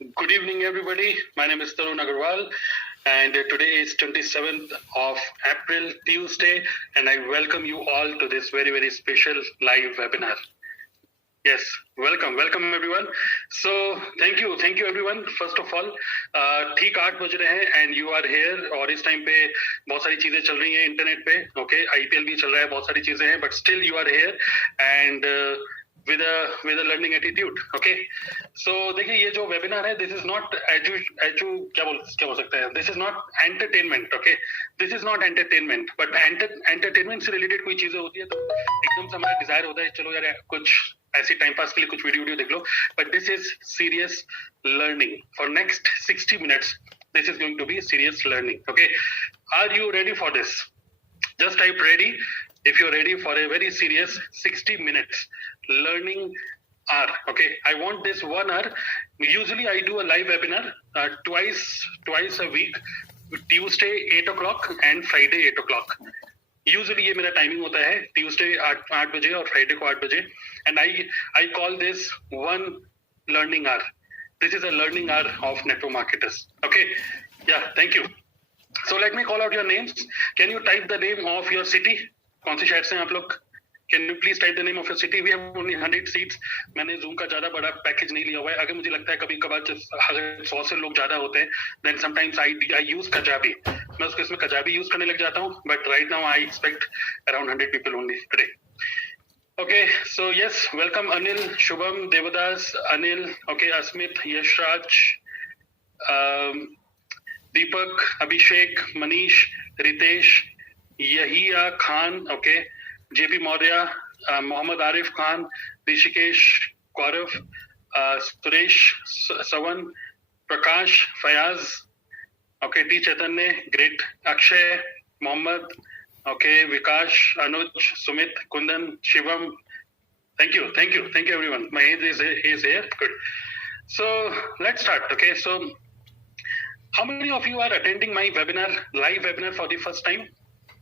Good evening, everybody. My name is Tarun Agarwal, and today is 27th of April, Tuesday, and I welcome you all to this very, very special live webinar. Yes, welcome everyone. So thank you everyone. First of all, ठीक 8 बज रहे हैं and you are here और इस time पे बहुत सारी चीजें चल रही हैं इंटरनेट पे. ओके, IPL भी चल रहा है, बहुत सारी चीजें हैं, but still you are here and with a learning attitude. Okay, so देखिए ये जो वेबिनार है, this is not एजू क्या बोल सकते हैं, this is not entertainment. Okay, this is not entertainment, but entertainment से related कोई चीजें होती है तो एकदम से हमारा डिजायर होता है चलो यार कुछ ऐसे टाइम पास के लिए कुछ वीडियो देख लो. But this is serious learning for next 60 minutes. This is going to be serious learning. Okay, are you ready for this? Just type ready if you're ready for a very serious 60 minutes learning hour. Okay, I want this 1 hour. Usually I do a live webinar twice a week, Tuesday 8 o'clock and Friday 8 o'clock. Usually ये मेरा timing होता है Tuesday 8 बजे और Friday को 8 बजे. And I call this one learning hour. This is a learning hour of network marketers. Okay, yeah thank you. So let me call out your names. Can you type the name of your city? कौन से शहर से हैं आप लोग? Can you please type the name of your city? We have only 100 seats. मैंने Zoom का ज्यादा बड़ा पैकेज नहीं लिया हुआ है. अगर मुझे लगता है कभी कभार अगर 100 से लोग ज्यादा होते हैं, then sometimes I use Kajabi. मैं उसके इसमें Kajabi यूज करने लग जाता हूँ. But right now I expect around 100 people only today. Okay, so yes, welcome Anil, Shubham, Devadas, Anil, okay, Asmit, Yashraj, Deepak, Abhishek, Manish, Ritesh, Yahiya Khan, okay, JP Maurya, Mohammad Arif Khan, Rishikesh, Gaurav, Suresh, Sawan, Prakash, Fayaz, okay, T Chaitanya, great, Akshay, Mohammad, okay, Vikash, Anuj, Sumit, Kundan, Shivam. Thank you everyone. Mahendra is here. Good. So let's start. Okay, so how many of you are attending my webinar, live webinar for the first time?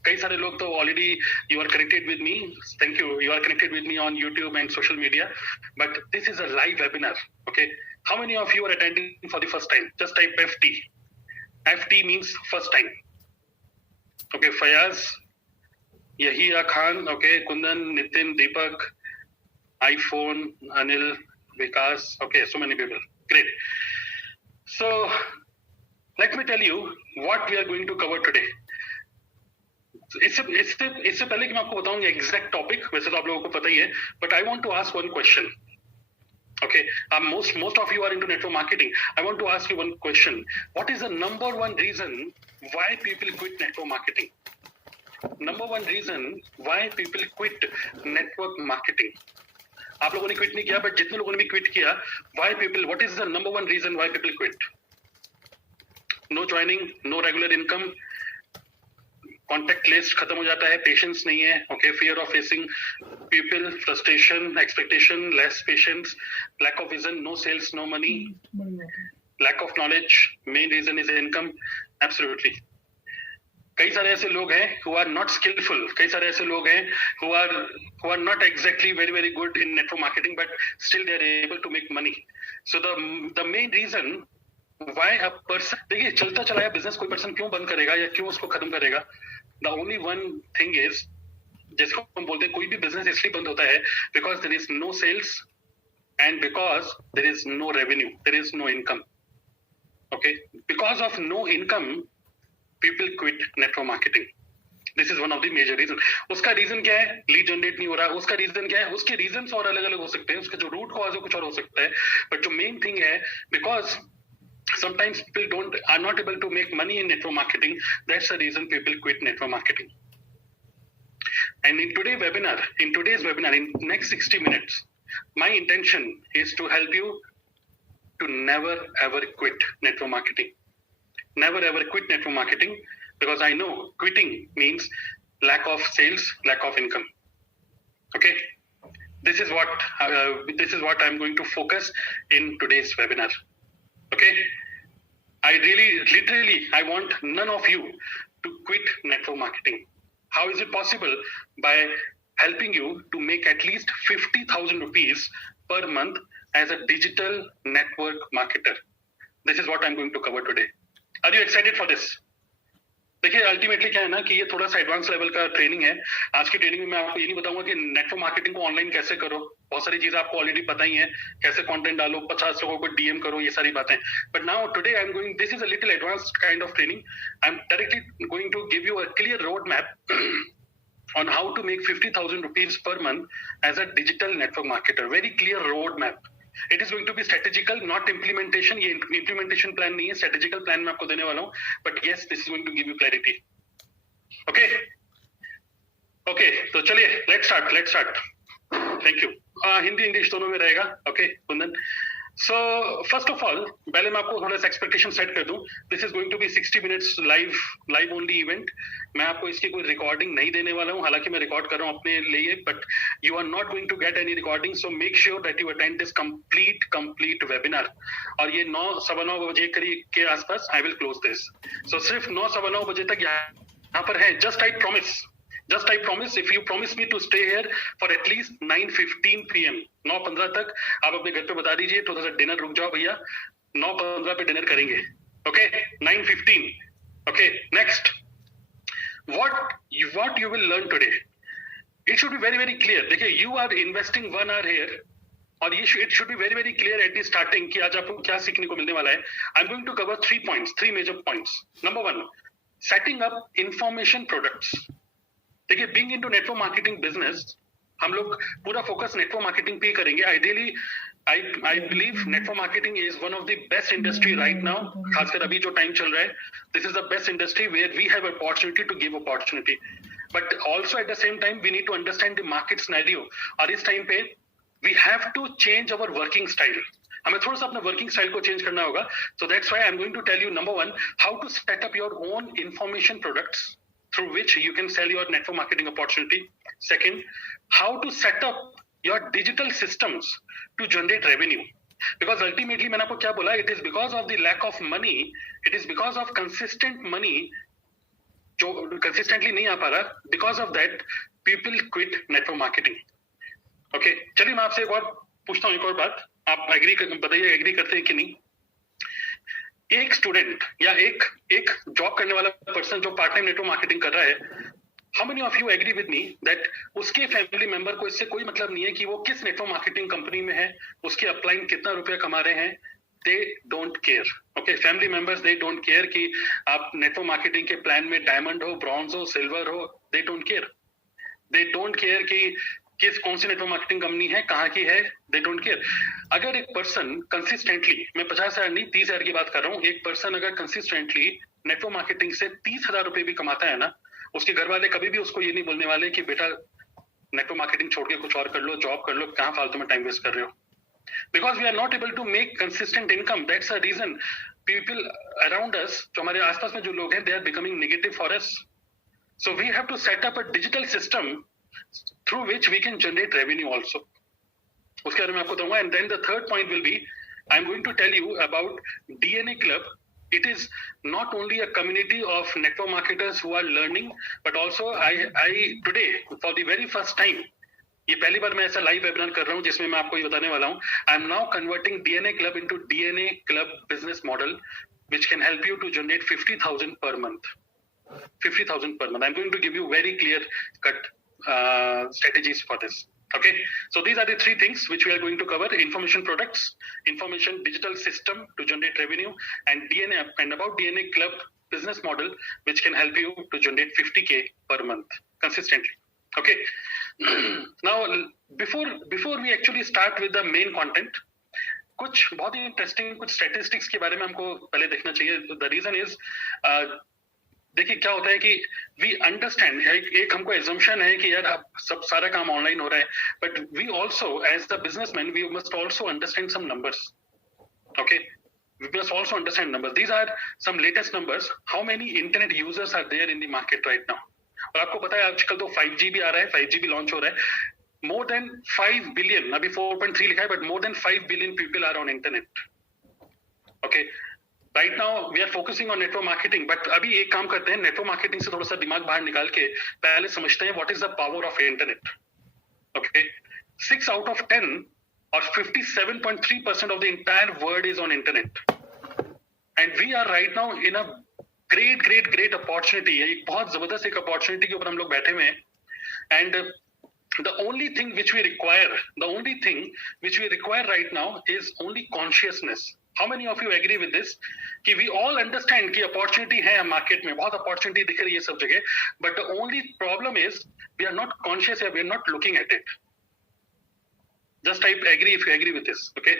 कई सारे लोग तो already you are connected with me. Thank you are connected with me on YouTube and social media, but this is a live webinar. Okay, how many of you are attending for the first time? Just type FT. FT means first time. Okay, Fayaz, Yahya Khan, okay, Kundan, Nitin, Deepak, iPhone, Anil, Vikas. Okay, so many people. Great. So let me tell you what we are going to cover today. इससे पहले कि मैं आपको बताऊंगा exact topic, वैसे तो आप लोगों को पता ही है, but I want to ask one question. Okay, most of you are into network marketing. I want to ask you one question. What is the number one reason why people quit network marketing? Number one reason why people quit network marketing. आप लोगों ने quit नहीं किया, but जितने लोगों ने भी quit किया, what is the number one reason why people quit? No joining, no regular income, contact list खत्म हो जाता है, पेशेंस नहीं है. Okay, fear of facing people, frustration, expectation, less patience, lack of vision, no sales, no money, lack of knowledge. Main reason is income. Absolutely. कई सारे ऐसे लोग हैं who are not skillful. कई सारे ऐसे लोग हैं who are not exactly very good in network marketing, but still they are able to make money. So the main reason why a person, देखिए चलता चलाया बिजनेस कोई पर्सन क्यों बंद करेगा या क्यों उसको खत्म करेगा? The only one thing is, जिसको हम बोलते हैं कोई भी बिजनेस इसलिए बंद होता है because there is no sales and because there is no revenue, there is no income. Okay, because of no income people quit network marketing. This is one of the major reason. उसका reason क्या है? Lead generate नहीं हो रहा. उसका reason क्या है? उसके रीजन और अलग अलग हो सकते हैं, उसका जो रूट कॉज है कुछ और हो सकता है, बट जो मेन थिंग है, because sometimes people are not able to make money in network marketing. That's the reason people quit network marketing. And in today's webinar, in next 60 minutes, my intention is to help you to never ever quit network marketing. Never ever quit network marketing, because I know quitting means lack of sales, lack of income. Okay, this is what I'm going to focus in today's webinar. Okay, I literally I want none of you to quit network marketing. How is it possible? By helping you to make at least 50,000 rupees per month as a digital network marketer. This is what I'm going to cover today. Are you excited for this? देखिए ultimately क्या है ना कि ये थोड़ा सा advance level का training है. आज की ट्रेनिंग में मैं आपको ये नहीं बताऊंगा कि नेटवर्क मार्केटिंग को ऑनलाइन कैसे करो. बहुत सारी चीजें आपको ऑलरेडी पता ही है. कैसे कंटेंट डालो, 50 लोगों को डीएम करो, ये सारी बातें. But now today I am going, this is a little advanced kind of training. I am directly going to give you a clear road map on how to make 50,000 rupees per month as a digital network marketer. Very clear road map. It is going to be strategical, not implementation. ये implementation plan नहीं है, strategical plan मैं आपको देने वाला हूँ. But yes, this is going to give you clarity. Okay? Okay, तो चलिए, let's start. Thank you. Hindi English दोनों में रहेगा. Okay, Kundan. So first of all, पहले मैं आपको थोड़ा सा एक्सपेक्टेशन सेट कर दूं. This is going to be 60 minutes live only event. मैं आपको इसकी कोई रिकॉर्डिंग नहीं देने वाला हूं. हालांकि मैं रिकॉर्ड कर रहा हूं अपने लिए, but you are not going to get any recording. So make sure that you attend this complete webinar. और ये 9:15 बजे के आसपास I will close this. So सिर्फ 9:15 बजे तक यहाँ पर है. Just I promise, if you promise me to stay here for at least 9:15 PM, 9:15 तक आप अपने घर पे बता दीजिए, थोड़ा सा डिनर रुक जाओ भैया, 9:15 पे डिनर करेंगे. Okay, 9:15. Okay, next, what you will learn today, it should be very clear. देखिए, you are investing 1 hour here, और ये it should be very clear at the starting कि आज आपको क्या सीखने को मिलने वाला है. I'm going to cover 3 major points. Number 1, setting up information products. देखिए, being into network marketing business, हम लोग पूरा फोकस नेटवर्क मार्केटिंग पे करेंगे. Ideally I believe network marketing is one of the best industry right now. खासकर अभी जो time चल रहा है, this is the best industry where we have opportunity to give opportunity. But also at the same time we need to understand the market scenario. और इस time पे we have to change our working style. हमें थोड़ा सा अपना working style को change करना होगा. So that's why I am going to tell you, number 1, how to set up your own information products through which you can sell your network marketing opportunity. Second, how to set up your digital systems to generate revenue. Because ultimately मैंने आपको क्या बोला, it is because of the lack of money, it is because of consistent money जो consistently नहीं आ पा रहा, because of that people quit network marketing. Okay, चलिए मैं आपसे एक और पूछता हूँ, एक और बात, आप बताइए एग्री करते हैं कि नहीं. एक स्टूडेंट या एक जॉब करने वाला पर्सन जो पार्ट टाइम नेटवर्क मार्केटिंग कर रहा है, how many of you agree with me that उसके फैमिली मेंबर को इससे कोई मतलब नहीं है कि वो किस नेटवर्क मार्केटिंग कंपनी में है, उसके अपलाइन कितना रुपया कमा रहे हैं. They don't care. Okay, family members, they don't care कि आप नेटवर्क मार्केटिंग के प्लान में डायमंड हो, ब्रॉन्ज हो, सिल्वर हो. They don't care. They don't care कि कौन सी नेटवर्क मार्केटिंग कंपनी है, कहाँ की है. They don't care. अगर एक पर्सन कंसिस्टेंटली, मैं 50,000 नहीं 30,000 की बात कर रहा हूँ, एक पर्सन अगर कंसिस्टेंटली नेटवर्क मार्केटिंग से 30,000 रुपए भी कमाता है ना, उसके घर वाले कभी भी उसको ये नहीं बोलने वाले कि बेटा नेटवर्क मार्केटिंग छोड़ के कुछ और कर लो, जॉब कर लो, कहाँ फालतू में टाइम वेस्ट कर रहे हो. Because we are not able to make consistent income. That's a reason people around us, जो हमारे आसपास में जो लोग हैं, they are becoming negative for us. So we have to set up a digital system through which we can generate revenue also. उसके बारे में आपको बताऊंगा. And then the third point will be, I'm going to tell you about DNA Club. It is not only a community of network marketers who are learning, but also I today for the very first time, ये पहली बार मैं ऐसा live webinar कर रहा हूँ जिसमें मैं आपको ये बताने वाला हूँ. I am now converting DNA Club into DNA Club business model, which can help you to generate 50,000 per month. 50,000 per month. I'm going to give you very clear cut strategies for this. Okay, so these are the 3 things which we are going to cover: information products, information digital system to generate revenue, and DNA, and about DNA Club business model which can help you to generate 50K per month consistently. Okay, now before we actually start with the main content, कुछ बहुत ही interesting कुछ statistics के बारे में हमको पहले देखना चाहिए. The reason is देखिए क्या होता है कि वी अंडरस्टैंड, एक हमको एजम्पशन है कि यार सब सारा काम ऑनलाइन हो रहा है, but we also as the businessman we must also understand some numbers. Okay, we must also understand numbers. These are some latest numbers. How many internet users are there in the market right now. और आपको पता है आजकल तो 5G भी आ रहा है, 5G भी लॉन्च हो रहा है. मोर देन 5 बिलियन, अभी 4.3 लिखा है, but more than 5 billion people are on internet. Okay, right now we are focusing on network marketing, but अभी एक काम करते हैं, नेटवर्क मार्केटिंग से थोड़ा सा दिमाग बाहर निकाल के पहले समझते हैं what is the power of internet. Okay, 6 out of 10 or 57.3% of the entire world is on internet. And we are right now in a great opportunity. एक बहुत जबरदस्त एक अपॉर्चुनिटी के ऊपर हम लोग बैठे हुए हैं। And the only thing which we require right now is only consciousness. How many of you agree with this कि we all understand कि opportunity है market में, बहुत opportunity दिख रही है सब जगह, but the only problem is we are not conscious and we are not looking at it. Just type agree if you agree with this, okay?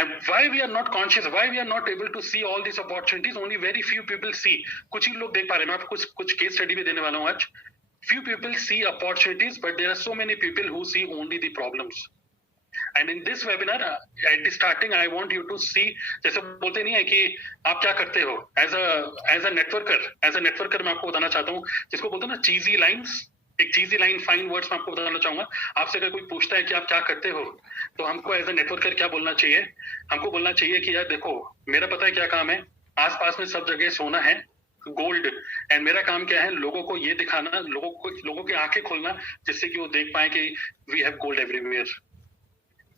And why we are not conscious, why we are not able to see all these opportunities, only very few people see. कुछ ही लोग देख पा रहे हैं। मैं आपको कुछ case study भी देने वाला हूँ आज। Few people see opportunities, but there are so many people who see only the problems. And in this webinar, at the starting, I want you to see, जैसे बोलते नहीं है कि आप क्या करते हो as a networker मैं आपको बताना चाहता हूँ, जिसको बोलते हैं ना cheesy lines, एक cheesy line fine words मैं आपको बताना चाहूंगा। आपसे अगर कोई पूछता है कि आप क्या करते हो, तो हमको as a networker क्या बोलना चाहिए? हमको बोलना चाहिए कि यार देखो, मेरा पता है क्या काम है, आसपास में सब जगह सोना है, गोल्ड, एंड मेरा काम क्या है, लोगों को ये दिखाना, लोगों की आंखें खोलना, जिससे कि वो देख पाए कि we have gold everywhere,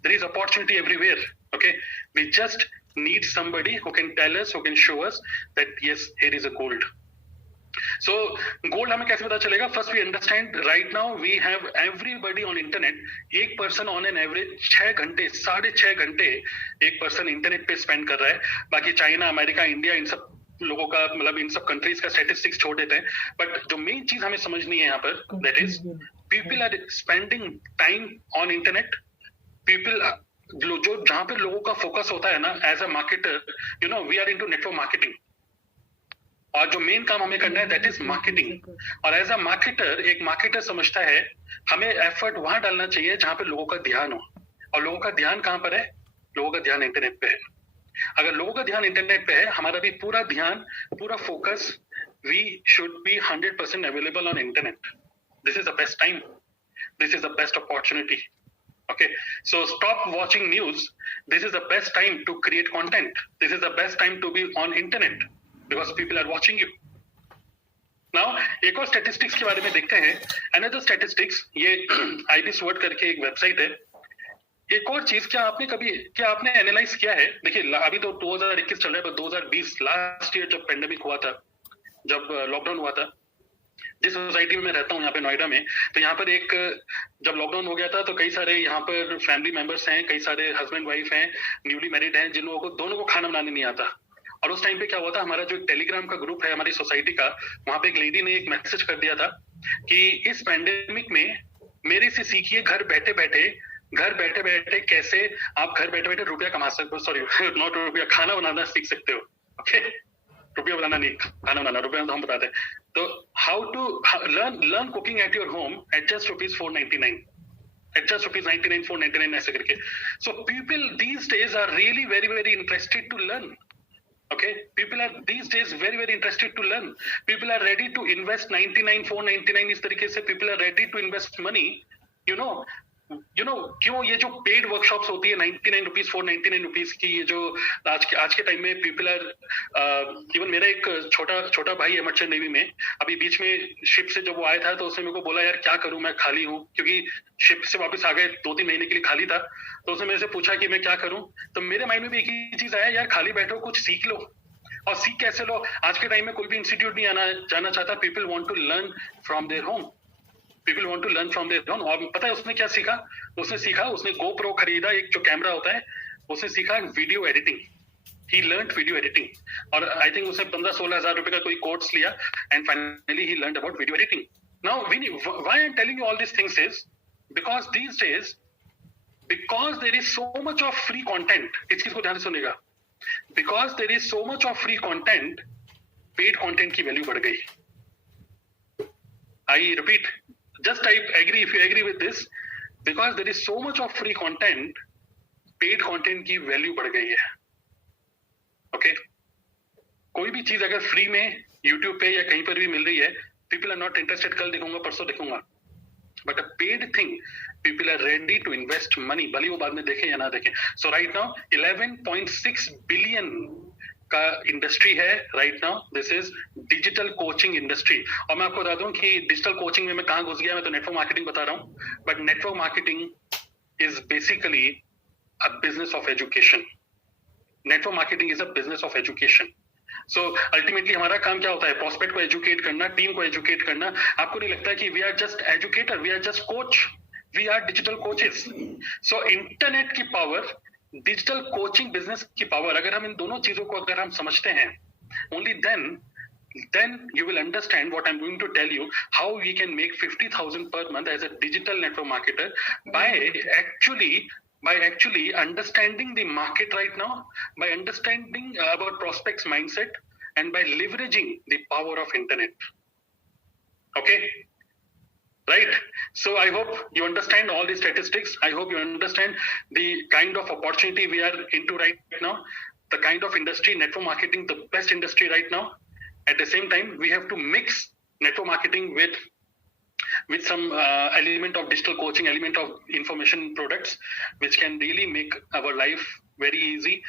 there is opportunity everywhere, okay? We just need somebody who can tell us, who can show us that yes here is a gold. So gold हमें कैसे पता चलेगा? First we understand right now we have everybody on internet. एक person on an average 6 घंटे, 6.5 घंटे एक person internet पे spend कर रहा है। बाकी चाइना, अमेरिका, इंडिया, इन सब लोगों का, मतलब इन सब कंट्रीज का स्टैटिस्टिक्स छोड़ देते हैं, बट जो मेन चीज हमें समझनी है यहाँ पर, that is people are spending time on internet. People जो जहां पर लोगों का फोकस होता है ना, as a marketer, you know, we are into network marketing, और जो मेन काम हमें करना है दैट इज मार्केटिंग। और एज अ मार्केटर, एक मार्केटर समझता है हमें एफर्ट वहां डालना चाहिए जहां पे लोगों का ध्यान हो। और लोगों का ध्यान कहां पर है? लोगों का ध्यान इंटरनेट पे है। अगर लोगों का ध्यान इंटरनेट पे है, हमारा भी पूरा ध्यान, पूरा focus, we should be 100% available on internet. This is the best time, this is the best opportunity, okay? So stop watching news. This is the best time to create content. This is the best time to be on internet because people are watching you. Now एक और statistics के बारे में देखते हैं। Another statistics, ये IBIS World करके एक वेबसाइट है। एक और चीज, क्या आपने एनालाइज किया है? देखिए अभी तो 2021 चल रहा है, पर 2020 लास्ट ईयर जब पेंडेमिक हुआ था, जब लॉकडाउन हुआ था, जिस सोसाइटी में मैं रहता हूँ यहाँ पे नोएडा में, तो यहाँ पर एक, जब लॉकडाउन हो गया था तो कई सारे यहाँ पर फैमिली मेंबर्स हैं, कई सारे हस्बैंड वाइफ हैं, न्यूली मैरिड हैं, जिन लोगों को, दोनों को खाना बनाने नहीं आता। और उस टाइम पे क्या हुआ था, हमारा जो एक टेलीग्राम का ग्रुप है हमारी सोसाइटी का, वहां पे एक लेडी ने एक मैसेज कर दिया था कि इस पैंडेमिक में मेरे से सीखिए घर बैठे बैठे कैसे आप घर बैठे बैठे रुपया कमा सकते हो, सॉरी नॉट रुपया, खाना बनाना सीख सकते हो, ओके? रुपया बनाना नहीं, खाना बनाना, रुपया तो हम बताते हैं। तो how to learn cooking at your home at just ₹499, at just ₹99, ₹499 ऐसे करके। So people these days are really very interested to learn. Okay, people are these days very interested to learn. People are ready to invest 99, $499 इस तरीके से people are ready to invest money. You know क्यों ये जो paid workshops होती है ₹99, ₹499 की, ये जो आज के टाइम में पीपल आर, इवन मेरा एक छोटा भाई है मर्चेंट नेवी में, अभी बीच में शिप से जब वो आया था तो उसने मेरे को बोला यार क्या करूं, मैं खाली हूं, क्योंकि शिप से वापस आ गए, 2-3 महीने के लिए खाली था, तो उसने मेरे से पूछा कि मैं क्या करूं। तो मेरे माइंड में भी एक ही चीज आया, यार खाली बैठो, कुछ सीख लो। और सीख कैसे लो? आज के टाइम में कोई भी इंस्टीट्यूट नहीं जाना चाहता। People want to learn from their home, people want to learn from their home. और पता है उसने क्या सीखा? उसने GoPro खरीदा, एक जो कैमरा होता है, उसने सीखा video editing. He learned video editing, और आई थिंक उसने 15-16 हजार रुपए का कोई कोर्स लिया, and finally he learned about video editing. Now why I'm telling you all these things is because these days, because there is so much of free content, इस चीज को ध्यान से सुनेगा, because there is so much of free content, paid content की value बढ़ गई। I repeat, just type agree if you agree with this, because there is so much of free content, paid content की value बढ़ गई है। Okay, कोई भी चीज अगर फ्री में यूट्यूब पे या कहीं पर भी मिल रही है, पीपल आर नॉट इंटरेस्टेड, कल देखूंगा, परसों देखूंगा, but a paid thing people are ready to invest money, भले वो बाद में देखें या ना देखें। सो राइट नाउ 11.6 बिलियन का इंडस्ट्री है right now, this is digital coaching industry. और मैं आपको बता दूं कि डिजिटल कोचिंग में मैं कहां घुस गया, मैं तो नेटवर्क मार्केटिंग बता रहा हूं, but network marketing is basically a business of education. Network marketing is a business of education. So ultimately हमारा काम क्या होता है? प्रोस्पेक्ट को एजुकेट करना, टीम को एजुकेट करना। आपको नहीं लगता है कि we are just educator, we are just coach, we are digital coaches. So internet की पावर, डिजिटल कोचिंग बिजनेस की पावर, अगर हम इन दोनों चीजों को अगर हम समझते हैं, only then you will understand what I'm going to tell you, how we can make 50,000 per month as a digital network marketer by actually understanding the market right now, by understanding our prospects mindset, and by leveraging the power of internet. Okay, right? So I hope you understand all the statistics. I hope you understand the kind of opportunity we are into right now, the kind of industry, network marketing, the best industry right now. At the same time, we have to mix network marketing with some element of digital coaching, element of information products, which can really make our life very easy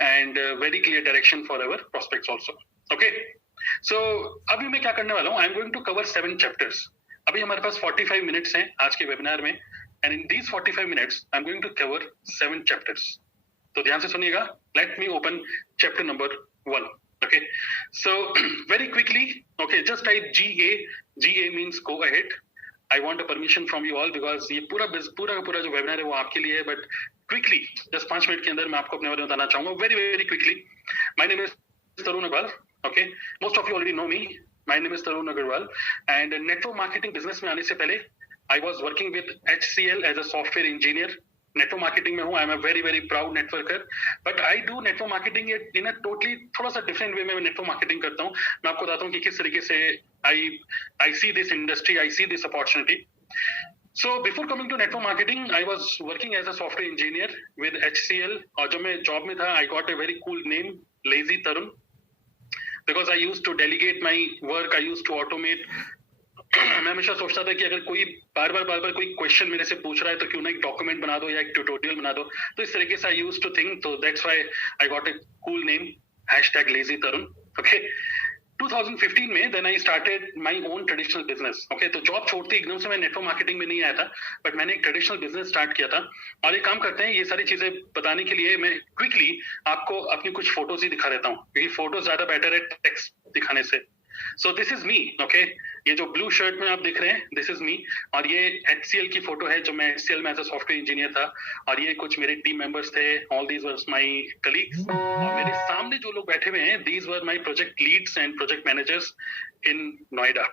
and very clear direction for our prospects also. Okay, so अभी मैं क्या करने वाला हूँ? I'm going to cover 7 chapters. अभी हमारे पास 45 minutes हैं आज के वेबिनार में, and in these 45 minutes I'm going to cover 7 chapters. तो ध्यान से सुनिएगा. Let me open chapter number 1. Okay, so very quickly, okay, just type GA. GA means go ahead. I want a permission from you all because ये पूरा जो webinar है वो आपके लिए है, but quickly, just 5 मिनट के अंदर मैं आपको अपने बारे में बताना चाहूंगा very quickly. My name is Tarun Agarwal. Okay, most of you already know me. My name is Tarun Agarwal, and network marketing business में आने से पहले I was working with HCL as a software engineer. Network marketing में हूँ. I am a very proud networker, but I do network marketing in a totally थोड़ा सा different way में network marketing करता हूँ. मैं आपको बताता हूँ कि किस तरीके से I see this industry, I see this opportunity. So before coming to network marketing, I was working as a software engineer with HCL. और जब मैं जॉब में था, I got a very cool name, Lazy Tarun, because I used to delegate my work, I used to automate. मैं हमेशा सोचता था कि अगर कोई बार बार कोई क्वेश्चन मेरे से पूछ रहा है तो क्यों ना एक डॉक्यूमेंट बना दो या एक ट्यूटोरियल बना दो. तो इस तरीके से आई यूज्ड टू थिंक. तो that's why I got a cool name, #LazyTarun. Okay, 2015 में then I started my own traditional business. Okay, तो जॉब छोड़ते एकदम से मैं नेटवर्क मार्केटिंग में नहीं आया था, बट मैंने एक ट्रेडिशनल बिजनेस स्टार्ट किया था. और एक काम करते हैं, ये सारी चीजें बताने के लिए मैं क्विकली आपको अपनी कुछ फोटोज ही दिखा देता हूँ, क्योंकि फोटोज ज्यादा बेटर है टेक्स्ट दिखाने से. सो दिस इज मी. ओके, ये जो ब्लू शर्ट में आप देख रहे हैं, दिस इज मी. और ये HCL की फोटो है, जो मैं HCL में एज अ सॉफ्टवेयर इंजीनियर था. और ये कुछ मेरे टीम मेंबर्स थे. All these were my colleagues. और मेरे सामने जो लोग बैठे हुए हैं, these were my project leads and project managers in Noida.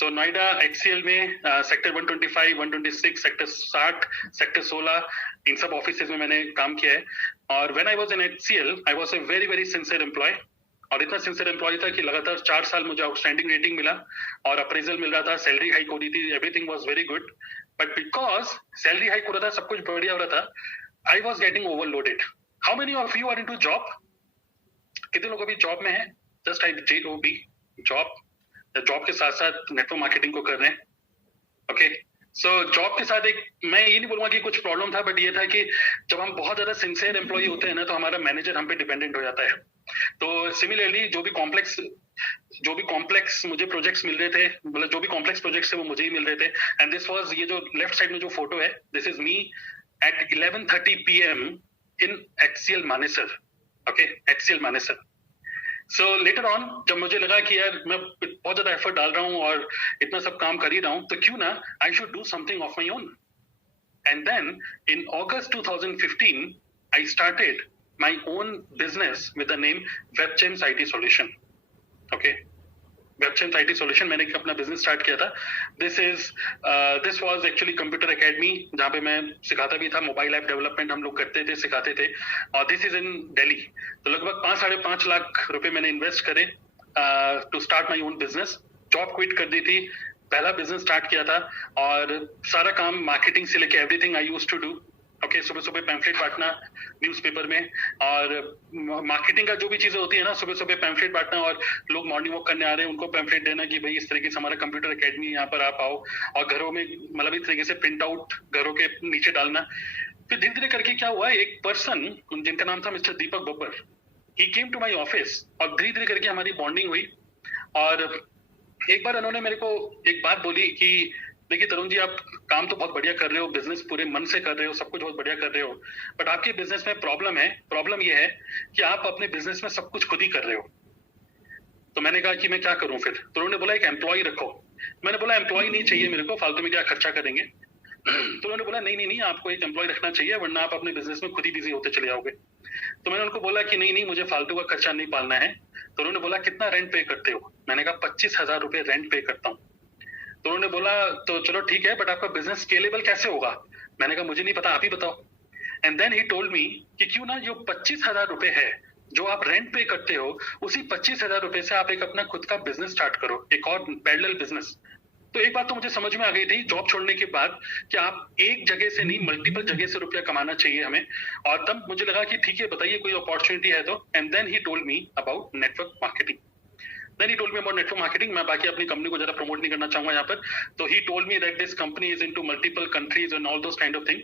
So Noida HCL में सेक्टर 125, 126, सेक्टर 60, सेक्टर 16, इन सब ऑफिसेज में मैंने काम किया है. और when I was in HCL, I was a very sincere employee. और इतना सिंसियर एम्प्लॉय था कि लगातार 4 साल मुझे आउटस्टैंडिंग रेटिंग मिला और अप्रेजल मिल रहा था, सैलरी हाइक हो रही थी, everything was very good. But because salary hike हो रहा था, सब कुछ बढ़िया हो रहा था, I was getting overloaded. How many of you are into job? कितने लोग अभी जॉब में हैं? Just type JOB, job. Job के साथ साथ नेटवर्क मार्केटिंग को कर रहे हैं. ओके, सो जॉब के साथ एक, मैं ये नहीं बोलूंगा कि कुछ प्रॉब्लम था, बट ये था कि जब हम बहुत ज्यादा सिंसियर एम्प्लॉय होते हैं ना, तो हमारा मैनेजर हम पे डिपेंडेंट हो जाता है. तो सिमिलरली जो भी कॉम्प्लेक्स मुझे प्रोजेक्ट्स मिल रहे थे, मतलब जो भी कॉम्प्लेक्स प्रोजेक्ट्स थे वो मुझे ही मिल रहे थे. एंड दिस वाज, ये जो लेफ्ट साइड में जो फोटो है, this is me at 11:30 PM in HCL Manesar. Okay, HCL Manesar. So later on जब मुझे लगा कि यार मैं बहुत ज्यादा एफर्ट डाल रहा हूँ और इतना सब काम कर ही रहा हूँ, तो क्यों ना I should do something of my own. And then in August 2015 I started my own business with the name WebChamps IT Solution. Okay, WebChamps IT Solution मैंने अपना बिजनेस स्टार्ट किया था. This was actually computer academy, जहाँ पे मैं सिखाता भी था. मोबाइल ऐप डेवलपमेंट हम लोग करते थे, सिखाते थे. और दिस इज इन दिल्ली. तो लगभग 5-5.5 लाख रुपए मैंने इन्वेस्ट करे to start my own business. Job quit कर दी थी, पहला बिजनेस स्टार्ट किया था, और सारा काम मार्केटिंग से लेके everything I used to do. Okay, सुबह पैम्फलेट बांटना न्यूज़पेपर में, और मार्केटिंग का जो भी चीजें होती है ना, सुबह पैम्फलेट बांटना, और लोग मॉर्निंग वॉक करने आ रहे हैं उनको पैम्फलेट देना कि भाई इस तरीके से हमारा कंप्यूटर एकेडमी, यहाँ पर आप आओ. और घरों में मतलब इस तरीके से प्रिंट आउट घरों के नीचे डालना. फिर धीरे धीरे करके क्या हुआ, एक पर्सन जिनका नाम था mister Deepak Babbar, he came to my office, और धीरे धीरे करके हमारी बॉन्डिंग हुई. और एक बार उन्होंने मेरे को एक बात बोली कि देखिए तरुण जी, आप काम तो बहुत बढ़िया कर रहे हो, बिजनेस पूरे मन से कर रहे हो, सब कुछ बहुत बढ़िया कर रहे हो, बट आपके बिजनेस में प्रॉब्लम है. प्रॉब्लम ये है कि आप अपने बिजनेस में सब कुछ खुद ही कर रहे हो. तो मैंने कहा कि मैं क्या करूं फिर, तो उन्होंने बोला एक एम्प्लॉय रखो। मैंने बोला एम्प्लॉय नहीं चाहिए मेरे को, फालतू में क्या खर्चा करेंगे। तो उन्होंने बोला नहीं नहीं नहीं, आपको एक एम्प्लॉय रखना चाहिए वरना आप अपने बिजनेस में खुद ही बिजी होते चले जाओगे। तो मैंने उनको बोला कि नहीं नहीं, मुझे फालतू का खर्चा नहीं पालना है। तो उन्होंने बोला कितना रेंट पे करते हो? मैंने कहा 25,000 रुपए रेंट पे करता हूँ। तो उन्होंने बोला तो चलो ठीक है, बट आपका बिजनेस स्केलेबल कैसे होगा? मैंने कहा मुझे नहीं पता, आप ही बताओ। And then he told me कि क्यों ना जो 25,000 रुपए है जो आप रेंट पे करते हो, उसी 25,000 रुपए से आप एक अपना खुद का बिजनेस स्टार्ट करो, एक और पैरेलल बिजनेस। तो एक बात तो मुझे समझ में आ गई थी जॉब छोड़ने के बाद कि आप एक जगह से नहीं मल्टीपल जगह से रुपया कमाना चाहिए हमें। और तब मुझे लगा कि ठीक है, बताइए कोई अपॉर्चुनिटी है तो। And then he told me about network marketing. Then he told me about network marketing. मैं बाकी अपनी कंपनी को ज्यादा प्रमोट नहीं करना चाहूंगा यहाँ पर। तो he told me that this company is into multiple countries and all those kind of thing.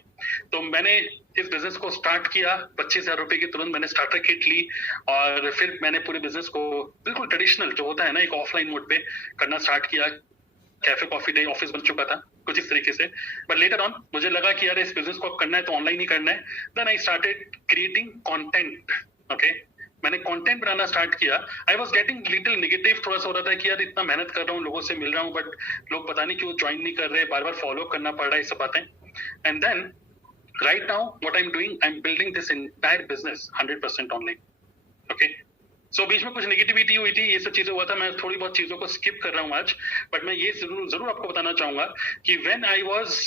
तो मैंने इस बिजनेस को स्टार्ट किया, 25,000 रुपए की तुरंत मैंने स्टार्टर किट ली और फिर मैंने पूरे बिजनेस को बिल्कुल ट्रेडिशनल जो होता है ना, एक ऑफलाइन मोड पे करना स्टार्ट किया। कैफे कॉफी डे ऑफिस बन चुका था कुछ इस तरीके से। बट लेटर ऑन मुझे लगा कि यार इस बिजनेस को करना है तो ऑनलाइन ही करना है। Then I started creating content. Okay, मैंने कंटेंट बनाना स्टार्ट किया। I was getting little negative, थोड़ा सा हो रहा था कि यार इतना मेहनत कर रहा हूँ, लोगों से मिल रहा हूँ, बट लोग पता नहीं क्यों ज्वाइन नहीं कर रहे, बार बार फॉलो करना पड़ रहा है, ये सब बातें। And then right now what I am doing, I am building this entire business 100% online. Okay, so बीच में कुछ नेगेटिविटी हुई थी, ये सब चीजें हुआ था, मैं थोड़ी बहुत चीजों को स्किप कर रहा हूँ आज। बट मैं ये जरूर आपको बताना चाहूंगा कि व्हेन आई वाज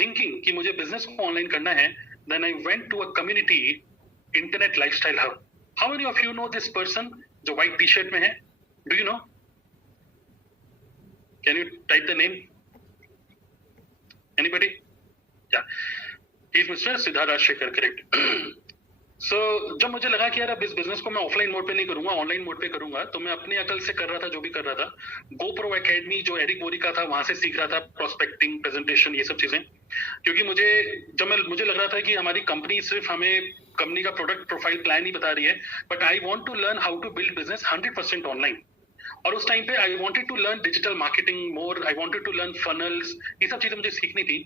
थिंकिंग कि मुझे बिजनेस को ऑनलाइन करना है, then I went to a community, internet lifestyle hub. How many of you know this person जो व्हाइट टी शर्ट में है? Do you know? Can you type the name? Anybody? Yeah he is mister Siddharth Rajshekhar, correct. So जब मुझे लगा कि यार अब इस बिजनेस को मैं ऑफलाइन मोड पे नहीं करूंगा, ऑनलाइन मोड पे करूंगा, तो मैं अपनी अकल से कर रहा था जो भी कर रहा था। GoPro एकेडमी जो एरिक बोरी का था, वहां से सीख रहा था प्रोस्पेक्टिंग, प्रेजेंटेशन, ये सब चीजें। क्योंकि मुझे लग रहा था कि हमारी कंपनी सिर्फ हमें कंपनी का प्रोडक्ट प्रोफाइल प्लान ही बता रही है, but I want to learn how to build business 100% online. और उस टाइम पे I wanted to learn digital marketing more, I wanted to learn funnels, ये सब चीजें मुझे सीखनी थी।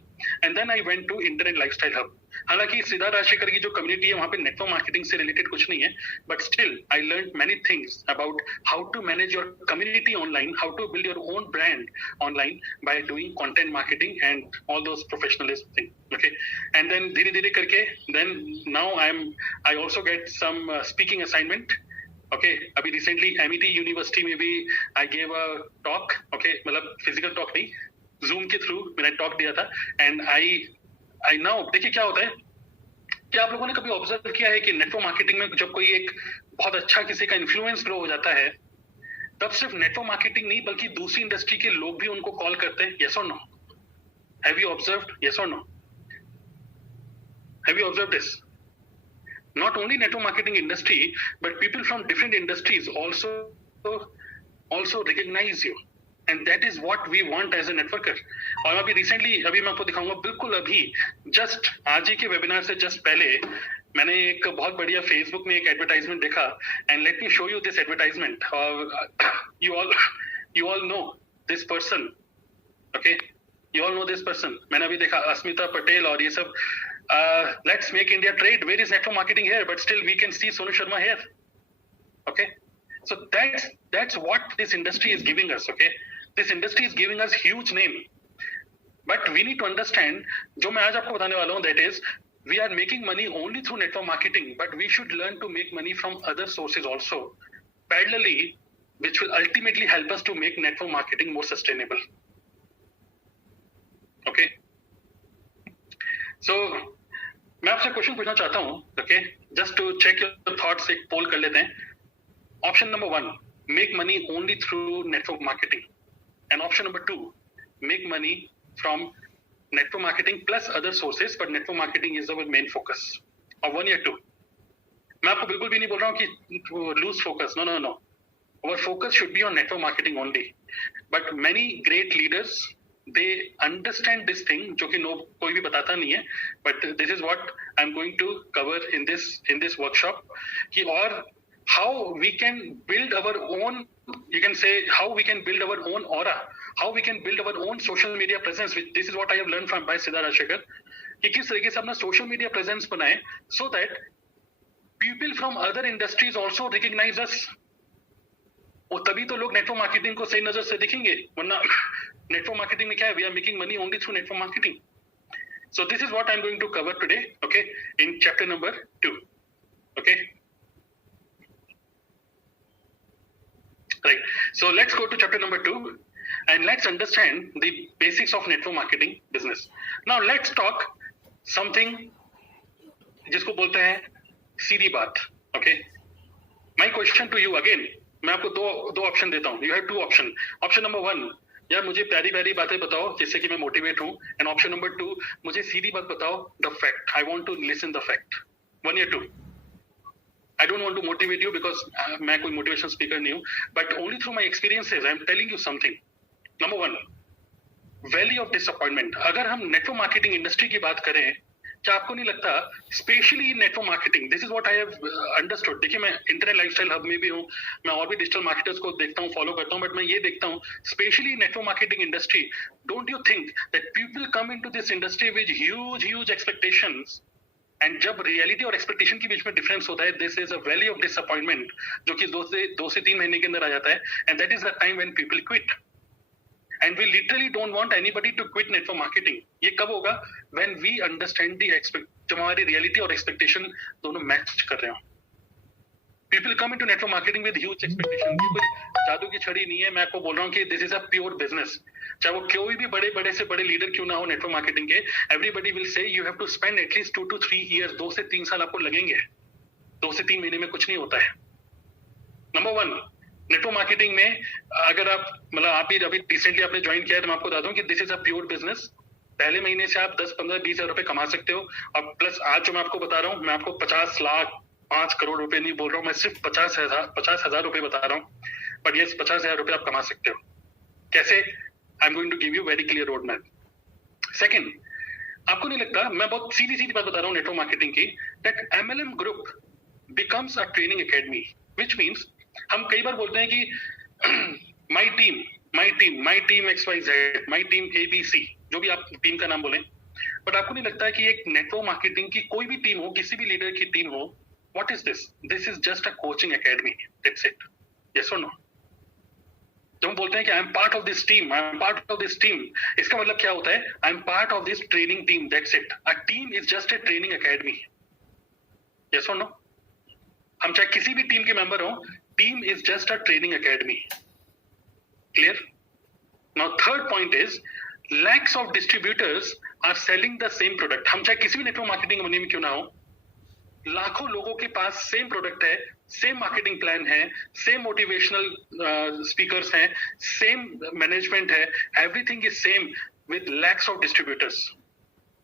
And then I went to internet lifestyle hub. हालांकि सिद्धार्थ राजशेखर की जो कम्युनिटी है वहां पे नेटवर्क मार्केटिंग से रिलेटेड कुछ नहीं है, but still I learn many things about how to manage your community online, how to build your own brand online by doing content marketing and all those professionalism thing. Okay, and then धीरे धीरे करके then now I also get some speaking assignment. Okay, अभी recently MIT university में भी I gave a talk. Okay, मतलब physical talk नहीं, Zoom के through मैंने टॉक दिया था। एंड आई नाउ, देखिए क्या होता है कि आप लोगों ने कभी ऑब्जर्व किया है कि नेटवर्क मार्केटिंग में जब कोई एक बहुत अच्छा किसी का इन्फ्लुएंस ग्रो हो जाता है, तब सिर्फ नेटवर्क मार्केटिंग नहीं बल्कि दूसरी इंडस्ट्री के लोग भी उनको कॉल करते हैं। यस और no? Have you observed? Yes और no? Have you observed this? Not only network marketing industry, but people from different industries also recognize you, and that is what we want as a networker. और अभी मैं आपको दिखाऊंगा, बिल्कुल अभी just आज ही के वेबिनार से जस्ट पहले मैंने एक बहुत बढ़िया फेसबुक में एक एडवर्टाइजमेंट देखा। And let me show you this advertisement. You all know this person. Okay, you all know this person. मैंने अभी देखा अस्मिता पटेल और ये सब। Let's make India trade. Where is network marketing here? But still we can see Sonu Sharma here. Okay, so that's what this industry is giving us. Okay, this industry is giving us huge name, but we need to understand, जो मैं आज आपको बताने वाला हूँ, that is we are making money only through network marketing, but we should learn to make money from other sources also parallelly, which will ultimately help us to make network marketing more sustainable. Okay, so मैं आपसे question पूछना चाहता हूं। Okay, just to check your thoughts, एक poll कर लेते हैं। Option number 1, make money only through network marketing, and option number 2, make money from network marketing plus other sources, but network marketing is our main focus. और 1 या 2, मैं आपको बिल्कुल भी नहीं बोल रहा हूँ कि lose focus, no no no, our focus should be on network marketing only. But many great leaders they understand this thing, जो कि कोई भी बताता नहीं है, but this is what I'm going to cover in this workshop, कि और how we can build our own, you can say how we can build our own aura, how we can build our own social media presence, which this is what I have learned from by Siddharth Rajshekar, कि किस तरीके से अपना social media presence बनाए, so that people from other industries also recognize us. वो तभी तो लोग नेटवर्क मार्केटिंग को सही नजर से देखेंगे, वरना नेटवर्क मार्केटिंग में क्या है, we are making money only through network marketing. So this is what I'm going to cover today, okay, in chapter number 2. Okay, right. So let's go to chapter number 2 and let's understand the basics of network marketing business. Now let's talk something जिसको बोलते हैं सीधी बात. Okay, my question to you again, मैं आपको दो option देता हूँ. You have two option. Option number 1, यार मुझे प्यारी प्यारी बातें बताओ जिससे कि मैं मोटिवेट हूँ. एंड ऑप्शन नंबर 2, मुझे सीधी बात बताओ, the fact. I want to listen the fact. 1 या 2. I don't want to motivate you because मैं कोई मोटिवेशन स्पीकर नहीं हूँ, but only through my experiences I am telling you something. Number 1, value of disappointment. अगर हम network marketing industry की बात करें, क्या आपको नहीं लगता, specially network marketing, this is what I have understood. देखिए मैं इंटरनेट लाइफस्टाइल हब में भी हूँ, मैं और भी डिजिटल मार्केटर्स को देखता हूँ, फॉलो करता हूँ, बट मैं ये देखता हूँ specially network marketing industry, don't you think that people come into this industry with huge expectations, and जब रियलिटी और एक्सपेक्टेशन के बीच में डिफरेंस होता है, this is a value of disappointment, जो कि 2 से 3 महीने के अंदर आ जाता है, and that is the time when people quit. And we literally don't want anybody to quit network marketing. ये कब होगा? When we understand the जब हमारी reality और expectation दोनों match कर रहे हो. People come into network marketing with huge expectation. ये कोई जादू की छड़ी नहीं है. मैं आपको बोल रहा हूँ कि this is a pure business. चाहे वो कोई भी बड़े से बड़े लीडर क्यों ना हो network marketing के, everybody will say you have to spend at least 2 to 3 years. 2 से 3 साल आपको लगेंगे. 2 से 3 महीने में कुछ नहीं होता है. Number 1, नेटवर्क मार्केटिंग में अगर आप मतलब आप ही अभी रिसेंटली आपने ज्वाइन किया है, तो मैं आपको बताता हूँ कि this is a pure business. पहले महीने से आप 10, 15, 20 हजार रुपए कमा सकते हो. और प्लस आज जो मैं आपको बता रहा हूँ, मैं आपको 50 लाख 5 करोड़ रुपए नहीं बोल रहा हूँ, मैं सिर्फ 50,000 रुपए बता रहा हूँ. बट ये 50,000 रुपए आप कमा सकते हो. कैसे? I am going to give you very clear road map. Second, आपको नहीं लगता, मैं बहुत सीधी बात बता रहा हूँ नेटवर्क मार्केटिंग की, that MLM group becomes a training academy, which means हम कई बार बोलते हैं कि my team XYZ, my team ABC, जो भी आप टीम का नाम बोलें, बट आपको नहीं लगता है कि एक नेटवर्क मार्केटिंग की कोई भी टीम हो, किसी भी लीडर की टीम हो, what is this? This is just a coaching academy, that's it. Yes और नो? जब हम बोलते हैं कि आई am part of this team, इसका मतलब क्या होता है? आई am part of this training team, that's it. A team is just a training academy. Yes और नो? हम चाहे किसी भी टीम के मेंबर हो, team is just a training academy. Clear? Now third point is lakhs of distributors are selling the same product. हम चाहे किसी भी नेटवर्क मार्केटिंग कंपनी में क्यों ना हो, लाखों लोगों के पास सेम प्रोडक्ट है, सेम मार्केटिंग प्लान है, सेम मोटिवेशनल स्पीकर्स हैं, सेम मैनेजमेंट है, everything is same with lacks of distributors.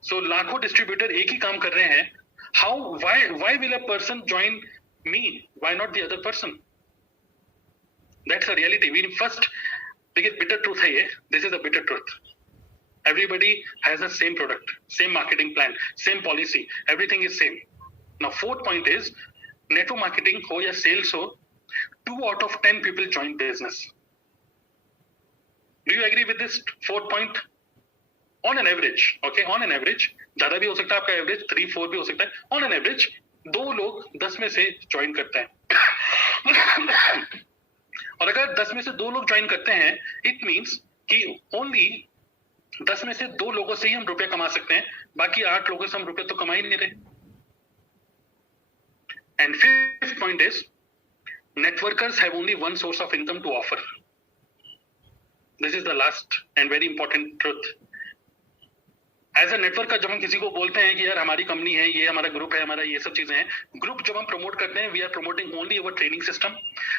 So लाखों डिस्ट्रीब्यूटर एक ही काम कर रहे हैं. How why will a person join me? Why not the other person? That's a reality. We first, देखिए bitter truth है ये. This is a bitter truth. Everybody has the same product, same marketing plan, same policy. Everything is same. Now fourth point is network marketing हो या sales हो, 2 out of 10 people join business. Do you agree with this fourth point? On an average, okay, on an average, ज्यादा भी हो सकता है आपका average 3-4 भी हो सकता है. On an average 2 लोग 10 में से join करते हैं. और अगर 10 में से 2 लोग ज्वाइन करते हैं, इट मींस कि ओनली 10 में से 2 लोगों से ही हम रुपए कमा सकते हैं, बाकी 8 लोगों से हम रुपए तो कमा ही नहीं रहे. And fifth point is networkers have only one source of income to offer. This is the last and very important truth. As a network का जब हम किसी को बोलते हैं कि यार हमारी कंपनी है, ये हमारा ग्रुप है, हमारा ये सब चीजें हैं, ग्रुप जब हम प्रमोट करते हैं, we are promoting only our training system.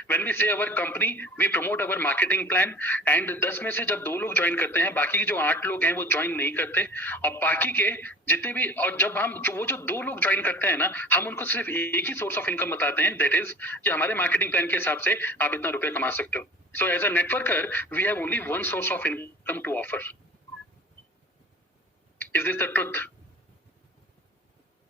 When we say our company, we promote our marketing plan. And 10 में से जब 2 लोग ज्वाइन करते हैं, बाकी के जो 8 लोग हैं वो ज्वाइन नहीं करते. और बाकी के जितने भी, और जब हम जो 2 लोग ज्वाइन करते हैं ना, हम उनको सिर्फ एक ही सोर्स ऑफ इनकम बताते हैं, दैट इज कि हमारे मार्केटिंग प्लान के हिसाब से आप इतना रुपए कमा सकते हो. So as a networker we have only one source of income to offer. Is this the truth?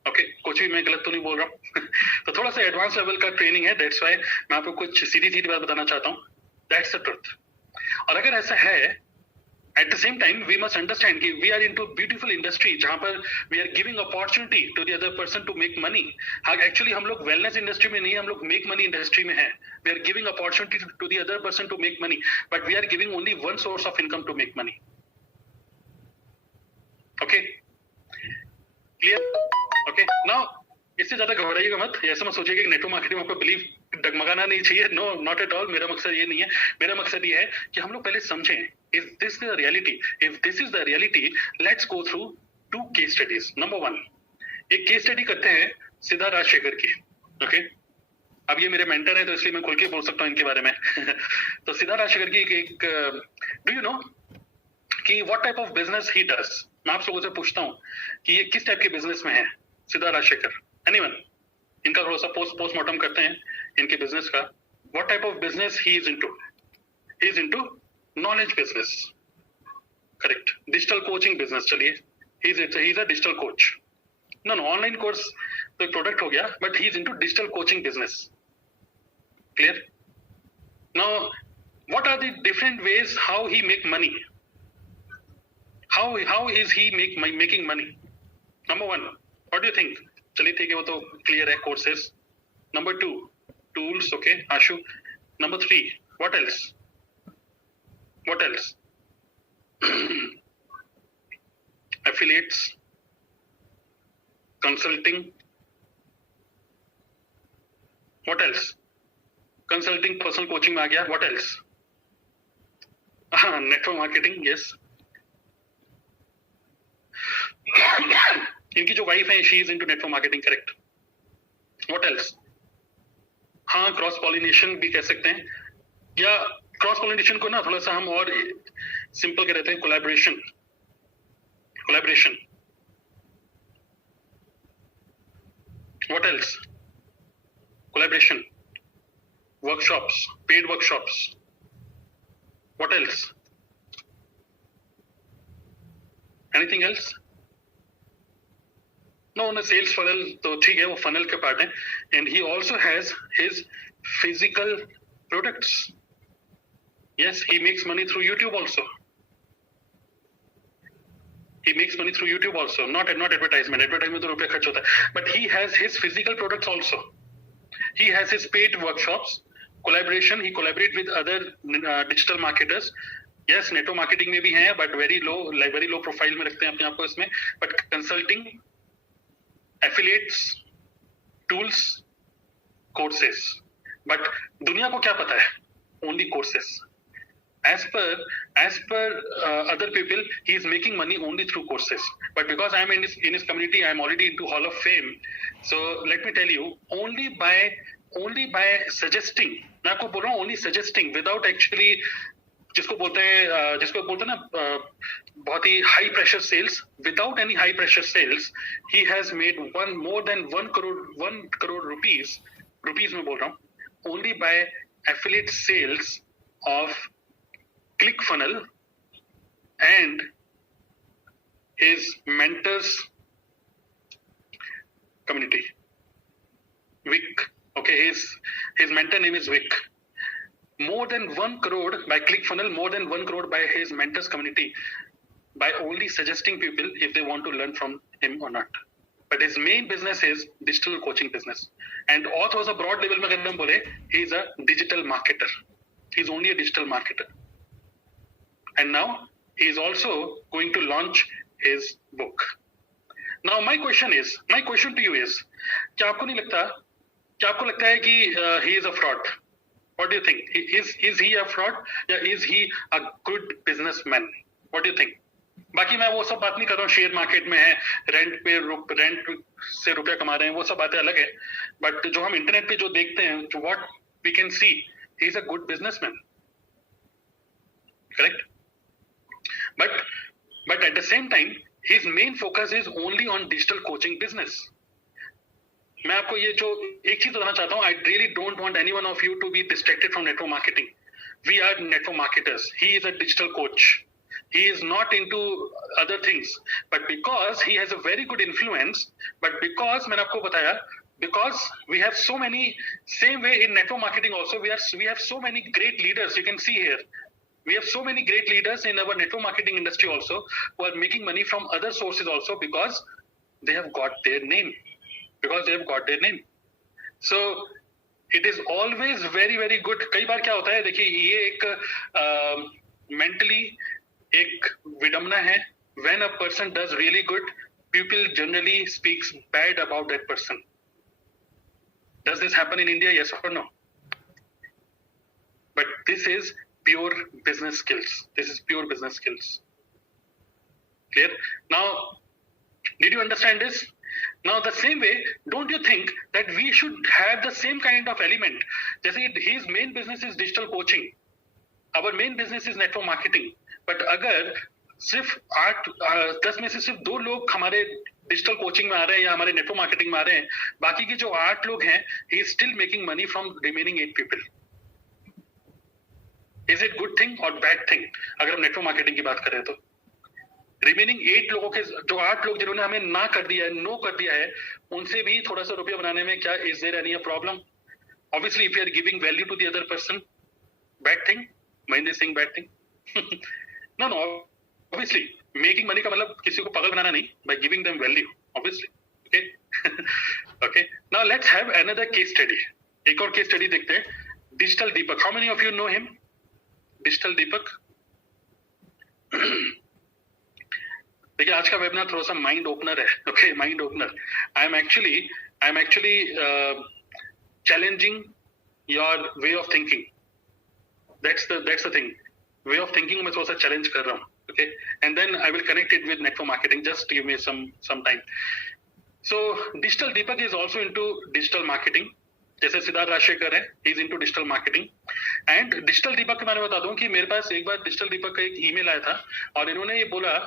Okay, कुछ भी मैं गलत तो नहीं बोल रहा हूँ. तो थोड़ा सा एडवांस लेवल का ट्रेनिंग है, दैट्स व्हाई मैं आपको कुछ सीधी बात बताना चाहता हूँ. That's the truth. और अगर ऐसा है At the same time, we must understand that we are into beautiful industry जहाँ पर we are giving opportunity to the other person to make money. हाँ, actually हम लोग wellness industry में नहीं, हम लोग make money industry में हैं. We are giving opportunity to the other person to make money, but we are giving only one source of income to make money. Okay, clear? Okay, now इससे ज्यादा घबराइएगा मत. ऐसा मत सोचिए कि नेटवर्क मार्केटिंग में आपको बिलीव डगमगाना नहीं चाहिए. No, not at all. मेरा मकसद ये नहीं है. मेरा मकसद ये है कि हम लोग पहले समझें. Is this the reality? If this is the reality, let's go through 2 case studies. Number 1, एक केस स्टडी करते हैं सिद्धार्थ राजशेखर की. ओके, अब ये मेरे मेंटर है तो इसलिए मैं खुल के बोल सकता हूँ इनके बारे में. तो सिद्धार्थ राजशेखर की एक डू यू नो कि what type of business he does. मैं आप लोगों से पूछता हूँ कि ये किस टाइप के बिजनेस में है सिद्धार्थ राजशेखर. एनीवन? इनका थोड़ा सा पोस्टमार्टम करते हैं इनके बिजनेस का. What type of business he is into? He is into knowledge business. Correct. Digital coaching business. चलिए, he's a digital coach. No, online course तो एक product हो गया, but he's into digital coaching business. Clear? Now, what are the different ways how he make money? How is he making money? Number 1, what do you think? चलिए ठीक है, वो तो clear है, courses. Number 2, tools. Okay, Ashu. Number 3, what else? What else? Affiliates, consulting. What else? Consulting, personal coaching में आ गया. What else? हाँ, network marketing. Yes. इनकी जो वाइफ है, she is into network marketing. Correct. What else? हाँ, cross pollination भी कह सकते हैं, या क्रॉस पॉलिनेशन को ना थोड़ा सा हम और सिंपल कर देते हैं. Collaboration. What else? Collaboration, workshops, paid workshops. What else? Anything else? No, ना सेल्स फनल तो ठीक है, वो फनल के पार्ट है. And he also has his physical products. Yes, he makes money through YouTube also. He makes money through YouTube also, not advertisement. Advertisement तो रुपया खर्च होता है. But he has his physical products also. He has his paid workshops, collaboration. He collaborate with other digital marketers. Yes, network marketing में भी हैं, but very low profile में रखते हैं अपने आप को इसमें. But consulting, affiliates, tools, courses. But दुनिया को क्या पता है? Only courses. As per other people, he is making money only through courses. But because I am in his community, I am already into Hall of Fame. So let me tell you, only by suggesting, मैं आपको बोल रहा हूँ, only suggesting without actually, जिसको बोलते हैं ना बहुत ही high pressure sales, without any high pressure sales, he has made more than 1 crore rupees में बोल रहा हूँ, only by affiliate sales of ClickFunnel and his mentors community. Vic. Okay, his mentor name is Vic. More than 1 crore by ClickFunnel, more than 1 crore by his mentors community, by only suggesting people if they want to learn from him or not. But his main business is digital coaching business. And auth was a broad level में अगर हम बोले, he is a digital marketer. He is only a digital marketer. And now he is also going to launch his book. Now my question to you is, क्या आपको लगता है कि he is a fraud? What do you think? Is he a fraud? या is he a good businessman? What do you think? बाकी मैं वो सब बात नहीं कर रहा हूँ, शेयर मार्केट में है, रेंट से रुपया कमा रहे हैं, वो सब बातें अलग है. बट जो हम इंटरनेट पे जो देखते हैं, what we can see, he is a good businessman. Correct? But at the same time, his main focus is only on digital coaching business. मैं आपको ये जो एक चीज बताना चाहता हूँ, I really don't want any one of you to be distracted from network marketing. We are network marketers. He is a digital coach. He is not into other things. But because he has a very good influence, but because मैंने आपको बताया, because we have so many, same way in network marketing also, we have so many great leaders. You can see here. We have so many great leaders in our network marketing industry also who are making money from other sources also because they have got their name. So it is always very very good. कई बार क्या होता है, देखिए ये एक mentally एक विडम्बना है. When a person does really good, people generally speaks bad about that person. Does this happen in India? Yes or no? But this is pure business skills. Clear? Now, did you understand this? Now, the same way, don't you think that we should have the same kind of element? जैसे his main business is digital coaching, our main business is network marketing. But अगर सिर्फ 8-10 में से सिर्फ 2 लोग हमारे digital coaching में आ रहे हैं या हमारे नेटवर्क मार्केटिंग में आ रहे हैं, बाकी के जो 8 लोग हैं, he is still making money from remaining 8 people. Is it good thing or bad thing? अगर हम नेटवर्क मार्केटिंग की बात करें तो रिमेनिंग 8 लोगों के जो 8 लोग जिन्होंने हमें नो कर दिया है, उनसे भी थोड़ा सा रुपया बनाने में क्या is there any problem? Obviously if you are giving value to the other person, bad thing? Mahendra Singh bad thing? No, obviously making money का मतलब किसी को पागल बनाना नहीं, by giving them value, obviously. Okay, now let's have another case study. एक और case study देखते हैं. Digital Deepak. How many of you know him? Digital Deepak. देखिए आज का वेबिनार थोड़ा सा माइंड ओपनर है. Okay, mind opener. I am actually challenging your way of thinking. That's the thing. Way of thinking मैं थोड़ा सा चैलेंज कर रहा हूँ. Okay, and then I will connect it with network marketing. Just give me some time. So digital Deepak is also into digital marketing. जैसे सिद्धार्थ राजशेखर है, he is into digital marketing. And digital Deepak के बारे में बता दूं कि मेरे पास एक बार डिजिटल दीपक का एक ईमेल आया था और इन्होंने ये बोला,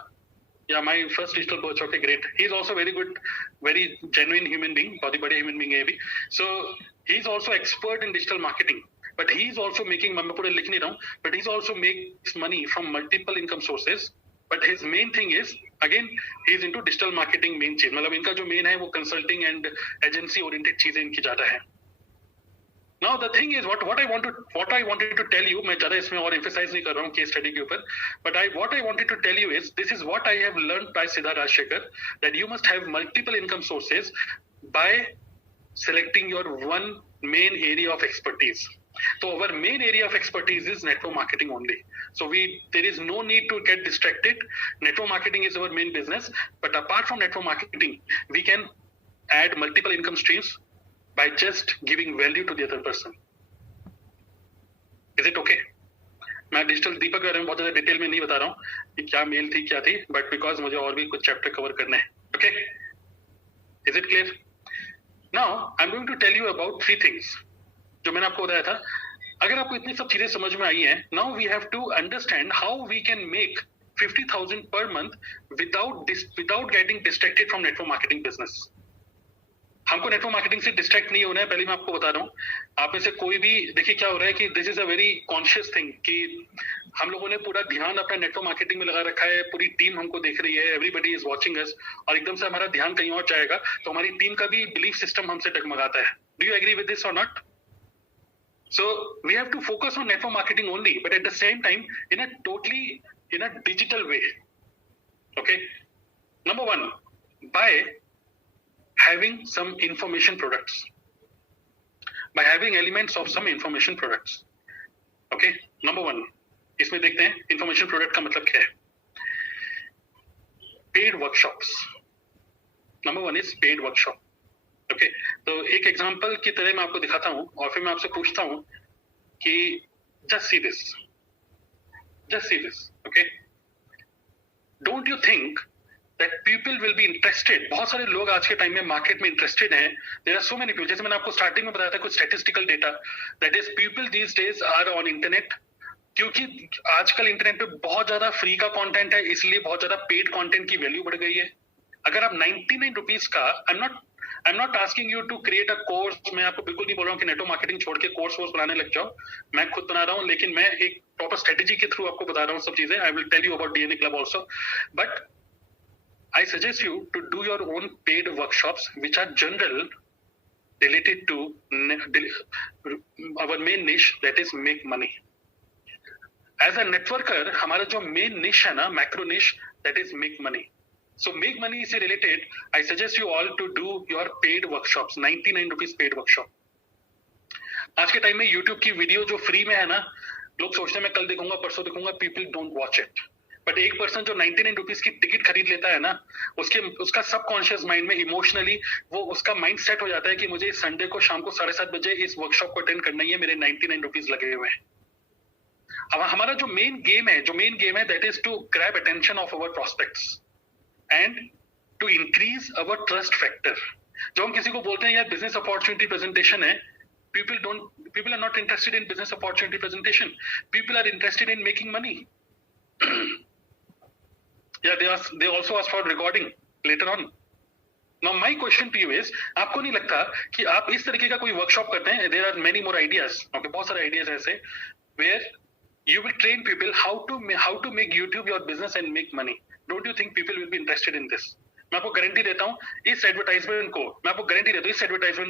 yeah, my first digital coach. Okay, great. He's also very good, very genuine human being. बहुत ही बड़े human being है भी. So he's also expert in digital marketing, but he's also making, मैं पूरे लिख नहीं रहा हूँ, but he's also makes money from multiple income sources. But his main thing is, again, he's into digital marketing main चीज. मतलब इनका जो main है वो consulting and agency oriented चीजें इनकी ज्यादा है. Now the thing is what I wanted to tell you, मैं ज़्यादा इसमें और emphasize नहीं कर रहा हूँ case study के ऊपर, but what I wanted to tell you is this is what I have learned by Siddharth Rajshekar, that you must have multiple income sources by selecting your one main area of expertise. So our main area of expertise is network marketing only. So there is no need to get distracted. Network marketing is our main business, but apart from network marketing, we can add multiple income streams by just giving value to the other person. Is it okay? मैं digital Deepak के बारे में बहुत ज्यादा detail में नहीं बता रहा हूँ कि क्या मेल थी क्या थी, बट बिकॉज मुझे और भी कुछ चैप्टर कवर करने हैं. Okay, is it clear? Now I am going to tell you about 3 things जो मैंने आपको बताया था. अगर आपको इतनी सब चीजें समझ में आई हैं, now we have to understand how we can make 50,000 per month without getting distracted from network marketing business. हमको नेटवर्क मार्केटिंग से डिस्ट्रैक्ट नहीं होना है. पहले मैं आपको बता रहा हूँ, आप में से कोई भी देखिए क्या हो रहा है कि this is a very conscious thing कि हम लोगों ने पूरा ध्यान अपना नेटवर्क मार्केटिंग में लगा रखा है. पूरी टीम हमको देख रही है, एवरीबडी इज वॉचिंग अस, और एकदम से हमारा ध्यान कहीं और जाएगा तो हमारी टीम का भी बिलीफ सिस्टम हमसे डगमगाता है. Do you agree with this और not? So we have to focus on network marketing only, but at the same time in a digital way. Okay, number 1, by having some information products, by having elements of some information products. Okay, number 1, इसमें देखते हैं information product का मतलब क्या है. paid workshops. Number 1 is paid workshop. Okay, तो एक example की तरह मैं आपको दिखाता हूं और फिर मैं आपसे पूछता हूं कि just see this. Okay, don't you think that people will be interested? बहुत सारे लोग आज के टाइम में मार्केट में इंटरेस्टेड हैं. There are so many people. जैसे मैंने आपको स्टार्टिंग में बताया था कुछ statistical data, that is people these days are on internet. क्योंकि आजकल इंटरनेट पे बहुत ज्यादा फ्री का कंटेंट है, इसलिए बहुत ज्यादा पेड कंटेंट की वैल्यू बढ़ गई है. अगर आप 99 रुपीज का, I am not asking you to create a course. मैं आपको बिल्कुल नहीं बोल रहा हूँ कि नेटवर्क मार्केटिंग छोड़ के कोर्स बनाने लग जाओ. मैं खुद बना रहा हूँ, लेकिन मैं एक प्रॉपर स्ट्रेटेजी के थ्रू आपको बता रहा हूँ सब चीजें. I will tell you about DNA club also, but I suggest you to do your own paid workshops which are general, related to our main niche, that is make money. As a networker हमारा जो main niche है ना, macro niche, that is make money. So make money से related, I suggest you all to do your paid workshops, 99 rupees paid workshop. आज के time में YouTube की video जो फ्री में है ना, लोग सोचते हैं मैं कल देखूंगा परसों देखूंगा, people don't watch it. But एक पर्सन जो 99 रुपीज की टिकट खरीद लेता है ना, उसका सबकॉन्शियस माइंड में इमोशनली वो उसका माइंड सेट हो जाता है कि मुझे इस संडे को शाम को 7:30 बजे इस वर्कशॉप को अटेंड करना ही है, मेरे 99 रुपीज लगे हुए हैं. अब हमारा जो मेन गेम है that is to grab attention of our prospects and to increase our trust factor. जब हम किसी को बोलते हैं यार बिजनेस अपॉर्चुनिटी प्रेजेंटेशन है, people are not interested in business opportunity presentation. People are interested in making money. Yeah, they also ask for recording later on. Now my question to you is, आपको नहीं लगता कि आप इस तरीके का कोई वर्कशॉप करते हैं? There are many more ideas. Okay, बहुत सारे ideas ऐसे where you will train people how to make YouTube your business and make money. Don't you think people will be interested in this? मैं आपको guarantee देता हूँ इस advertisement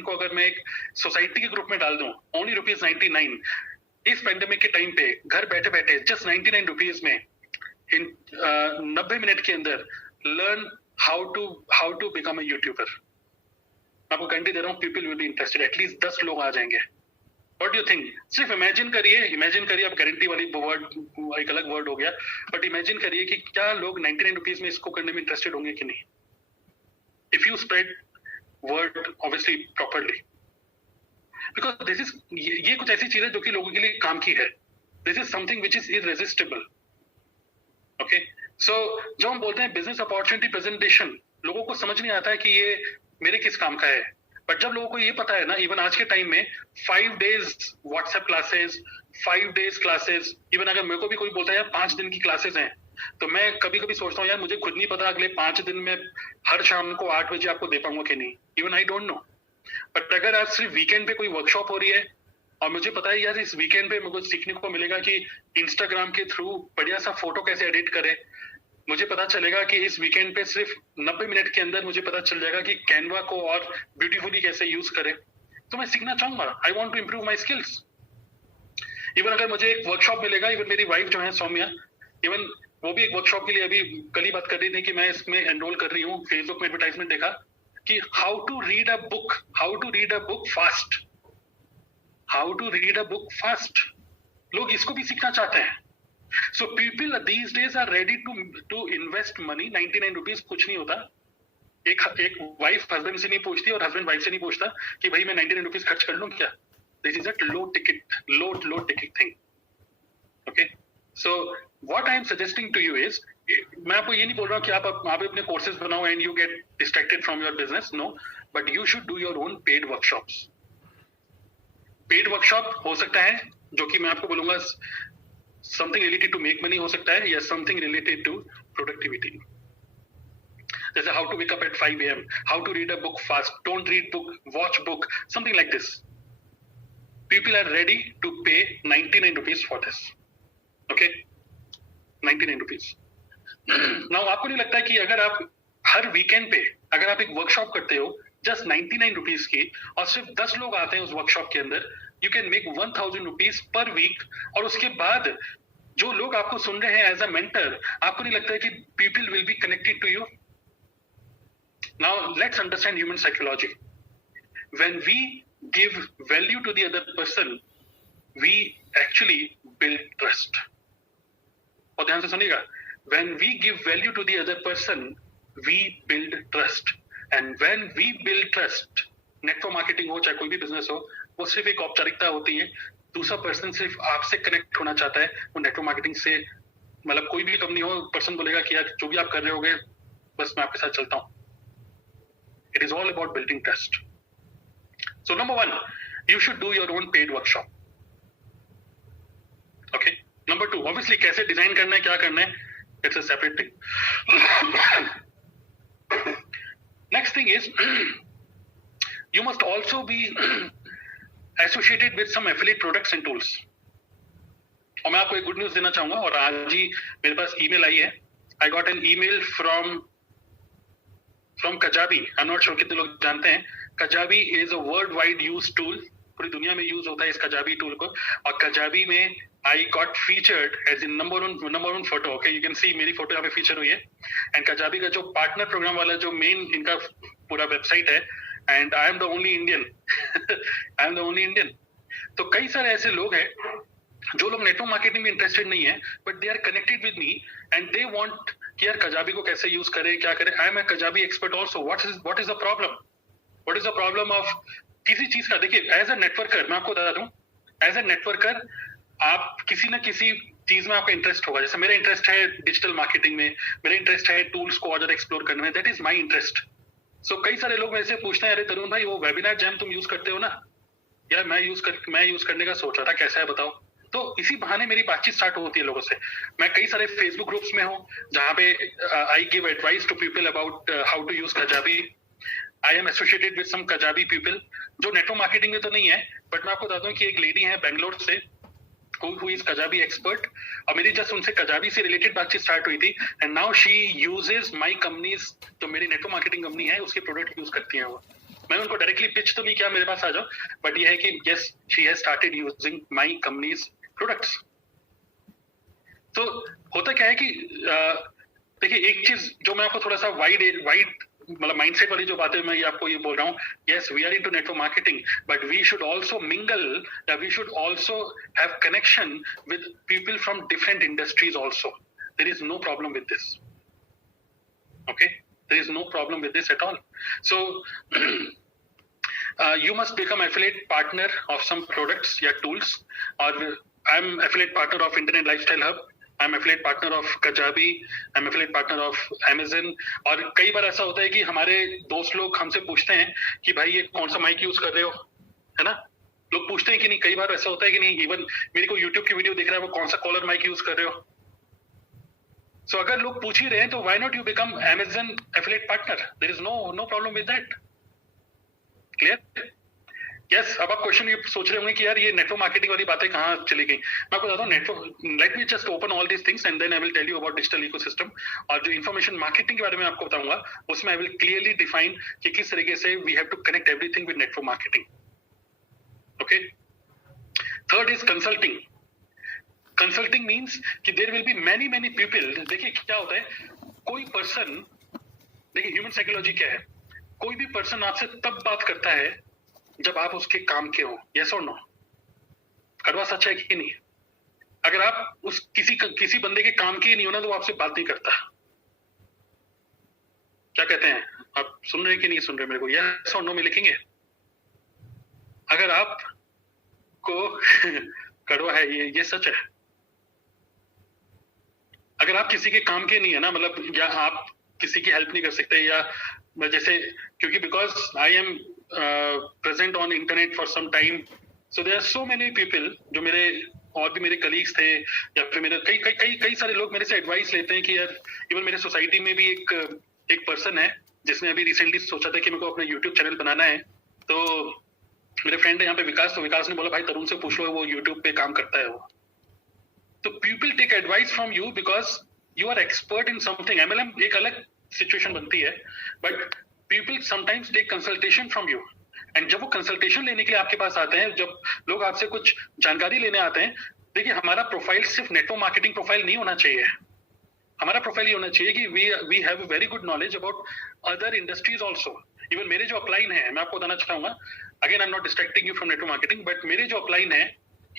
को अगर मैं एक सोसाइटी के ग्रुप में डाल दूं, ओनली ₹99, इस पेंडेमिक के टाइम पे घर बैठे बैठे जस्ट 99 रुपीज में इन 90 मिनट के अंदर learn how to become a YouTuber. मैं आपको गारंटी दे रहा हूँ people will be interested. At least 10 लोग आ जाएंगे. What do you think? सिर्फ इमेजिन करिए. अब गारंटी वाली वर्ड एक अलग वर्ड हो गया, बट इमेजिन करिए कि क्या लोग 99 रुपीज में इसको करने में इंटरेस्टेड होंगे कि नहीं, if you spread word obviously properly, because this is ये कुछ ऐसी चीज है जो कि लोगों के लिए काम की है. This is something which is irresistible. Okay, so जब हम बोलते हैं बिजनेस अपॉर्चुनिटी प्रेजेंटेशन, लोगों को समझ नहीं आता है कि ये मेरे किस काम का है. बट जब लोगों को ये पता है ना, इवन आज के टाइम में 5 days WhatsApp classes, 5 days classes, even अगर मेरे को भी कोई बोलता है यार 5 दिन की क्लासेस हैं, तो मैं कभी कभी सोचता हूँ यार मुझे खुद नहीं पता अगले 5 दिन में हर शाम को 8 बजे आपको दे पाऊंगा कि नहीं. Even I don't know. But अगर आज सिर्फ वीकेंड पे कोई वर्कशॉप हो रही है और मुझे पता है यार इस वीकेंड पे मुझे सीखने को मिलेगा कि इंस्टाग्राम के थ्रू बढ़िया सा फोटो कैसे एडिट करे, मुझे पता चलेगा कि इस वीकेंड पे सिर्फ 90 मिनट के अंदर मुझे पता चल जाएगा कि कैनवा को और ब्यूटीफुली कैसे यूज करे, तो मैं सीखना चाहूंगा. I want to improve my skills. Even अगर मुझे एक वर्कशॉप मिलेगा, इवन मेरी वाइफ जो है सौम्या, इवन वो भी एक वर्कशॉप के लिए अभी कल ही बात कर रही थी कि मैं इसमें एनरोल कर रही हूँ. फेसबुक में एडवर्टाइजमेंट देखा कि how to read a book fast. लोग इसको भी सीखना चाहते हैं. So people these days are ready to invest money. 99 rupees कुछ नहीं होता. एक वाइफ हस्बैंड से नहीं पूछती और हस्बैंड वाइफ से नहीं पूछता कि भाई मैं 99 रुपीज खर्च कर लूं क्या. This is a low ticket thing. Okay, so what I am suggesting to you is, मैं आपको ये नहीं बोल रहा हूँ कि आप अपने कोर्सेज बनाओ and you get distracted from your business, no, but you should do your own paid workshops. Paid workshop हो सकता है जो कि मैं आपको बोलूंगा something related to make money हो सकता है, या something related to productivity. जैसे how to wake up at 5 a.m, how to read a book fast, don't read book, watch book, something like this. People are ready to pay 99 rupees for this. Okay, 99 rupees. Now आपको नहीं लगता कि अगर आप हर weekend पे अगर आप एक वर्कशॉप करते हो जस्ट 99 रुपीज की और सिर्फ 10 लोग आते हैं उस वर्कशॉप के अंदर, you can make 1000 rupees per week. और उसके बाद जो लोग आपको सुन रहे हैं एज अ मेंटर, आपको नहीं लगता है कि people will be connected to you. Now let's understand human psychology. When we give value to the other person, we actually build trust. और ध्यान से सुनिएगा, when we give value to the other person, we build trust, and when we build trust, network marketing हो चाहे कोई भी business हो, वो सिर्फ एक औपचारिकता होती है. दूसरा पर्सन सिर्फ आपसे कनेक्ट होना चाहता है. वो नेटवर्क मार्केटिंग से मतलब कोई भी कंपनी हो, पर्सन बोलेगा कि यार जो भी आप कर रहे होगे बस मैं आपके साथ चलता हूँ. It is all about building trust. So number 1, you should do your own paid workshop. Okay. Number 2, obviously कैसे डिजाइन करना है, क्या करना है, it's a separate thing. Next thing is you must also be associated with some affiliate products and tools. और मैं आपको एक गुड न्यूज देना चाहूंगा, और आज ही मेरे पास ईमेल आई है. I got an email from Kajabi. I'm not sure कितने लोग जानते हैं. Kajabi is a worldwide used tool पूरी दुनिया में यूज होता है इस Kajabi टूल को, और Kajabi में I got featured as in number one photo. Okay, you can see मेरी फोटो यहाँ पे फीचर हुई है, एंड Kajabi का जो पार्टनर प्रोग्राम वाला जो मेन इनका पूरा वेबसाइट है, and I am the only Indian I am the only Indian. तो कई सारे ऐसे लोग हैं जो लोग नेटवर्क मार्केटिंग में इंटरेस्टेड नहीं है, but they are connected with me and they want कि यार Kajabi को कैसे यूज करें, क्या करें। I am a Kajabi expert also. What is the problem? What is the problem of किसी चीज का? देखिए, एज अ नेटवर्कर मैं आपको बता दूं, एज अ नेटवर्कर आप किसी ना किसी चीज में आपका इंटरेस्ट होगा। जैसे मेरा इंटरेस्ट है डिजिटल मार्केटिंग में, मेरा इंटरेस्ट है टूल्स को और ज्यादा एक्सप्लोर करने में, दैट इज माई इंटरेस्ट। सो कई सारे लोग मेरे से पूछते हैं, अरे तरुण भाई वो वेबिनार जैम तुम यूज करते हो ना? यार मैं यूज करने का सोच रहा था, कैसा है बताओ। तो इसी बहाने मेरी बातचीत स्टार्ट होती है लोगों से। मैं कई सारे फेसबुक ग्रुप्स में हूँ जहाँ पे I give advice to people about how to use Kajabi। I am associated with some Kajabi people जो नेटवर्क मार्केटिंग में तो नहीं है, बट मैं आपको बताता हूँ कि एक लेडी है बैंगलोर से who is Kajabi expert, और मेरी जस्ट उनसे Kajabi से रिलेटेड बातचीत स्टार्ट हुई थी, and now she uses my companies, जो मेरी नेटवर्क मार्केटिंग कंपनी है उसके प्रोडक्ट यूज करती हैं वो। मैंने उनको डायरेक्टली पिच तो नहीं किया मेरे पास आ जाओ, बट ये है कि yes she has started using my companies products. तो होता क्या है कि देखिए, एक चीज जो मैं आपको थोड़ा सा वाइड मतलब माइंडसेट वाली जो बातें मैं आपको ये बोल रहा हूँ, yes we are into network marketing, but we should also mingle, we should also have connection with people from different industries also. There is no problem with this. Okay, there is no problem with this at all. So you must become affiliate partner of some products या tools, or I'm affiliate partner of Internet Lifestyle Hub, I'm affiliate partner of Kajabi, I'm affiliate partner of Amazon। और कई बार ऐसा होता है कि हमारे दोस्त लोग हमसे पूछते हैं कि भाई ये कौन सा माइक यूज कर रहे हो, है ना? लोग पूछते हैं कि नहीं, कई बार ऐसा होता है कि नहीं, इवन मेरे को YouTube की वीडियो देख रहा है वो कौन सा कॉलर माइक यूज कर रहे हो। सो अगर लोग पूछ ही रहे हैं तो why not you become Amazon affiliate partner? There is no problem with that। Clear? Yes. अब आप क्वेश्चन ये सोच रहे होंगे कि यार ये नेटवर्क मार्केटिंग वाली बातें कहाँ चली गई। मैं आपको बताता हूँ, network, let me just open all these things and then I will tell you about digital ecosystem. और जो इन्फॉर्मेशन मार्केटिंग के बारे में आपको बताऊंगा उसमें आई विल क्लियरली डिफाइन कि किस तरीके से we have to connect everything with network marketing. Okay, third is consulting. Consulting means कि there will be many people. देखिए क्या होता है, कोई पर्सन, देखिए ह्यूमन साइकोलॉजी क्या है, कोई भी पर्सन आपसे तब बात करता है जब आप उसके काम के हो। यस और नो? कड़वा सच है कि नहीं? अगर आप उस किसी बंदे के काम के ही नहीं हो ना, तो वो आपसे बात नहीं करता। क्या कहते हैं आप? सुन रहे कि नहीं सुन रहे मेरे को? यस और नो में लिखेंगे। अगर आप को कड़वा है ये सच है। अगर आप किसी के काम के नहीं है ना, मतलब या आप किसी की हेल्प नहीं कर सकते, या जैसे क्योंकि because I am present on internet for some time, so there are so many people जो मेरे और भी मेरे कलीग्स थे, या फिर मेरे कई सारे लोग मेरे से एडवाइस लेते हैं कि यार, इवन मेरे सोसाइटी में भी एक पर्सन है जिसने अभी रिसेंटली सोचा था कि मेरे को अपना यूट्यूब चैनल बनाना है। तो मेरे फ्रेंड है यहाँ पे विकास, तो विकास ने बोला भाई तरुण से पूछ लो, वो यूट्यूब पे काम करता है वो। तो people take advice from you because you are expert in something. MLM एक अलग सिचुएशन बनती है, but people sometimes take consultation from you. And जब वो कंसल्टेशन लेने के लिए आपके पास आते हैं, जब लोग आपसे कुछ जानकारी लेने आते हैं, देखिए हमारा प्रोफाइल सिर्फ नेटवर्क मार्केटिंग प्रोफाइल नहीं होना चाहिए। हमारा प्रोफाइल ये होना चाहिए कि we have very good knowledge about other industries also. Even मेरे जो अपलाइन है, मैं आपको बताना चाहूंगा, again I am not distracting you from network marketing, but मेरे जो अपलाइन है,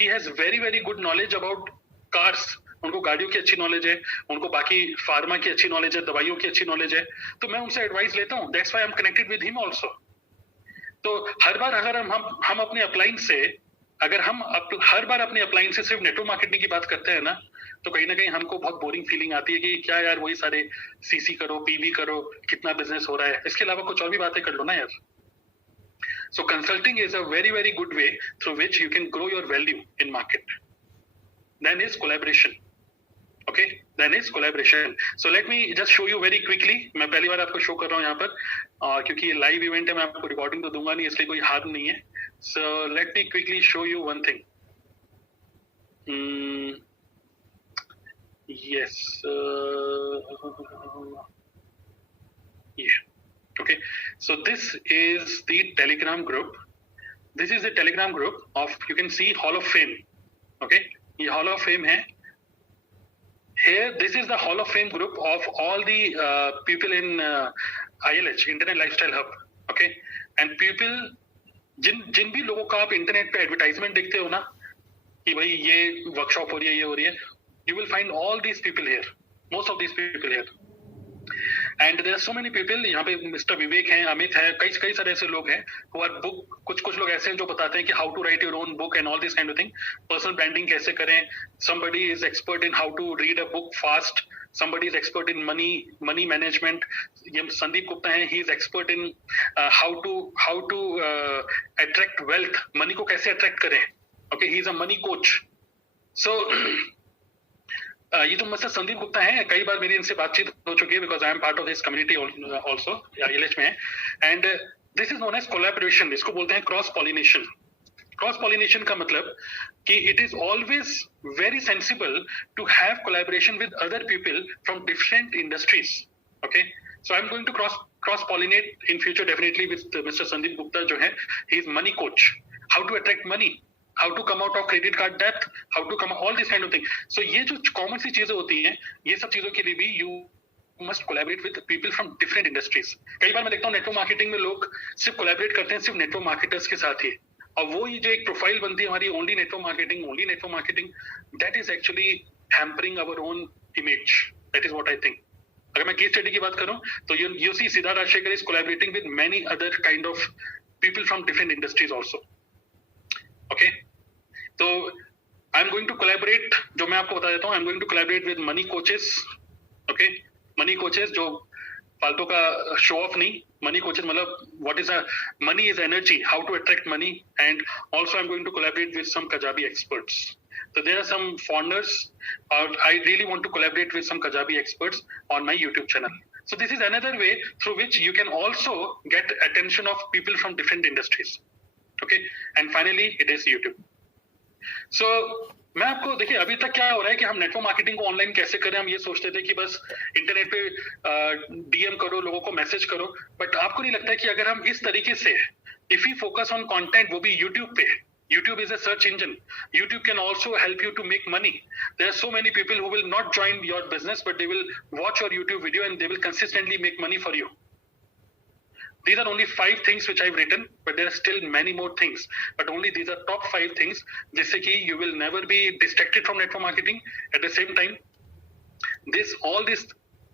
he has very good knowledge about cars. उनको गाड़ियों की अच्छी नॉलेज है, उनको बाकी फार्मा की अच्छी नॉलेज है, दवाइयों की अच्छी नॉलेज है, तो मैं उनसे एडवाइस लेता हूँ। That's why I am connected with him also. तो हर बार अगर हम अपने अपलाइन से, अगर हम हर बार अपने अपलाइन से सिर्फ नेटवर्क मार्केटिंग की बात करते हैं ना, तो कहीं ना कहीं हमको बहुत बोरिंग फीलिंग आती है कि क्या यार वही सारे सीसी करो, पीवी करो, कितना बिजनेस हो रहा है, इसके अलावा कुछ और भी बातें कर लो ना यार। So consulting is a very good way through which you can grow your value in market. Then is collaboration. Okay, then is collaboration. So let me just show you very quickly. मैं पहली बार आपको show कर रहा हूँ यहाँ पर, क्योंकि ये लाइव इवेंट है, मैं आपको रिकॉर्डिंग तो दूंगा नहीं, इसलिए कोई हार्म नहीं है। So let me quickly show you one thing. Yes. Yeah. Okay. So this is the Telegram group. this is the Telegram group of, you can see Hall of Fame. Okay, ये Hall of Fame है. Here, this is the Hall of Fame group of all the people in ILH, Internet Lifestyle Hub. Okay, and people, जिन भी लोगों का आप internet पे advertisement देखते हो ना कि भाई ये वर्कशॉप हो रही है, ये हो रही है, you will find all these people here, most of these people here. And there are so many people. यहाँ पे मिस्टर विवेक हैं, अमित है, कई सारे ऐसे लोग हैं who are book, कुछ लोग ऐसे हैं जो बताते हैं कि how to write your own book and all this kind of thing. Personal branding कैसे करें. Somebody is expert in how to read a book fast. Somebody is expert in money management. ये संदीप गुप्ता हैं, he is expert in how to attract wealth. Money को कैसे attract करें. Okay, he is a money coach. So ये तो mister Sandeep Gupta हैं, कई बार मेरी इनसे बातचीत हो चुकी है because I am part of this community also, ILH में है. And this is known as collaboration. इसको बोलते हैं क्रॉस पॉलिनेशन. क्रॉस पॉलिनेशन का मतलब कि it is always very sensible to have collaboration with other people from different industries. Okay, so I am going to cross pollinate in future definitely with mister Sandeep Gupta जो है, he is money coach. How to attract money, how to come out of credit card debt, how to come, all these kind of thing. So ये जो common सी चीजें होती हैं, ये सब चीजों के लिए भी you must collaborate with people from different industries. कई बार मैं देखता हूँ नेटवर्क मार्केटिंग में लोग सिर्फ कोलैबोरेट करते हैं सिर्फ नेटवर्क मार्केटर्स के साथ ही, और वो ये जो एक प्रोफाइल बनती है हमारी only network marketing, that is actually hampering our own image. That is what I think. अगर मैं केस स्टडी की बात करूं तो you see Siddharth Rajshekhar is collaborating with many other kind of people from different industries also. Okay, तो I am going to collaborate, जो मैं आपको बता देता हूँ, I am going to collaborate with money coaches. Okay, money coaches जो फालतू का शो ऑफ नहीं. मनी कोचेस मतलब what is money is energy, how to attract money. And also I am going to collaborate with some Kajabi experts. So there are some founders, I really want to collaborate with some Kajabi experts on my YouTube channel. So this is another way through which you can also get attention of people from different industries. Okay, and finally it is YouTube. So मैं आपको देखिए अभी तक क्या हो रहा है कि हम नेटवर्क मार्केटिंग को ऑनलाइन कैसे करें, हम ये सोचते थे कि बस इंटरनेट पे DM करो, लोगों को मैसेज करो. बट आपको नहीं लगता है कि अगर हम इस तरीके से if you focus on content, वो भी यूट्यूब पे, YouTube is a search engine. YouTube can also help you to make money. There are so many people who will not join your business, but they will watch your YouTube video and they will consistently make money for you. These are only 5 things which I've written, but there are still many more things. But only these are top 5 things. जिससे कि you will never be distracted from network marketing. At the same time, all these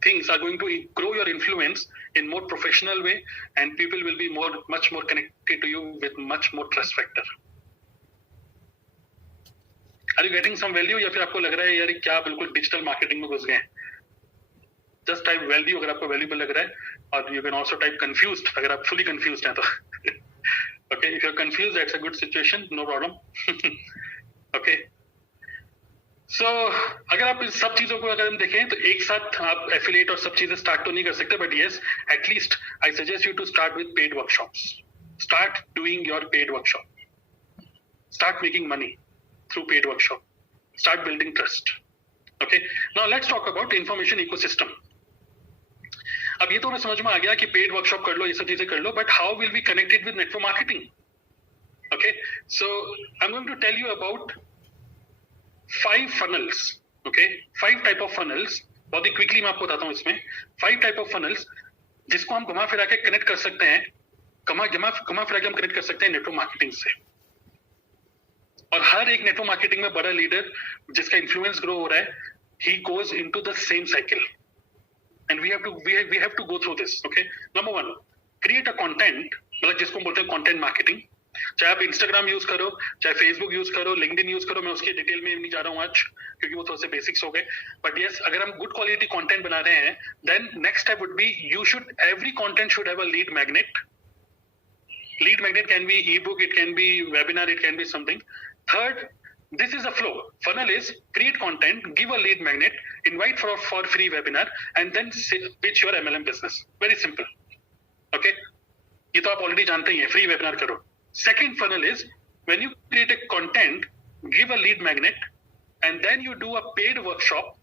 things are going to grow your influence in more professional way, and people will be much more connected to you with much more trust factor. Are you getting some value, या फिर आपको लग रहा है यार क्या बिल्कुल digital marketing में घुस गए? जस्ट टाइप वैल्यू अगर आपको वैल्यूबल लग रहा है, और you can also type confused अगर आप फुली कंफ्यूज्ड हैं तो. Okay, if you are confused that's a good situation, no problem. Okay, so अगर आप इस सब चीजों को अगर हम देखें तो एक साथ आप एफिलिएट और सब चीजें स्टार्ट तो नहीं कर सकते, but yes, at least I suggest you to start with paid workshops. Start doing your paid workshop. Start making money through paid workshop. Start building trust. Okay, now let's talk about information ecosystem. अब ये तो हमें समझ में आ गया कि paid workshop कर लो, ये सब चीजें कर लो, but how will be connected with network marketing? Okay, so I am going to tell you about 5 funnels. Okay, 5 type of funnels. बहुत ही क्विकली मैं आपको बताता हूँ इसमें 5 टाइप ऑफ funnels जिसको हम घुमा फिरा के कनेक्ट कर सकते हैं, घुमा फिरा के हम कनेक्ट कर सकते हैं नेटवर्क मार्केटिंग से. और हर एक नेटवर्क मार्केटिंग में बड़ा लीडर जिसका इन्फ्लुएंस ग्रो हो रहा है, he goes into the same cycle, and we have to go through this. Okay, number 1, create a content, मतलब जिसको बोलते हैं कंटेंट मार्केटिंग. चाहे आप इंस्टाग्राम यूज करो, चाहे फेसबुक यूज करो, लिंक्डइन यूज करो, मैं उसके डिटेल में नहीं जा रहा हूँ आज क्योंकि वो थोड़े से बेसिक्स हो गए. बट यस, अगर हम गुड क्वालिटी कंटेंट बना रहे हैं, then next step would be every content should have a lead magnet. Lead magnet can be ebook, it can be webinar, it can be something. Third, this is a flow. Funnel is create content, give a lead magnet, invite for free webinar, and then pitch your MLM business. Very simple. Okay, ये तो आप already जानते ही हैं, free webinar करो. Second funnel is when you create a content, give a lead magnet, and then you do a paid workshop.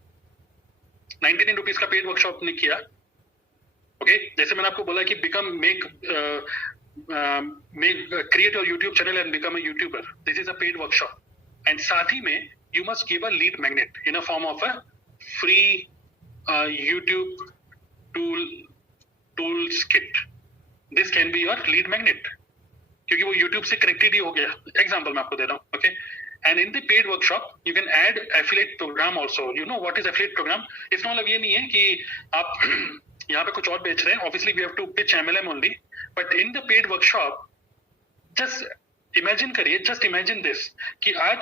99 rupees का paid workshop ने किया. Okay, जैसे मैंने आपको बोला कि create your YouTube channel and become a YouTuber. This is a paid workshop. And साथ ही में you must give a lead magnet in a form of a free YouTube tools kit. This can be your lead magnet क्योंकि वो YouTube से connected ही हो गया. Example मैं आपको दे रहा हूँ. Okay. And in the paid workshop, you can add affiliate program also. You know what is affiliate program? इसका मतलब ये नहीं है कि आप यहाँ पे कुछ और बेच रहे हैं. Obviously, we have to pitch MLM only. But in the paid workshop, just imagine this कि आज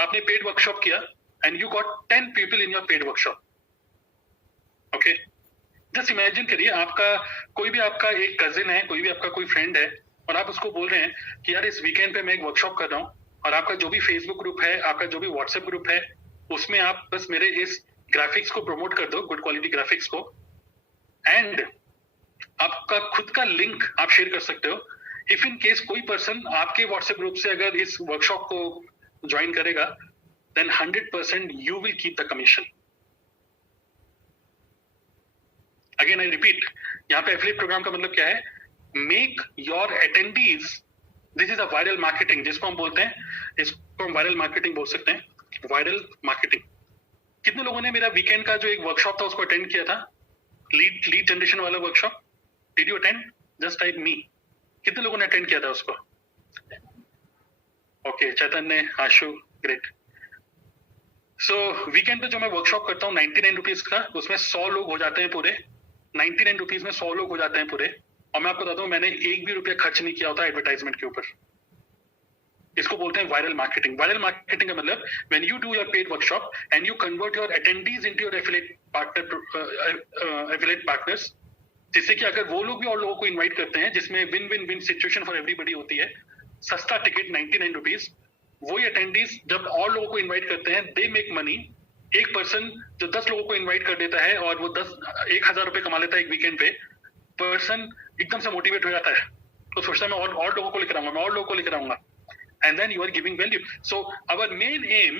आपने paid workshop किया and you got 10 people in your paid workshop. Okay? Just imagine करिए आपका कोई भी आपका एक cousin है, कोई भी आपका कोई friend है और आप उसको बोल रहे हैं कि यार इस weekend पे मैं एक workshop कर रहा हूँ और आपका जो भी फेसबुक ग्रुप है, आपका जो भी व्हाट्सएप ग्रुप है, उसमें आप बस मेरे इस ग्राफिक्स को प्रमोट कर दो, गुड क्वालिटी ग्राफिक्स को, एंड आपका खुद का लिंक आप शेयर कर सकते हो. इफ इन केस कोई पर्सन आपके व्हाट्सएप ग्रुप से अगर इस वर्कशॉप को ज्वाइन करेगा, then 100% you will keep the commission. Again I repeat, यहाँ पे एफिलिएट प्रोग्राम का मतलब क्या है? Make your attendees, this is a viral marketing, जिसको हम बोलते हैं, इसको हम वायरल मार्केटिंग बोल सकते हैं. Viral marketing. कितने लोगों ने मेरा वीकेंड का जो एक वर्कशॉप था उसको अटेंड किया था? लीड जनरेशन वाला workshop. Did you attend? Just type me. कितने लोगों ने अटेंड किया था उसको? Okay, Chaitanya, Ashu, great. So weekend पे जो मैं वर्कशॉप करता हूँ 99 रुपीज का, उसमें 100 लोग हो जाते हैं पूरे. 99 रुपीज में 100 लोग हो जाते हैं पूरे. और मैं आपको बताता हूँ, मैंने एक भी रुपया खर्च नहीं किया होता एडवर्टाइजमेंट के ऊपर. इसको बोलते हैं वायरल मार्केटिंग. वायरल मार्केटिंग का मतलब when you do your paid workshop and you convert your attendees into your affiliate partners, जिससे कि अगर वो लोग भी और लोगों को इनवाइट करते हैं, जिसमें win win win situation for everybody होती है. सस्ता टिकट 99 रुपीज. वही अटेंडीज जब और लोगों को इन्वाइट करते हैं, दे मेक मनी. एक पर्सन जो 10 लोगों को इन्वाइट कर देता है और वो 1,000 रुपए कमा लेता है एक वीकेंड पे, पर्सन एकदम से मोटिवेट हो जाता है, तो सोचता है मैं और लोगों को लेकर आऊंगा, मैं और लोगों को लेकर आऊंगा. And then you are giving value. So our main aim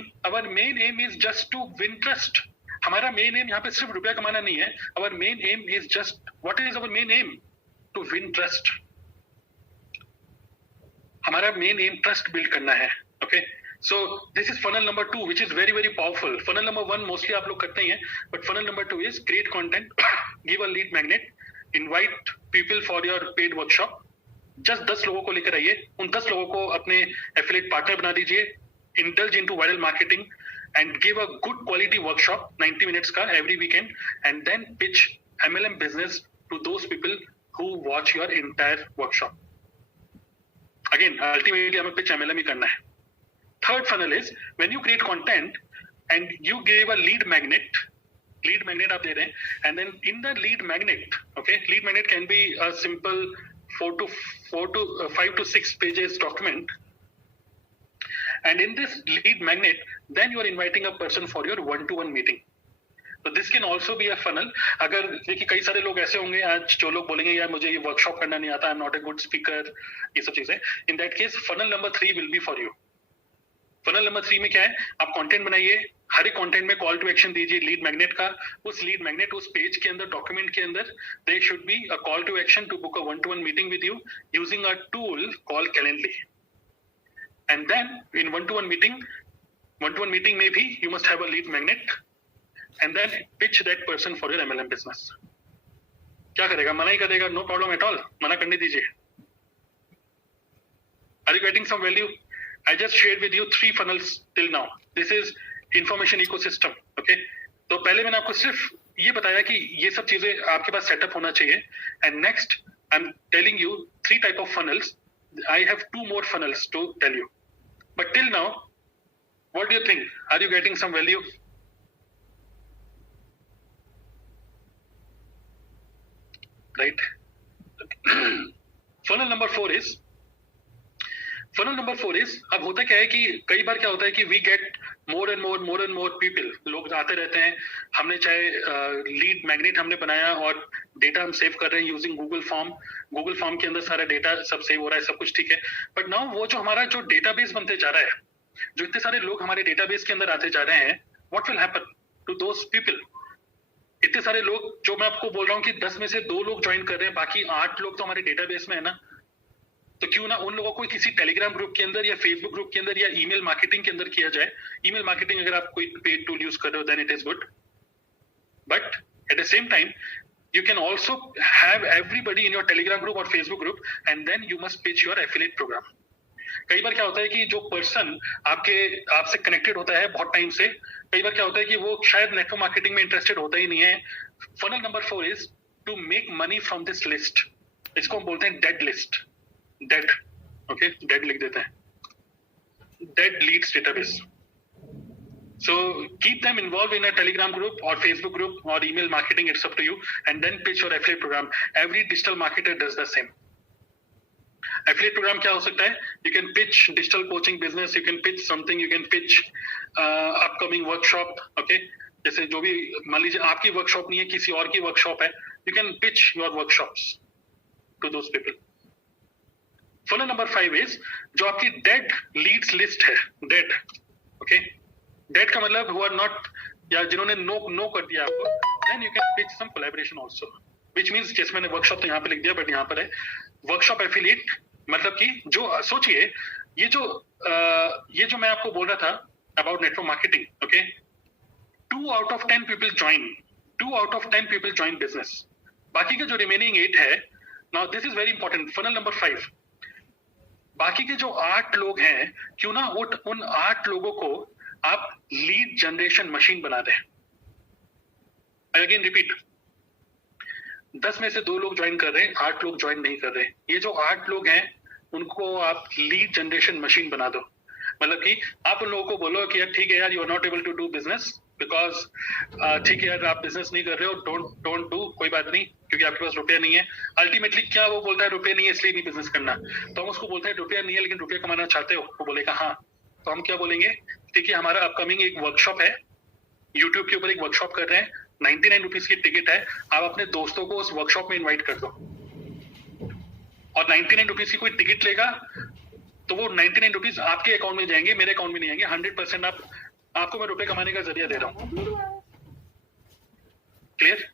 is just to win trust. हमारा main aim यहाँ पे सिर्फ रुपया कमाना नहीं है. Our main aim is just, what is our main aim? To win trust. हमारा main aim trust build करना है. Okay? So this is funnel number 2, which is very very powerful. Funnel number 1 mostly आप लोग करते ही हैं, but funnel number 2 is create content, give a lead magnet, invite people for your paid workshop. Just 10 लोगों को लेकर आइए, उन 10 लोगों को अपने एफिलिएट पार्टनर बना दीजिए, indulge into viral marketing and give a good quality workshop 90 minutes का every weekend, and then pitch MLM business to those people who watch your entire workshop. Again ultimately हमें पिच MLM ही करना है. Third funnel is when you create content and you give a lead magnet आप दे रहे हैं, and then in the lead magnet, okay, lead magnet can be a simple 5 to 6 pages document, and in this lead magnet then you are inviting a person for your one-to-one meeting. So this can also be a funnel. अगर देखिए कई सारे लोग ऐसे होंगे आज जो लोग बोलेंगे यार मुझे ये वर्कशॉप करना नहीं आता, आई am not a good speaker, ये सब चीजें. इन that case funnel number 3 will be for you. funnel number 3 में क्या है? आप कंटेंट बनाइए, हर एक कंटेंट में कॉल टू एक्शन दीजिए लीड मैग्नेट का. उस लीड मैग्नेट उस पेज के अंदर, डॉक्यूमेंट के अंदर there should be a call to action to book a one to one meeting with you using a tool called Calendly. And then in one to one meeting में भी you must have a lead magnet, and then pitch that person for your MLM business. क्या करेगा? मना ही करेगा, no problem at all, मना करने दीजिए. Are you getting some value? I just shared with you 3 funnels till now. This is information ecosystem. Okay? तो पहले मैंने आपको सिर्फ ये बताया कि ये सब चीजें आपके पास सेटअप होना चाहिए. And next, I'm telling you 3 type of funnels. I have 2 more funnels to tell you. But till now, what do you think? Are you getting some value? Right? Funnel number 4 is, अब होता क्या है कि कई बार क्या होता है कि we get more and more people, लोग आते रहते हैं. हमने चाहे लीड मैग्नेट हमने बनाया और डेटा हम सेव कर रहे हैं यूजिंग गूगल फॉर्म के अंदर सारा डेटा सब सेव हो रहा है, सब कुछ ठीक है. बट नाउ वो जो हमारा जो डेटाबेस बनते जा रहा है, जो इतने सारे लोग हमारे डेटाबेस के अंदर आते जा रहे हैं, what will happen to those people? इतने सारे लोग जो मैं आपको बोल रहा हूँ कि 10 में से 2 लोग ज्वाइन कर रहे हैं, बाकी 8 लोग तो हमारे डेटाबेस में है ना. तो क्यों ना उन लोगों को किसी टेलीग्राम ग्रुप के अंदर या फेसबुक ग्रुप के अंदर या ईमेल मार्केटिंग के अंदर किया जाए. ईमेल मार्केटिंग अगर आप कोई पेड टूल यूज कर रहे हो then it is good, but at the same time you can also have everybody in your telegram group or facebook group and then you must pitch your affiliate program. कई बार क्या होता है कि जो person आपसे कनेक्टेड होता है बहुत टाइम से, कई बार क्या होता है कि वो शायद नेटवर्क मार्केटिंग में इंटरेस्टेड होता ही नहीं है. Funnel number 4 is to make money from this list. इसको हम बोलते हैं dead list. Dead, okay, dead लिख देते हैं, dead leads database. So keep them involved in a Telegram group or Facebook group or email marketing. It's up to you. And then pitch your affiliate program. Every digital marketer does the same. Affiliate program क्या हो सकता है? You can pitch digital coaching business. You can pitch something. You can pitch upcoming workshop. Okay. जैसे जो भी मान लीजिए आपकी वर्कशॉप नहीं है, किसी और की वर्कशॉप है, you can pitch your workshops to those people. Funnel number 5 is जो आपकी dead leads list है. Dead. Okay. डेट का मतलब who are not, या जिन्होंने नो कर दिया आपको, then you can pitch some collaboration also, which means जैसे मैंने वर्कशॉप तो यहाँ पे लिख दिया बट यहाँ पर है वर्कशॉप एफिलिएट. मतलब कि जो सोचिए ये जो मैं आपको बोल रहा था about network marketing, okay, 2 out of 10 people join business. बाकी के जो रिमेनिंग 8 है, now this is very important. Funnel number 5, बाकी के जो 8 लोग हैं, क्यों ना उन 8 लोगों को आप लीड जनरेशन मशीन बना दें. अगेन रिपीट, 10 में से 2 लोग ज्वाइन कर रहे हैं, 8 लोग ज्वाइन नहीं कर रहे. ये जो 8 लोग हैं उनको आप लीड जनरेशन मशीन बना दो. मतलब कि आप उन लोगों को बोलो कि यार ठीक है यार, you are not able to do business because ठीक है यार, आप बिजनेस नहीं कर रहे हो, डोंट डू, कोई बात नहीं, क्योंकि आपके पास रुपया नहीं है. अल्टीमेटली क्या वो बोलता है, रुपया नहीं है इसलिए नहीं बिजनेस करना. तो हम उसको बोलते हैं रुपया नहीं है लेकिन रुपया कमाना चाहते हो. वो बोलेगा हाँ. तो हम क्या बोलेंगे, ठीक है हमारा अपकमिंग एक वर्कशॉप है, यूट्यूब के ऊपर एक वर्कशॉप कर रहे हैं, 99 रुपीज की टिकट है, आप अपने दोस्तों को उस वर्कशॉप में इनवाइट कर दो. और 99 रुपीज की कोई टिकट लेगा तो वो 99 रुपीज आपके अकाउंट में जाएंगे, मेरे अकाउंट में नहीं आएंगे. 100% आपको मैं रुपए कमाने का जरिया दे रहा हूँ. क्लियर?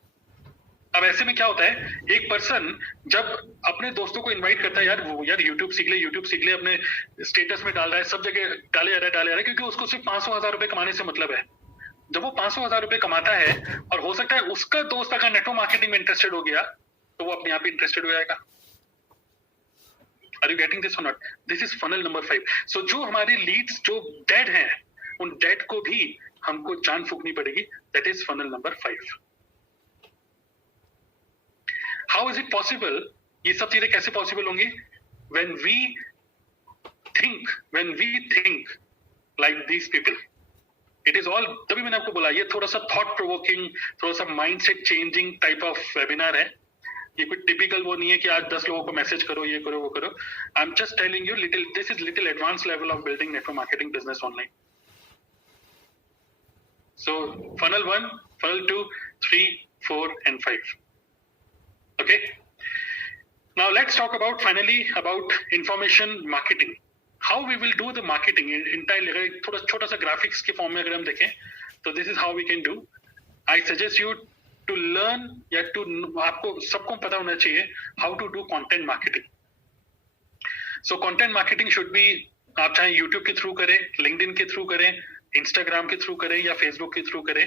अब ऐसे में क्या होता है, एक पर्सन जब अपने दोस्तों को इनवाइट करता है, यार यूट्यूब सीख ले, अपने स्टेटस में डाल रहा है, सब जगह डाले जा रहा है, क्योंकि उसको सिर्फ 500,000 रुपए कमाने से मतलब है. जब वो 500,000 रुपए कमाता है और हो सकता है उसका दोस्त अगर नेटवर्क मार्केटिंग में इंटरेस्टेड हो गया तो वो अपने आप ही इंटरेस्टेड हो जाएगा. आर यू गेटिंग दिस और not? This is funnel number 5. सो जो हमारे लीड्स जो डेड हैं, उन डेड को भी हमको जान फूकनी पड़ेगी. That is funnel number 5. How is it possible? ये सब चीजें कैसे पॉसिबल होंगी? when we think like these people. It is all, तभी मैंने आपको बोला ये थोड़ा सा थॉट प्रोवोकिंग, थोड़ा सा mindset changing type of webinar है. ये कोई टिपिकल वो नहीं है कि आज 10 लोगों को मैसेज करो, ये करो, वो करो. I am just telling you little, this is little advance level of building network marketing business online. So funnel 1, funnel 2, 3, 4 and 5. Okay. Now let's talk about finally about information marketing. How we will do the marketing entirely. अगर थोड़ा छोटा सा graphics के form में अगर हम देखें तो this is how we can do. I suggest you to learn या to आपको सबको पता होना चाहिए how to do content marketing. So content marketing should be, आप चाहे YouTube के थ्रू करें, LinkedIn के थ्रू करें, Instagram के थ्रू करें या Facebook के थ्रू करें,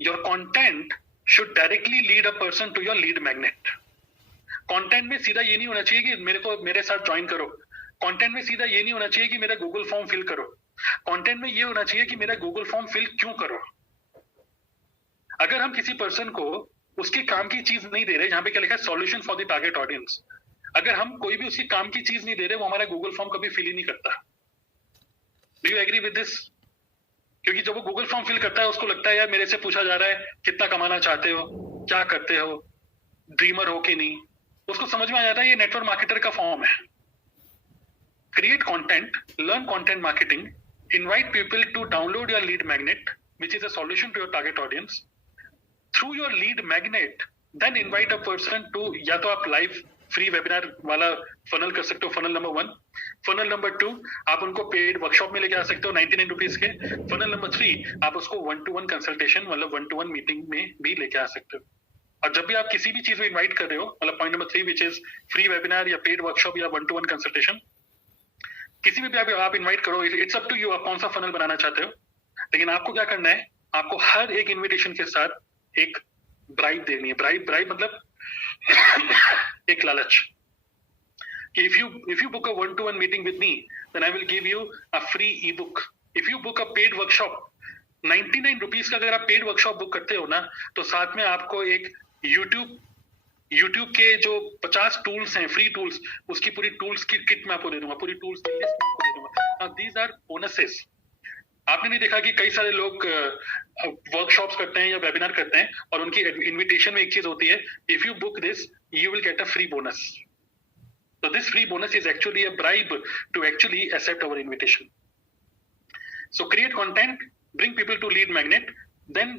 your content should directly lead a person to your lead magnet. Content में सीधा ये नहीं होना चाहिए कि मेरे साथ ज्वाइन करो. कंटेंट में सीधा ये नहीं होना चाहिए कि मेरा गूगल फॉर्म फिल करो. कंटेंट में ये होना चाहिए कि मेरा गूगल फॉर्म फिल क्यों करो. अगर हम किसी पर्सन को उसके काम की चीज नहीं दे रहे, जहां पे क्या लिखा है, solution for the target audience, अगर हम कोई भी उसके काम की चीज नहीं दे रहे, वो हमारा गूगल फॉर्म कभी फिल ही नहीं करता. Do you agree with this? क्योंकि जब वो गूगल फॉर्म फिल करता है उसको लगता है यार मेरे से पूछा जा रहा है कितना कमाना चाहते हो, क्या करते हो, ड्रीमर हो कि नहीं. उसको समझ में आ जाता है ये नेटवर्क मार्केटर का फॉर्म है. Create content, learn content marketing, invite people to download your lead magnet, which is a solution to your target audience. Through your lead magnet, then invite a person to, या तो आप live free webinar वाला funnel कर सकते हो, funnel number 1. funnel number 2, आप उनको paid workshop में लेके आ सकते हो 99 रुपीज के. funnel number 3, आप उसको 1-to-1 consultation मतलब 1-to-1 meeting में भी लेके आ सकते हो. और जब भी आप किसी भी चीज में इन्वाइट कर रहे हो, मतलब point number 3 which is free webinar या पेड वर्कशॉप या 1-to-1 कंसल्टेशन, किसी में भी आप इन्वाइट करो, इट्स अप टू यू आप कौन सा फनल बनाना चाहते हो, लेकिन आपको क्या करना है, आपको हर एक इन्विटेशन के साथ एक ब्राइब देनी है। ब्राइब मतलब एक लालच कि if you book a 1-to-1 meeting with me, then I will give you a free ebook. If you book a paid workshop, 99 rupees का अगर आप पेड वर्कशॉप बुक करते हो ना, तो साथ में आपको एक यूट्यूब के जो 50 टूल्स हैं, फ्री टूल्स, उसकी पूरी टूल्स की किट मैं आपको दे दूंगा, पूरी टूल्स की लिस्ट मैं आपको दे दूंगा। These are bonuses. आपने नहीं देखा कि कई सारे लोग वर्कशॉप्स करते हैं या वेबिनार करते हैं और उनकी इनविटेशन में एक चीज होती है, if you book this you will get a free bonus. So this free bonus is actually a bribe to actually accept our invitation. So create content, bring people to lead magnet, then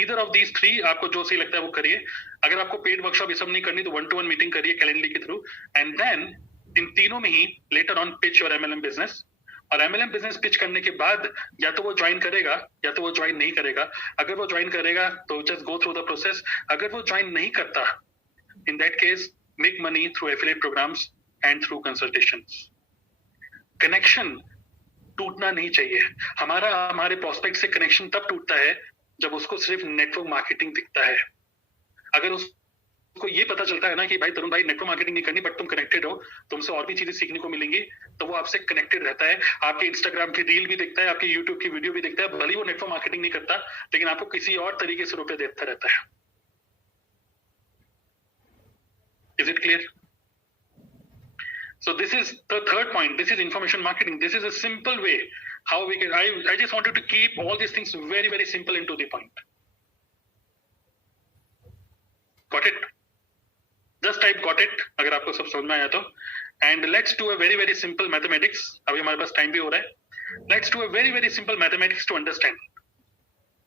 either of these three आपको जो सही लगता है वो करिए। अगर आपको paid workshop ये सब नहीं करनी तो 1-to-1 मीटिंग करिए कैलेंडर के थ्रू, एंड देन इन तीनों में ही later on pitch your MLM business. और MLM बिजनेस पिच करने के बाद या तो वो ज्वाइन करेगा या तो वो ज्वाइन नहीं करेगा। अगर वो ज्वाइन करेगा तो just go through the process, अगर वो ज्वाइन नहीं करता, in that case make money through affiliate programs and through consultations. Connection टूटना नहीं चाहिए। हमारे प्रोस्पेक्ट से कनेक्शन तब टूटता है जब उसको सिर्फ नेटवर्क मार्केटिंग दिखता है। अगर उसको ये पता चलता है ना कि भाई तरुण भाई नेटवर्क मार्केटिंग नहीं करनी बट तुम कनेक्टेड हो, तुमसे और भी चीजें सीखने को मिलेंगी, तो वो आपसे कनेक्टेड रहता है। आपके इंस्टाग्राम की रील भी देखता है, आपके यूट्यूब की वीडियो भी देखता है, भले ही वो नेटवर्क मार्केटिंग नहीं करता, लेकिन आपको किसी और तरीके से रुपए देता रहता है। Is it clear? So this is the third point. This is information marketing. This is a simple way how we can. I just wanted to keep all these things very very simple and to the point. Got it? Just type got it अगर आपको सब समझ में आया तो. And let's do a very very simple mathematics. अभी हमारे पास time भी हो रहा है. Let's do a very very simple mathematics to understand.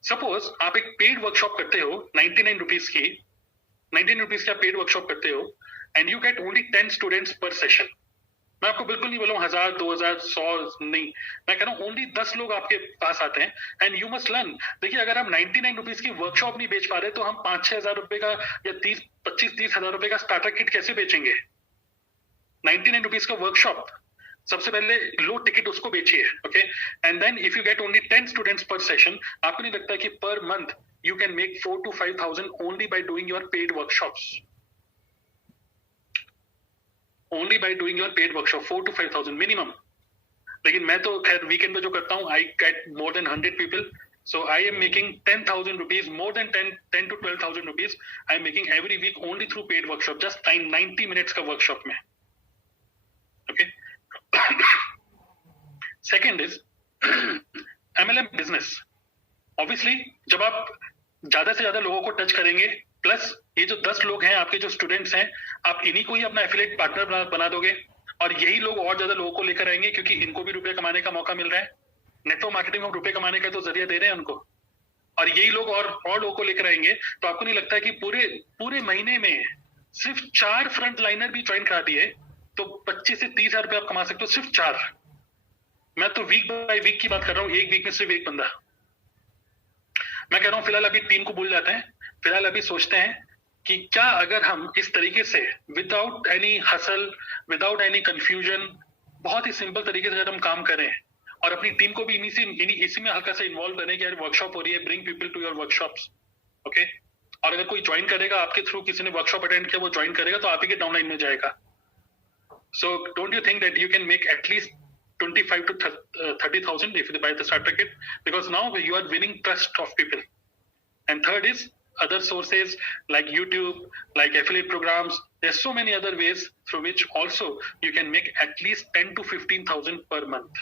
Suppose आप एक पेड वर्कशॉप करते हो 99 रुपीज की, 99 रुपीज का पेड वर्कशॉप करते हो, and you get only 10 students per session. मैं आपको बिल्कुल नहीं बोलूँ 1000, 2000, 100 नहीं, मैं कह रहा हूँ ओनली 10 लोग आपके पास आते हैं एंड यू मस्ट लर्न। देखिए अगर हम 99 रुपीज की वर्कशॉप नहीं बेच पा रहे तो हम 5-6 हजार रुपए का या 25-30 हजार रुपए का स्टार्टर किट कैसे बेचेंगे? 99 रुपीज का वर्कशॉप, सबसे पहले लो टिकट उसको बेचिए, okay? And then if you get only 10 students per session, आपको नहीं लगता कि per month you can make 4 to 5,000 only by doing your paid workshops? Only by doing your paid workshop, 4 to 5,000 minimum. लेकिन मैं तो खैर वीकेंड पे जो करता हूँ, I get more than 100 people, so I am making 10,000 rupees, more than 10 to 12,000 rupees. I am making every week only through paid workshop, just 90 minutes का workshop में, okay? Second is MLM business. Obviously जब आप ज्यादा से ज्यादा लोगों को touch करेंगे, प्लस ये जो 10 लोग हैं आपके जो स्टूडेंट्स हैं, आप इन्हीं को ही अपना एफिलिएट पार्टनर बना दोगे और यही लोग और ज्यादा लोगों को लेकर आएंगे क्योंकि इनको भी रुपए कमाने का मौका मिल रहा है। नेटवर्क मार्केटिंग में रुपए कमाने का तो जरिया दे रहे हैं उनको, और यही लोग और लोगों को लेकर आएंगे। तो आपको नहीं लगता है कि पूरे महीने में सिर्फ 4 फ्रंट लाइनर भी ज्वाइन करा दिए तो 25 से 30 हजार रुपए आप कमा सकते हो, सिर्फ 4। मैं तो वीक बाय वीक की बात कर रहा हूँ, एक वीक में सिर्फ एक बंदा। मैं कह रहा हूँ फिलहाल अभी टीम को भूल जाते हैं, फिलहाल अभी सोचते हैं कि क्या अगर हम इस तरीके से without any hustle, without any confusion, बहुत ही सिंपल तरीके से अगर हम काम करें और अपनी टीम को भी इसी में हल्का सा इन्वॉल्व करें कि यार वर्कशॉप हो रही है, bring people to your workshops, okay? और अगर कोई ज्वाइन करेगा आपके थ्रू, किसी ने वर्कशॉप अटेंड किया, वो ज्वाइन करेगा तो आप ही के डाउनलाइन में जाएगा। So don't you think that you can make at least 25 to 30,000 if you buy the starter kit, because now you are winning trust of people. And third is other sources like YouTube, like affiliate programs. There's so many other ways through which also you can make at least 10 to 15,000 per month.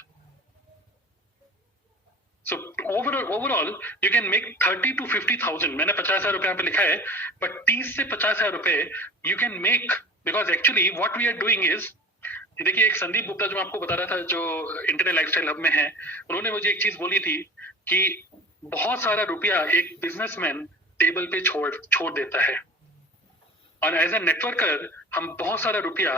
So overall you can make 30 to 50,000. मैंने 50,000 रुपए यहाँ पे लिखा है, but 30 से 50,000 रुपए you can make, because actually what we are doing is, देखिए एक संदीप गुप्ता जो आपको बता रहा था, जो इंटरनेट लाइफस्टाइल हब में है, उन्होंने मुझे एक चीज बोली थी कि बहुत सारा रुपया एक बिजनेसमैन टेबल पे छोड़ देता है, और एज ए नेटवर्कर हम बहुत सारा रुपया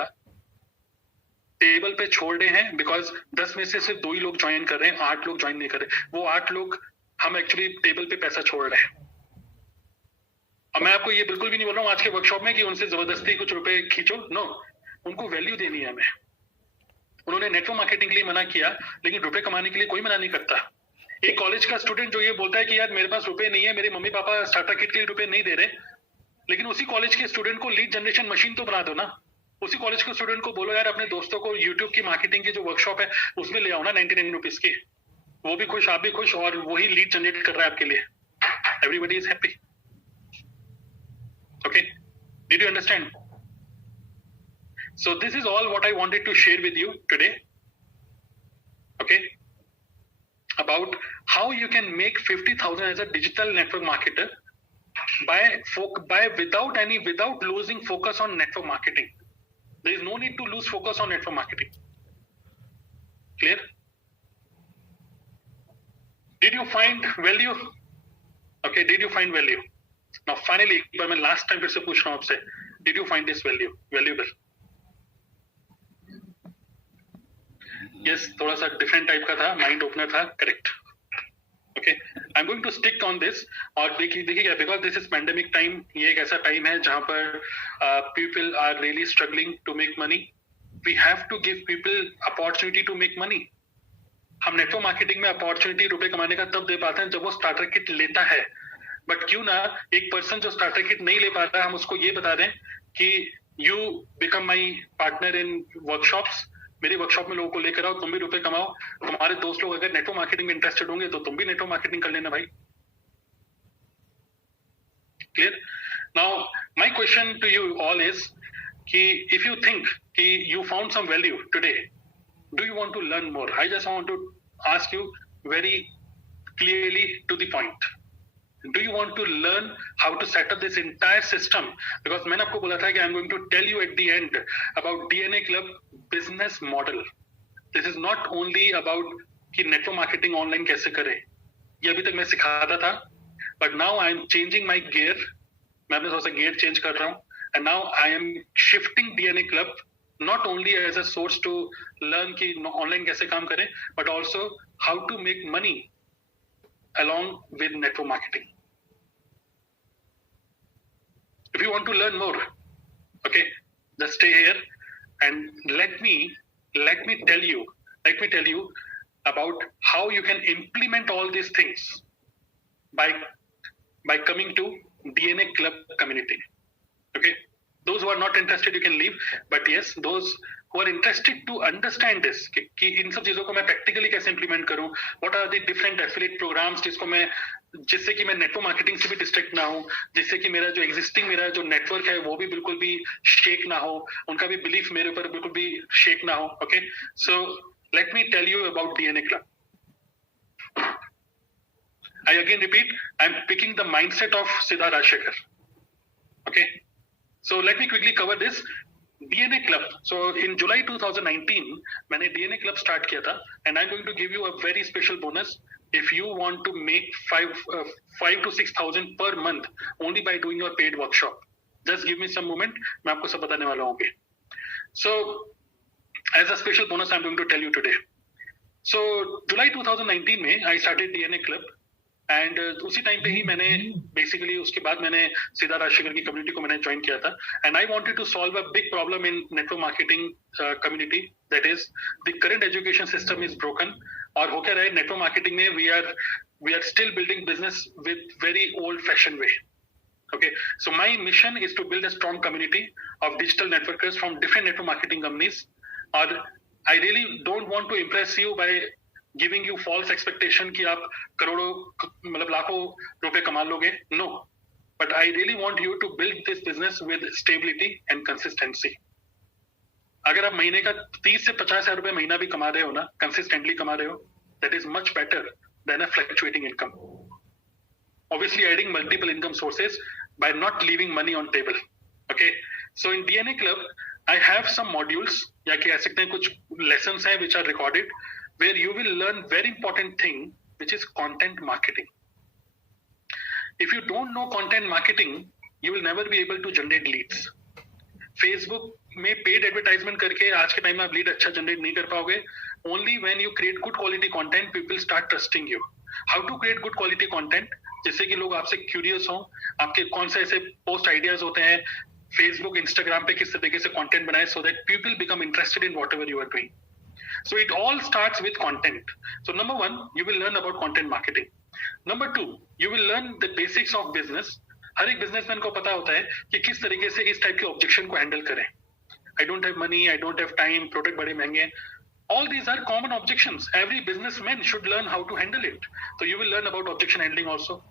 टेबल पे छोड़ रहे हैं, बिकॉज 10 में से सिर्फ 2 ही लोग ज्वाइन कर रहे हैं, 8 लोग ज्वाइन नहीं कर रहे। वो 8 लोग हम एक्चुअली टेबल पे पैसा छोड़ रहे हैं। और मैं आपको ये बिल्कुल भी नहीं बोल रहा हूँ आज के वर्कशॉप में कि उनसे जबरदस्ती कुछ रुपए खींचो, नो, उनको वैल्यू देनी है हमें। उन्होंने नेटवर्क मार्केटिंग के लिए मना किया, लेकिन रुपए कमाने के लिए कोई मना नहीं करता। एक कॉलेज का स्टूडेंट जो ये बोलता है कि यार मेरे पास रुपए नहीं है, मेरे मम्मी पापा स्टार्टर किट के लिए रुपए नहीं दे रहे, लेकिन उसी कॉलेज के स्टूडेंट को लीड जनरेशन मशीन तो बना दो ना। उसी कॉलेज के स्टूडेंट को बोलो यार अपने दोस्तों को यूट्यूब की मार्केटिंग की जो वर्कशॉप है उसमें ले आओ ना 99 रुपीज की, वो भी खुश, आप भी खुश, और वही लीड जनरेट कर रहा है आपके लिए। Everybody is happy. Okay, did you understand? So this is all what I wanted to share with you today, okay, about how you can make 50,000 as a digital network marketer without losing focus on network marketing. There is no need to lose focus on network marketing. Clear? Did you find value? Okay, did you find value? Now finally, मैं last time फिर से पूछ रहा हूँ आपसे, did you find this valuable? Yes, थोड़ा सा different type का था, माइंड ओपनर था, correct. Okay, I am going to stick on this. और देखिए क्या, because this is pandemic time, ये एक ऐसा टाइम है जहां पर people are really struggling to make money. We have to give people opportunity to make money. हम नेटवर्क मार्केटिंग में अपॉर्चुनिटी रुपए कमाने का तब दे पाते हैं जब वो स्टार्टर किट लेता है। बट क्यों ना एक पर्सन जो स्टार्टर किट नहीं ले पाता, हम उसको ये बता दें कि you become my partner in workshops, मेरी वर्कशॉप में लोगों को लेकर आओ, तुम भी रुपए कमाओ। तुम्हारे दोस्त लोग अगर नेटवर्क मार्केटिंग में इंटरेस्टेड होंगे तो तुम भी नेटवर्क मार्केटिंग कर लेना भाई। Clear? Now my question to you all is कि इफ यू थिंक कि you found some value today, do you want to learn more? I just want to ask you very clearly to the point, do you want to learn how to set up this entire system? Because मैंने आपको बोला था कि I'm going to tell you at the end about DNA Club business model. This is not only about कि network marketing online कैसे करें, ये अभी तक मैं सिखाता था, but now I am changing my gear. मैं अपने थोड़ा सा gear change कर रहा हूँ, and now I am shifting DNA Club not only as a source to learn कि online कैसे काम करें, but also how to make money along with network marketing. If you want to learn more, okay, just stay here and let me tell you about how you can implement all these things by coming to DNA Club community. Okay, those who are not interested you can leave, but yes, those who are interested to understand this कि इन सब चीजों को मैं practically कैसे implement करूं, what are the different affiliate programs जिससे कि मैं नेटवर्क मार्केटिंग से भी डिस्ट्रैक्ट ना हूं, जिससे कि मेरा जो नेटवर्क है वो भी बिल्कुल भी शेक ना हो, उनका भी बिलीफ मेरे ऊपर बिल्कुल भी शेक ना हो। Okay, so let me tell you about DNA Club. I again repeat, I am picking the mindset of Siddharth Rajshekhar. Okay, so let me quickly cover this. DNA Club. So in July 2019, मैंने DNA Club start किया था, and I'm going to give you a very special bonus if you want to make 5 to 6,000 per month only by doing your paid workshop. Just give me some moment, मैं आपको सब बताने वाला हूँ। So as a special bonus, I'm going to tell you today. So July 2019 में I started DNA Club. And उसी time पे ही मैंने बेसिकली उसके बाद मैंने सिद्धार्थ राजशेखर की कम्युनिटी को मैंने ज्वाइन किया था, and I wanted to solve a big problem in network marketing community, that is the current education system is broken. और हो क्या रहा है नेटवर्क मार्केटिंग में, we are still building business with very old fashion way. Okay, so my mission is to build a strong community of digital networkers from different network marketing companies. और I really don't want to impress you by giving you false expectation कि आप करोड़ों मतलब लाखों रुपए कमा लोगे, no, but I really want you to build this business with stability and consistency. अगर आप महीने का 30 से 50,000 रुपए महीना भी कमा रहे हो ना, कंसिस्टेंटली कमा रहे हो, that is much better than a fluctuating income. Obviously adding multiple income sources by not leaving money on table. Okay, so in DNA Club I have some modules, या कह सकते हैं कुछ lessons हैं which are recorded, where you will learn very important thing, which is content marketing. If you don't know content marketing, you will never be able to generate leads. Facebook में paid advertisement करके आज के time में आप lead अच्छा generate नहीं कर पाओगे. Only when you create good quality content people start trusting you. How to create good quality content, जिससे कि लोग आपसे क्यूरियस हो, आपके कौन से ऐसे पोस्ट आइडियाज होते हैं फेसबुक इंस्टाग्राम पे किस तरीके से कंटेंट बनाए, so that people become interested in whatever you are doing. So it all starts with content. So number one, you will learn about content marketing. Number two, you will learn the basics of business. हर एक businessman को पता होता है कि किस तरीके से इस टाइप के ऑब्जेक्शन को हैंडल करें. I don't have money, I don't have time, product बड़े महंगे. All these are common objections. Every businessman should learn how to handle it. So you will learn about objection handling also.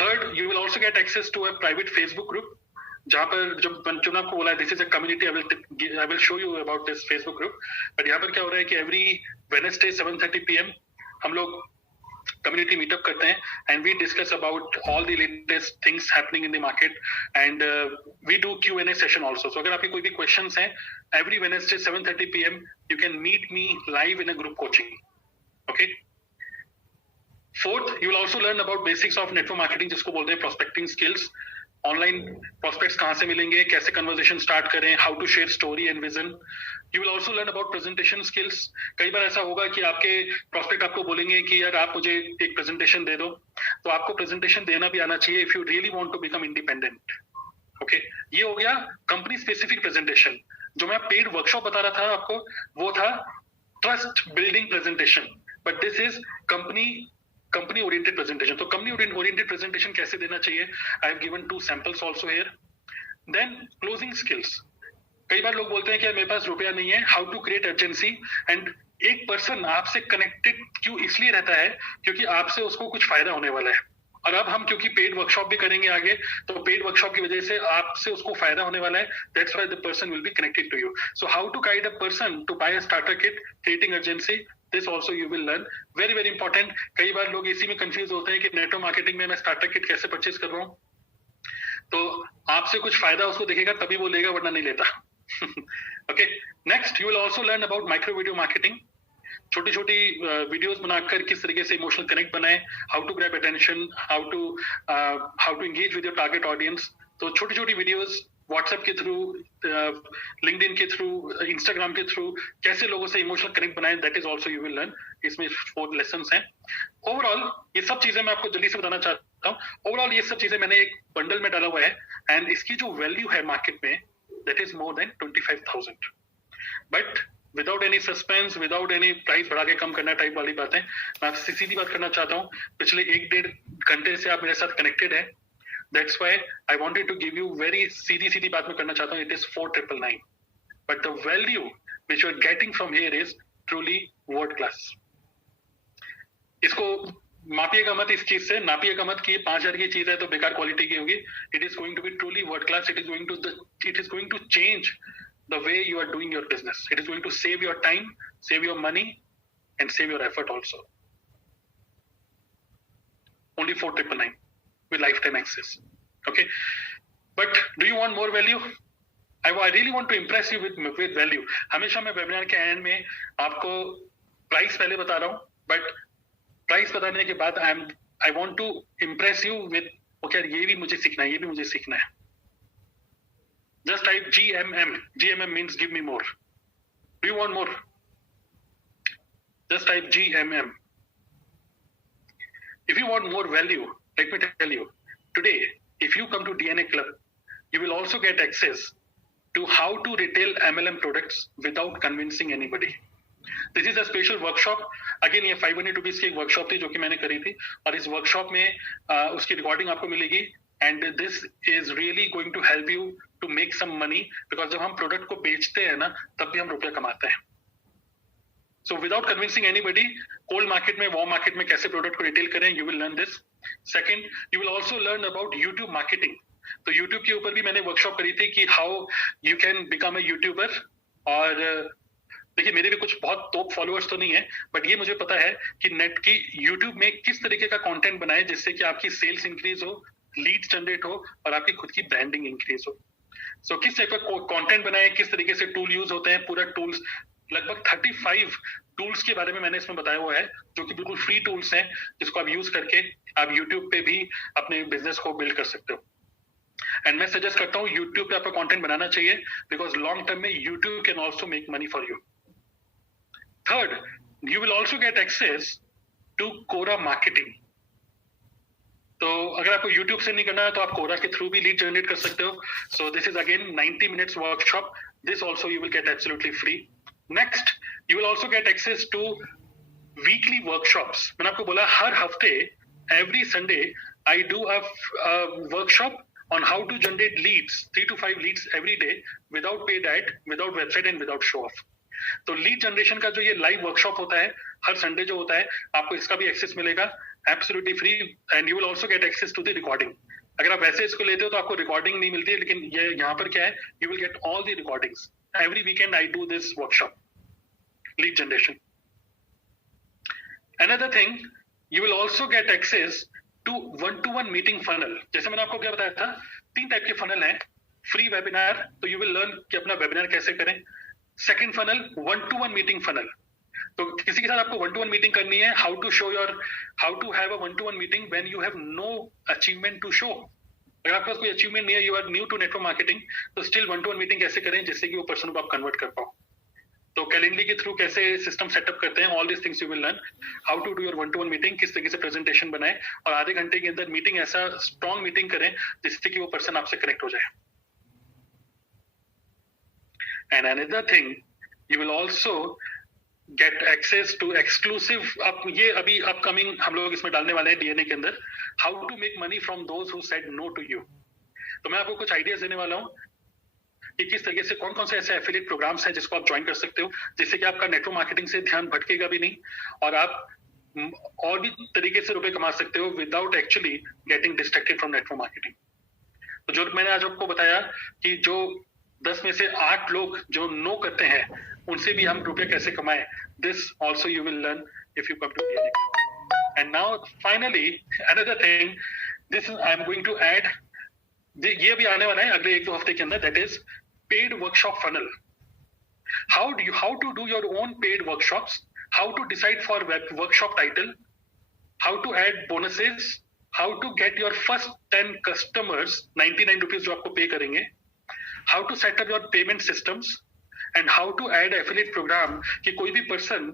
Third, you will also get access to a private Facebook group. जहाँ पर जब मैंने आपको बोला this is a community, I will show you about this Facebook group. But यहाँ पर क्या हो रहा है कि एवरी वेडनेसडे 7:30 PM हम लोग कम्युनिटी मीटअप करते हैं and we discuss about all the latest things happening in the market and we do Q&A session also. So अगर आपके कोई भी क्वेश्चंस हैं, every Wednesday 7:30 PM you can meet me live in a group coaching. Okay. Fourth, you will also learn about basics of network marketing, जिसको बोलते हैं prospecting skills. Online prospects कहाँ से मिलेंगे, कैसे कन्वर्सेशन स्टार्ट करें, how to share story and vision. You will also learn about presentation skills. कई बार ऐसा होगा कि आपके प्रोस्पेक्ट आपको बोलेंगे कि यार आप मुझे एक प्रेजेंटेशन दे दो, तो आपको प्रेजेंटेशन देना भी आना चाहिए if you really want to become independent. Okay, ये हो गया कंपनी स्पेसिफिक प्रेजेंटेशन. जो मैं पेड वर्कशॉप बता रहा था आपको, वो था trust building presentation, but this is company oriented presentation. तो कंपनी ओरिएंटेड प्रेजेंटेशन कैसे देना चाहिए, I have given 2 samples also here. Then closing skills. कई बार लोग बोलते हैं कि मेरे पास रुपया नहीं है, how to create urgency. And एक पर्सन आपसे कनेक्टेड क्यों इसलिए रहता है, क्योंकि आपसे उसको कुछ फायदा होने वाला है. और अब हम क्योंकि पेड वर्कशॉप भी करेंगे आगे, तो पेड वर्कशॉप की वजह से आपसे उसको फायदा होने वाला है. That's why the person will be connected to you. So how to guide a person to buy a starter kit, creating urgency, this also you will learn. Very very important. कई बार लोग इसी में कंफ्यूज होते हैं कि network marketing में मैं स्टार्टर किट कैसे परचेज कर रहा हूँ. तो आपसे कुछ फायदा उसको दिखेगा तभी वो लेगा, वरना नहीं लेता. Okay. Next, you will also learn about micro video marketing. छोटी छोटी वीडियोस बनाकर किस तरीके से इमोशनल कनेक्ट बनाए, how to grab attention, how to engage with your target audience. तो छोटी छोटी वीडियोस व्हाट्सएप के थ्रू, लिंक्डइन के थ्रू, इंस्टाग्राम के थ्रू कैसे लोगों से इमोशनल कनेक्ट बनाए, that is also you will learn. इसमें 4 लेसन्स हैं. ओवरऑल ये सब चीजें मैं आपको जल्दी से बताना चाहता हूँ. ओवरऑल ये सब चीजें मैंने एक बंडल में डाला हुआ है एंड इसकी जो वैल्यू है मार्केट में, that is more than 25,000. But without any suspense, without any price बढ़ा के कम करना टाइप वाली बातें, मैं आपसे सीधी बात करना चाहता हूँ. पिछले 1-1.5 घंटे से आप मेरे साथ कनेक्टेड है. That's why I wanted to give you very सीधी बात में करना चाहता हूँ. It is 4,999, but the value which you are getting from here is truly world class. इसको मापिएगा मत इस चीज से, नापिएगा मत कि 5,000 की चीज है तो बेकार क्वालिटी की होगी. It is going to be truly world class. It is going to change the way you are doing your business. It is going to save your time, save your money, and save your effort also. Only 4,999. With lifetime access. Okay, but do you want more value? I really want to impress you with value. हमेशा मैं webinar के and में आपको price पहले बता रहा हूँ, but price बताने के बाद I want to impress you with okay, ये भी मुझे सीखना है, ये भी मुझे सीखना है. Just type GMM. GMM means give me more. Do you want more? Just type GMM. If you want more value, let me tell you, today, if you come to DNA Club, you will also get access to how to retail MLM products without convincing anybody. This is a special workshop. Again, ये 500 rupees की एक workshop थी जो कि मैंने करी थी, और इस वर्कशॉप में उसकी रिकॉर्डिंग आपको मिलेगी. And this is really going to help you to make some money, because जब हम प्रोडक्ट को बेचते हैं ना, तब भी हम रुपया कमाते हैं. So without convincing anybody, cold market में, warm market में कैसे प्रोडक्ट को रिटेल करें, you will learn this. Second, you will also learn about YouTube marketing. तो YouTube के ऊपर भी मैंने वर्कशॉप करी थी कि how you can become a YouTuber. और देखिए, मेरे भी कुछ बहुत टॉप फॉलोअर्स तो नहीं है, बट ये मुझे पता है कि नेट की यूट्यूब में किस तरीके का कंटेंट बनाए जिससे कि आपकी सेल्स इंक्रीज हो, लीड जनरेट हो और आपकी खुद की ब्रांडिंग इंक्रीज हो. सो किस टाइप का कंटेंट बनाए, किस तरीके से टूल यूज होते हैं, पूरा टूल्स, लगभग 35 टूल्स के बारे में मैंने इसमें बताया हुआ है, जो कि बिल्कुल फ्री टूल्स हैं जिसको आप यूज करके आप यूट्यूब पे भी अपने बिजनेस को बिल्ड कर सकते हो. एंड मैं सजेस्ट करता हूँ यूट्यूब पे आपका कंटेंट बनाना चाहिए, बिकॉज लॉन्ग टर्म में YouTube can also make money for you. Third, you will also get access to Quora marketing. तो अगर आपको यूट्यूब से नहीं करना है तो आप कोरा के थ्रू भी लीड जनरेट कर सकते हो. So this is again 90 minutes workshop. This also you will get absolutely free. Next, you will also get access to weekly workshops. मैंने आपको बोला हर हफ्ते every Sunday I do a workshop on how to generate leads, 3 to 5 leads every day without paid ad, without website and without show off. तो lead generation का जो ये live workshop होता है हर संडे जो होता है, आपको इसका भी एक्सेस मिलेगा absolutely free. And you will also get access to the recording. अगर आप वैसे इसको लेते हो तो आपको रिकॉर्डिंग नहीं मिलती है, लेकिन ये यहाँ पर क्या है, you will get all the recordings. Every weekend I do this workshop, lead generation. Another thing, you will also get access to one-to-one meeting funnel. जैसे मैंने आपको क्या बताया था, 3 टाइप के फनल हैं. फ्री वेबिनार, तो यू विल लर्न कि अपना वेबिनार कैसे करें. Second funnel, one to one meeting funnel. तो किसी के साथ आपको वन-टू-वन मीटिंग करनी है, how to have a one to one meeting when you have no achievement to show. अगर आपके पास कोई अचीवमेंट नहीं है, you are new to network marketing, तो स्टिल वन-टू-वन मीटिंग कैसे करें जिससे कि वो पर्सन को आप कन्वर्ट कर पाओ. तो कैलेंडरी के थ्रू कैसे सिस्टम सेटअप करते हैं, all this things you will learn. How to do your one to one meeting, किस तरीके से प्रेजेंटेशन बनाए, और आधे घंटे के अंदर मीटिंग ऐसा स्ट्रॉन्ग मीटिंग करें जिससे कि वो पर्सन आपसे कनेक्ट हो जाए. And another thing, you will also get access to exclusive. अब ये अभी अपकमिंग हम लोग इसमें डालने वाले हैं डीएनए के अंदर, how to make money from those who said no to you. तो मैं आपको कुछ आइडियाज देने वाला हूँ कि किस तरीके से कौन कौन से ऐसे एफिलिएट प्रोग्राम्स हैं जिसको आप ज्वाइन कर सकते हो, जिससे कि आपका नेटवर्क मार्केटिंग से ध्यान भटकेगा भी नहीं और आप और भी तरीके से रुपए कमा सकते हो without actually getting distracted from network marketing. तो जो मैंने आज आपको बताया कि जो 10 में से 8 लोग जो नो करते हैं उनसे भी हम रुपए कैसे कमाएं, this also you will learn if you come to DNA. And now finally another thing, this I am going to add, ये भी आने वाला है अगले 1-2 हफ्ते के अंदर, that is paid workshop funnel. How to do your own paid workshops, how to decide for workshop title, how to add bonuses, how to get your first 10 customers 99 rupees जो आपको पे करेंगे, how to set up your payment systems, and how to add affiliate program. कि कोई भी person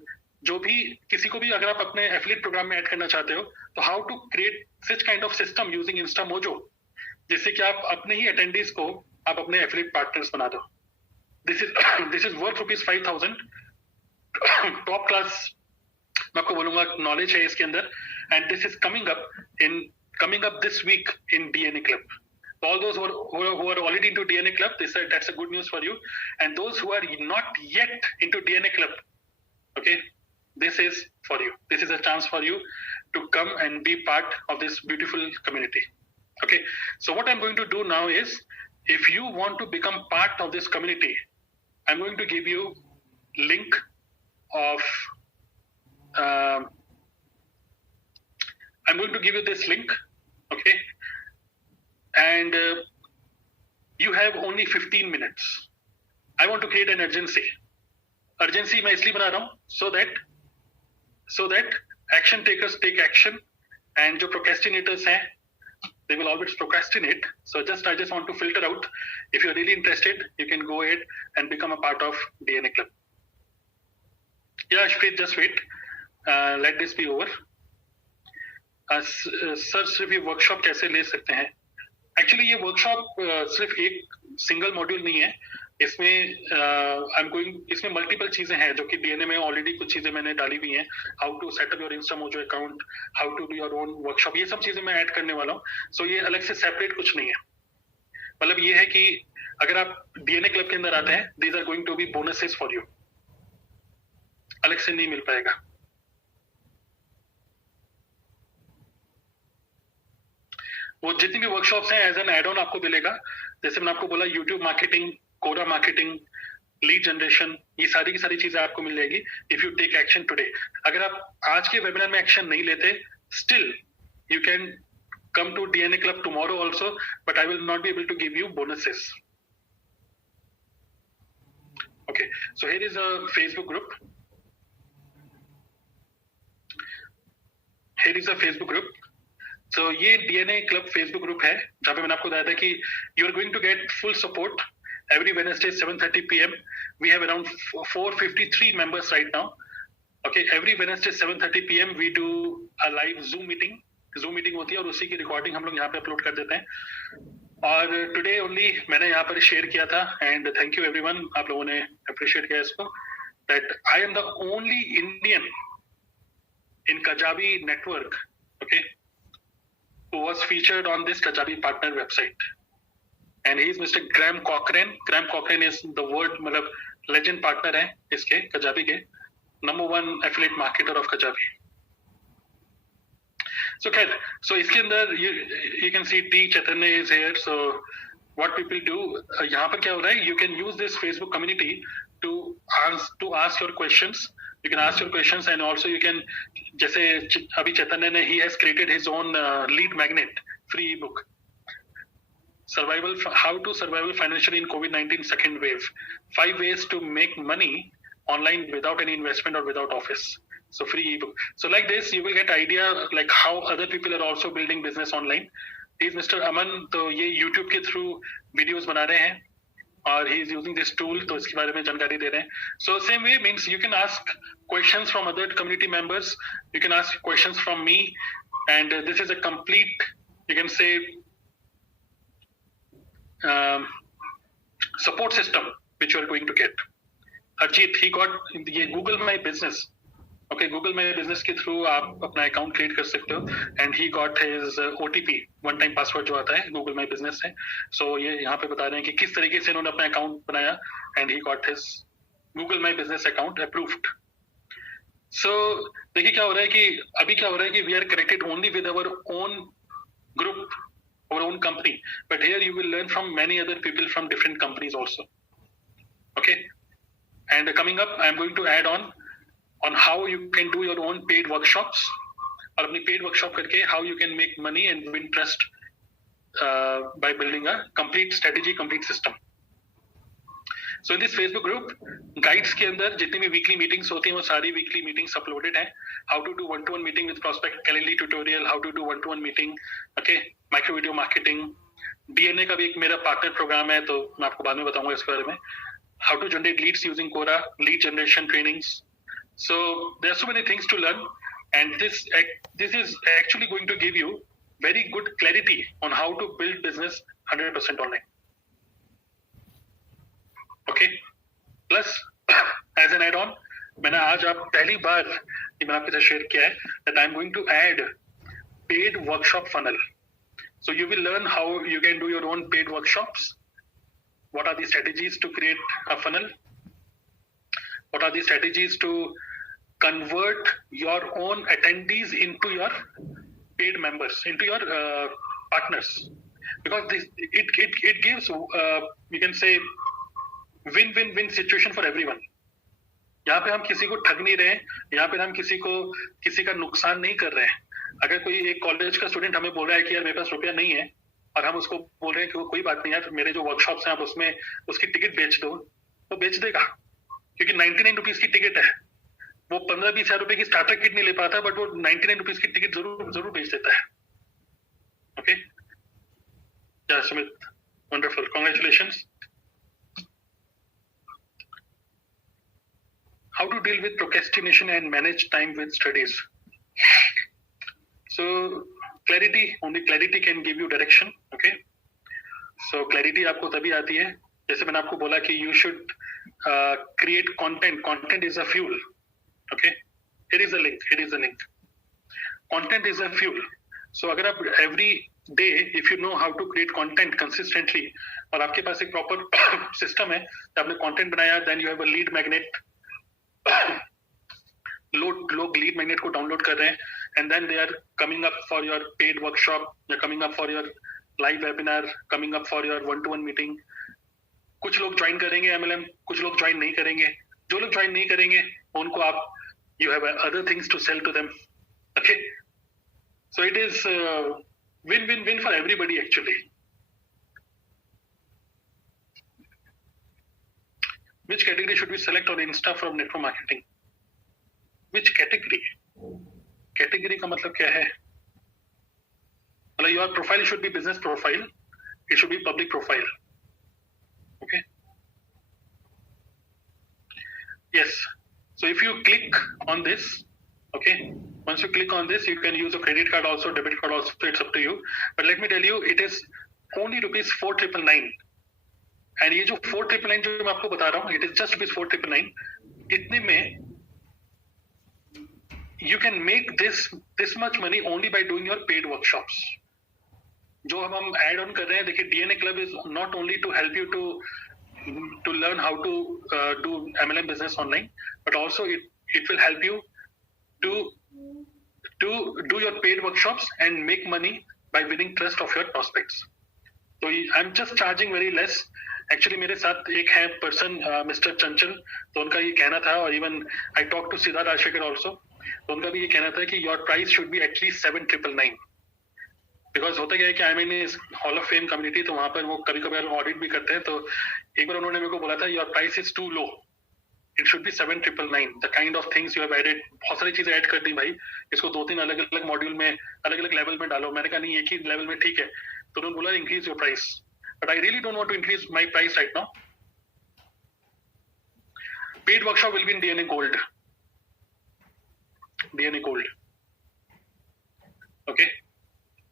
जो भी किसी को भी अगर आप अपने affiliate program में ऐड करना चाहते हो, तो how to create such kind of system using InstaMojo, जिससे कि आप अपने ही attendees को आप अपने एफिलिएट पार्टनर्स बना दो. This is worth ₹5,000. Top class मैं आपको बोलूंगा नॉलेज है इसके अंदर. And this is coming up this week in DNA club. All those who are already into DNA club, they said that's a good news for you. And those who are not yet into DNA club, okay, this is for you. This is a chance for you to come and be part of this beautiful community. Okay, so what I'm going to do now is, if you want to become part of this community, I'm going to give you link of I'm going to give you this link, okay, and you have only 15 minutes. I want to create an urgency मैं इसलिए बना रहा हूँ so that action takers take action, and जो procrastinators हैं they will always procrastinate. So I just want to filter out. If you're really interested, you can go ahead and become a part of DNA Club. Yeah, Ashpreet, just wait. Let this be over. Sir, सिर्फ ये workshop कैसे ले सकते हैं? Actually ये workshop सिर्फ एक single module नहीं है. इसमें मल्टीपल चीजें हैं जो कि डीएनए में ऑलरेडी कुछ चीजें मैंने डाली हुई हैं. How to setup your Instamojo account, how to do your own workshop, ये सब चीजें मैं ऐड करने वाला हूँ. सो ये अलग से सेपरेट कुछ नहीं है. मतलब ये है कि अगर आप डीएनए क्लब के अंदर आते हैं, these are going to be bonuses for you, अलग से नहीं मिल पाएगा. वो जितनी भी वर्कशॉप्स हैं एज एन एड ऑन आपको मिलेगा. जैसे मैंने आपको बोला, YouTube marketing, Quora marketing, lead generation, ये सारी की सारी चीजें आपको मिल जाएगी if you take action today. अगर आप आज के वेबिनार में एक्शन नहीं लेते, still you can come to DNA Club tomorrow also, but I will not be able to give you bonuses. Okay, so here is a Facebook group. Here is a Facebook group. So ये DNA Club Facebook group है जहाँ पे मैंने आपको बताया था कि you are going to get full support every Wednesday 7:30 p.m. We have around 453 members right now. Okay, every Wednesday 7:30 p.m. we do a live Zoom meeting. Zoom meeting होती है और उसी की रिकॉर्डिंग हम लोग यहाँ पे अपलोड कर देते हैं। और टुडे ओनली मैंने यहाँ पर शेयर किया था एंड थैंक यू एवरीवन, आप लोगों ने अप्रिशिएट किया इसको, that I am the only Indian in Kajabi network, okay, who was featured on this Kajabi partner website. And he is Mr. Graham Cochrane. Graham Cochrane is the world मतलब legend partner है इसके Kajabi के, number 1 affiliate marketer of Kajabi. So खैर, so इसके अंदर you can see T Chaitanya is here. So what people do, यहाँ पर क्या हो रहा है, you can use this Facebook community to ask your questions. You can ask your questions and also you can, जैसे अभी चैतन्य ने, he has created his own lead magnet free ebook, how to survive financially in COVID-19 second wave, 5 ways to make money online without any investment or without office. So free ebook. So like this you will get idea like how other people are also building business online. He is Mr. Aman, तो ये YouTube के through videos बना रहे हैं और he is using this tool, तो इसके बारे में जानकारी दे रहे हैं. So same way means you can ask questions from other community members, you can ask questions from me, and this is a complete, you can say, support system which you are going to get. Harjeet, he got ये Google My Business. Okay, Google My Business के through आप अपना account create कर सकते हो and he got his OTP, one time password जो आता है Google My Business से. सो ये यहाँ पे बता रहे हैं कि किस तरीके से इन्होंने अपना अकाउंट बनाया and he got his Google My Business account approved. So देखिए क्या हो रहा है कि अभी क्या हो रहा है कि we are connected only with our own group, our own company, but here you will learn from many other people from different companies also. Okay, and coming up I am going to add on how you can do your own paid workshops, और अपनी paid workshop करके how you can make money and win trust by building a complete strategy, complete system. So in this Facebook group, guides के अंदर जितनी भी weekly meetings होती हैं वो सारी weekly meetings uploaded हैं. How to do one-to-one meeting with prospect, Calendly tutorial, how to do one-to-one meeting, okay, micro video marketing. DNA का भी एक मेरा partner program है, तो मैं आपको बाद में बताऊंगा इसके बारे में. How to generate leads using Quora, lead generation trainings. So there are so many things to learn, and this is actually going to give you very good clarity on how to build business 100% online. Okay, plus as an add-on, मैंने आज आप पहली बार ये मैंने आपके साथ share किया है that I'm going to add paid workshop funnel. So you will learn how you can do your own paid workshops. What are the strategies to create a funnel? What are the strategies to convert your own attendees into your paid members, into your partners? Because it gives you can say win-win-win situation for everyone. यहाँ पे हम किसी को ठग नहीं रहे हैं, यहाँ पे हम किसी का नुकसान नहीं कर रहे हैं. अगर कोई एक कॉलेज का स्टूडेंट हमें बोल रहा है कि यार मेरे पास रुपया नहीं है, और हम उसको बोल रहे हैं कि वो कोई बात नहीं यार, मेरे जो वर्कशॉप्स हैं आप उसमें उसकी टिकट बेच दो, तो बेच देगा, क्योंकि 99 रुपीज की टिकट है. वो 15-20 हजार रुपए की स्टार्टर किट नहीं ले पाता, बट वो 99 रुपीज की टिकट जरूर बेच देता है. Okay, Sumit, wonderful, congratulations. How to deal with procrastination and manage time with studies. So clarity, only clarity can give you direction. Okay, so clarity आपको तभी आती है, जैसे मैंने आपको बोला कि you should create content. Content is a fuel. Okay, here is a link. Content is a fuel. So अगर आप every day if you know how to create content consistently, और आपके पास एक proper system है, आपने content बनाया, then you have a lead magnet. लोग lead magnet को डाउनलोड कर रहे हैं and then they are coming up for your paid workshop, या coming up for your live webinar, coming up for your 1-to-1 meeting. कुछ लोग join करेंगे MLM, कुछ लोग ज्वाइन नहीं करेंगे. जो लोग ज्वाइन नहीं करेंगे उनको आप, you have other things to sell to them. Okay, so it is win-win-win for everybody actually. Which category should we select on Insta from network marketing? Which category? Category का मतलब क्या है? मतलब your profile should be business profile, it should be public profile. Okay. Yes. So if you click on this, okay, once you click on this, you can use a credit card also, debit card also, it's up to you. But let me tell you, it is only rupees 4,999. And ये जो 4,999 जो मैं आपको बता रहा हूँ, it is just rupees 4,999. इतने में you can make this much money only by doing your paid workshops. जो हम add on कर रहे हैं, देखिए DNA Club is not only to help you to learn how to do MLM business online, but also it will help you to do your paid workshops and make money by winning trust of your prospects. So I'm just charging very less. Actually मेरे साथ एक है person Mr. चंचल, तो उनका ये कहना था, और even I talked to Siddharth Rajshekhar also, तो उनका भी ये कहना था कि your price should be at least 7,999. Because होता क्या है कि आई मीन इस हॉल ऑफ फेम कम्युनिटी, तो वहां पर वो कभी कभी ऑडिट भी करते हैं. तो एक बार उन्होंने मेरे को बोला था your price is too low, it should be 7,999. The kind of things you have added, बहुत सारी चीजें ऐड कर दी भाई, इसको 2-3 अलग अलग मॉड्यूल में अलग अलग लेवल में डालो. मैंने कहा नहीं, एक ही लेवल में ठीक है. तो उन्होंने बोला increase your price, but I really don't want to increase my price right now. Paid workshop will be in DNA gold. DNA gold, okay.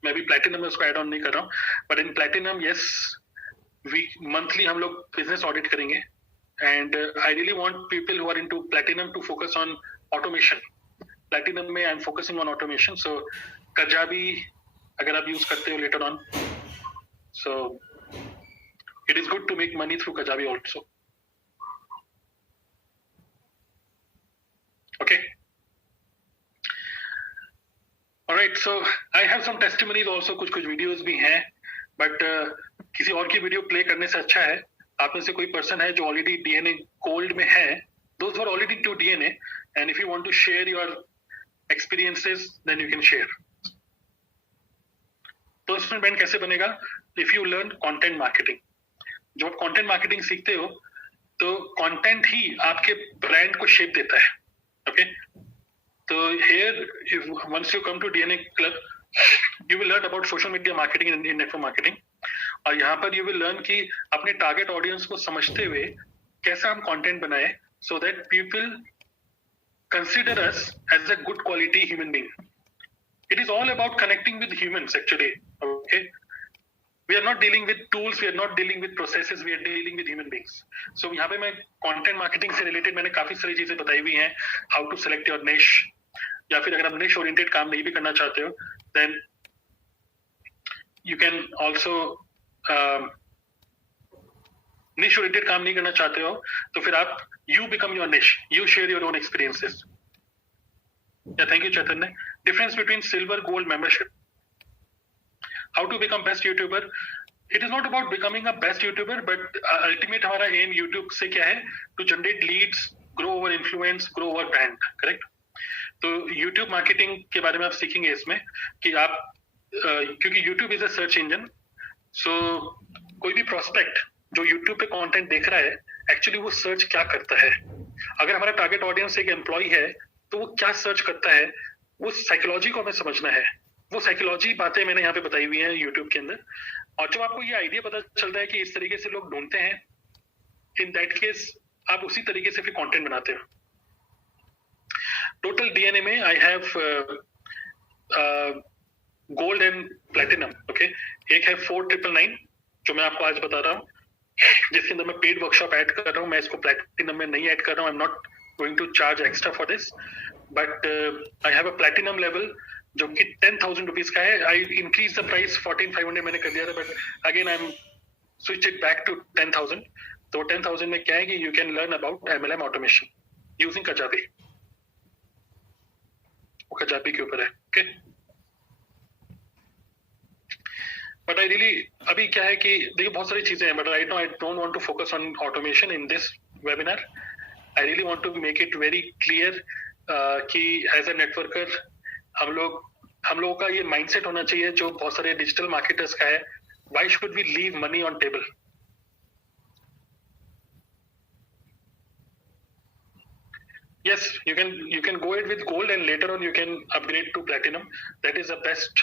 मैं भी प्लैटिनम में उसको ऐड ऑन नहीं कर रहा हूँ, but in platinum yes, monthly हम लोग बिजनेस ऑडिट करेंगे. And I really want people who are into platinum to focus on automation. Platinum में I am focusing on automation. So Kajabi अगर आप यूज करते हो later on, so it is good to make money through Kajabi also. Okay. Alright, so I have some testimonies also, कुछ videos भी हैं, but किसी और की वीडियो प्ले करने से अच्छा है आप में से कोई पर्सन है जो ऑलरेडी डीएनए गोल्ड में है, those who are already to DNA, and if you want to share your experiences, then you can share. Personal brand कैसे बनेगा? If you learn content marketing. जब आप content marketing सीखते हो, तो content ही आपके ब्रांड को शेप देता है. Okay? So here, once you come to DNA Club, you will learn about social media marketing and network marketing. और यहाँ पर you will learn कि अपने target audience को समझते हुए कैसा हम content बनाए, so that people consider us as a good quality human being. It is all about connecting with humans actually. Okay, we are not dealing with tools, we are not dealing with processes, we are dealing with human beings. So यहाँ पे मैं content marketing से related मैंने काफी सारी चीजें बताई हुई हैं, how to select your niche, या फिर अगर आप niche oriented काम नहीं भी करना चाहते हो, then you can also niche oriented काम नहीं करना चाहते हो, तो फिर आप you become your niche, you share your own experiences. Yeah, thank you Chaitanya. Difference between silver, gold membership. How to become best YouTuber? It is not about becoming a best YouTuber, but ultimate हमारा aim YouTube से क्या है? To generate leads, grow our influence, grow our brand, correct? तो YouTube marketing के बारे में आप सीखेंगे इसमें कि आप क्योंकि YouTube is a search engine, so कोई भी prospect जो YouTube पे content देख रहा है, actually वो search क्या करता है? अगर हमारा target audience एक employee है, तो वो क्या search करता है? वो psychology को हमें समझना है. वो साइकोलॉजी बातें मैंने यहाँ पे बताई हुई हैं यूट्यूब के अंदर, और जब आपको ये आइडिया पता चलता है कि इस तरीके से लोग ढूंढते हैं, इन दैट केस आप उसी तरीके से फिर कंटेंट बनाते हो. टोटल डीएनए में I have gold and platinum. Okay, एक है 4,999 जो मैं आपको आज बता रहा हूँ, जिसके अंदर मैं पेड वर्कशॉप ऐड कर रहा हूँ. मैं इसको प्लैटिनम में नहीं ऐड कर रहा हूँ. I am not going to charge extra for this, but I have a platinum level जो कि 10,000 रुपीज का है. आई इंक्रीज द प्राइस 14,500 मैंने कर दिया था, but again I am switch it back to 10,000. तो 10,000 में क्या है कि you can learn about MLM automation using Kajabi. वो कजाबी के ऊपर है. ओके, बट आई रियली अभी क्या है कि देखिए बहुत सारी चीजें हैं, but right now I don't want to focus on automation in this webinar. I really want to make it very clear कि एज अ नेटवर्कर हम लोगों का ये माइंडसेट होना चाहिए जो बहुत सारे डिजिटल मार्केटर्स का है. Why should we leave money on table? Yes, you can go ahead with gold and later on you can upgrade to platinum. That is the best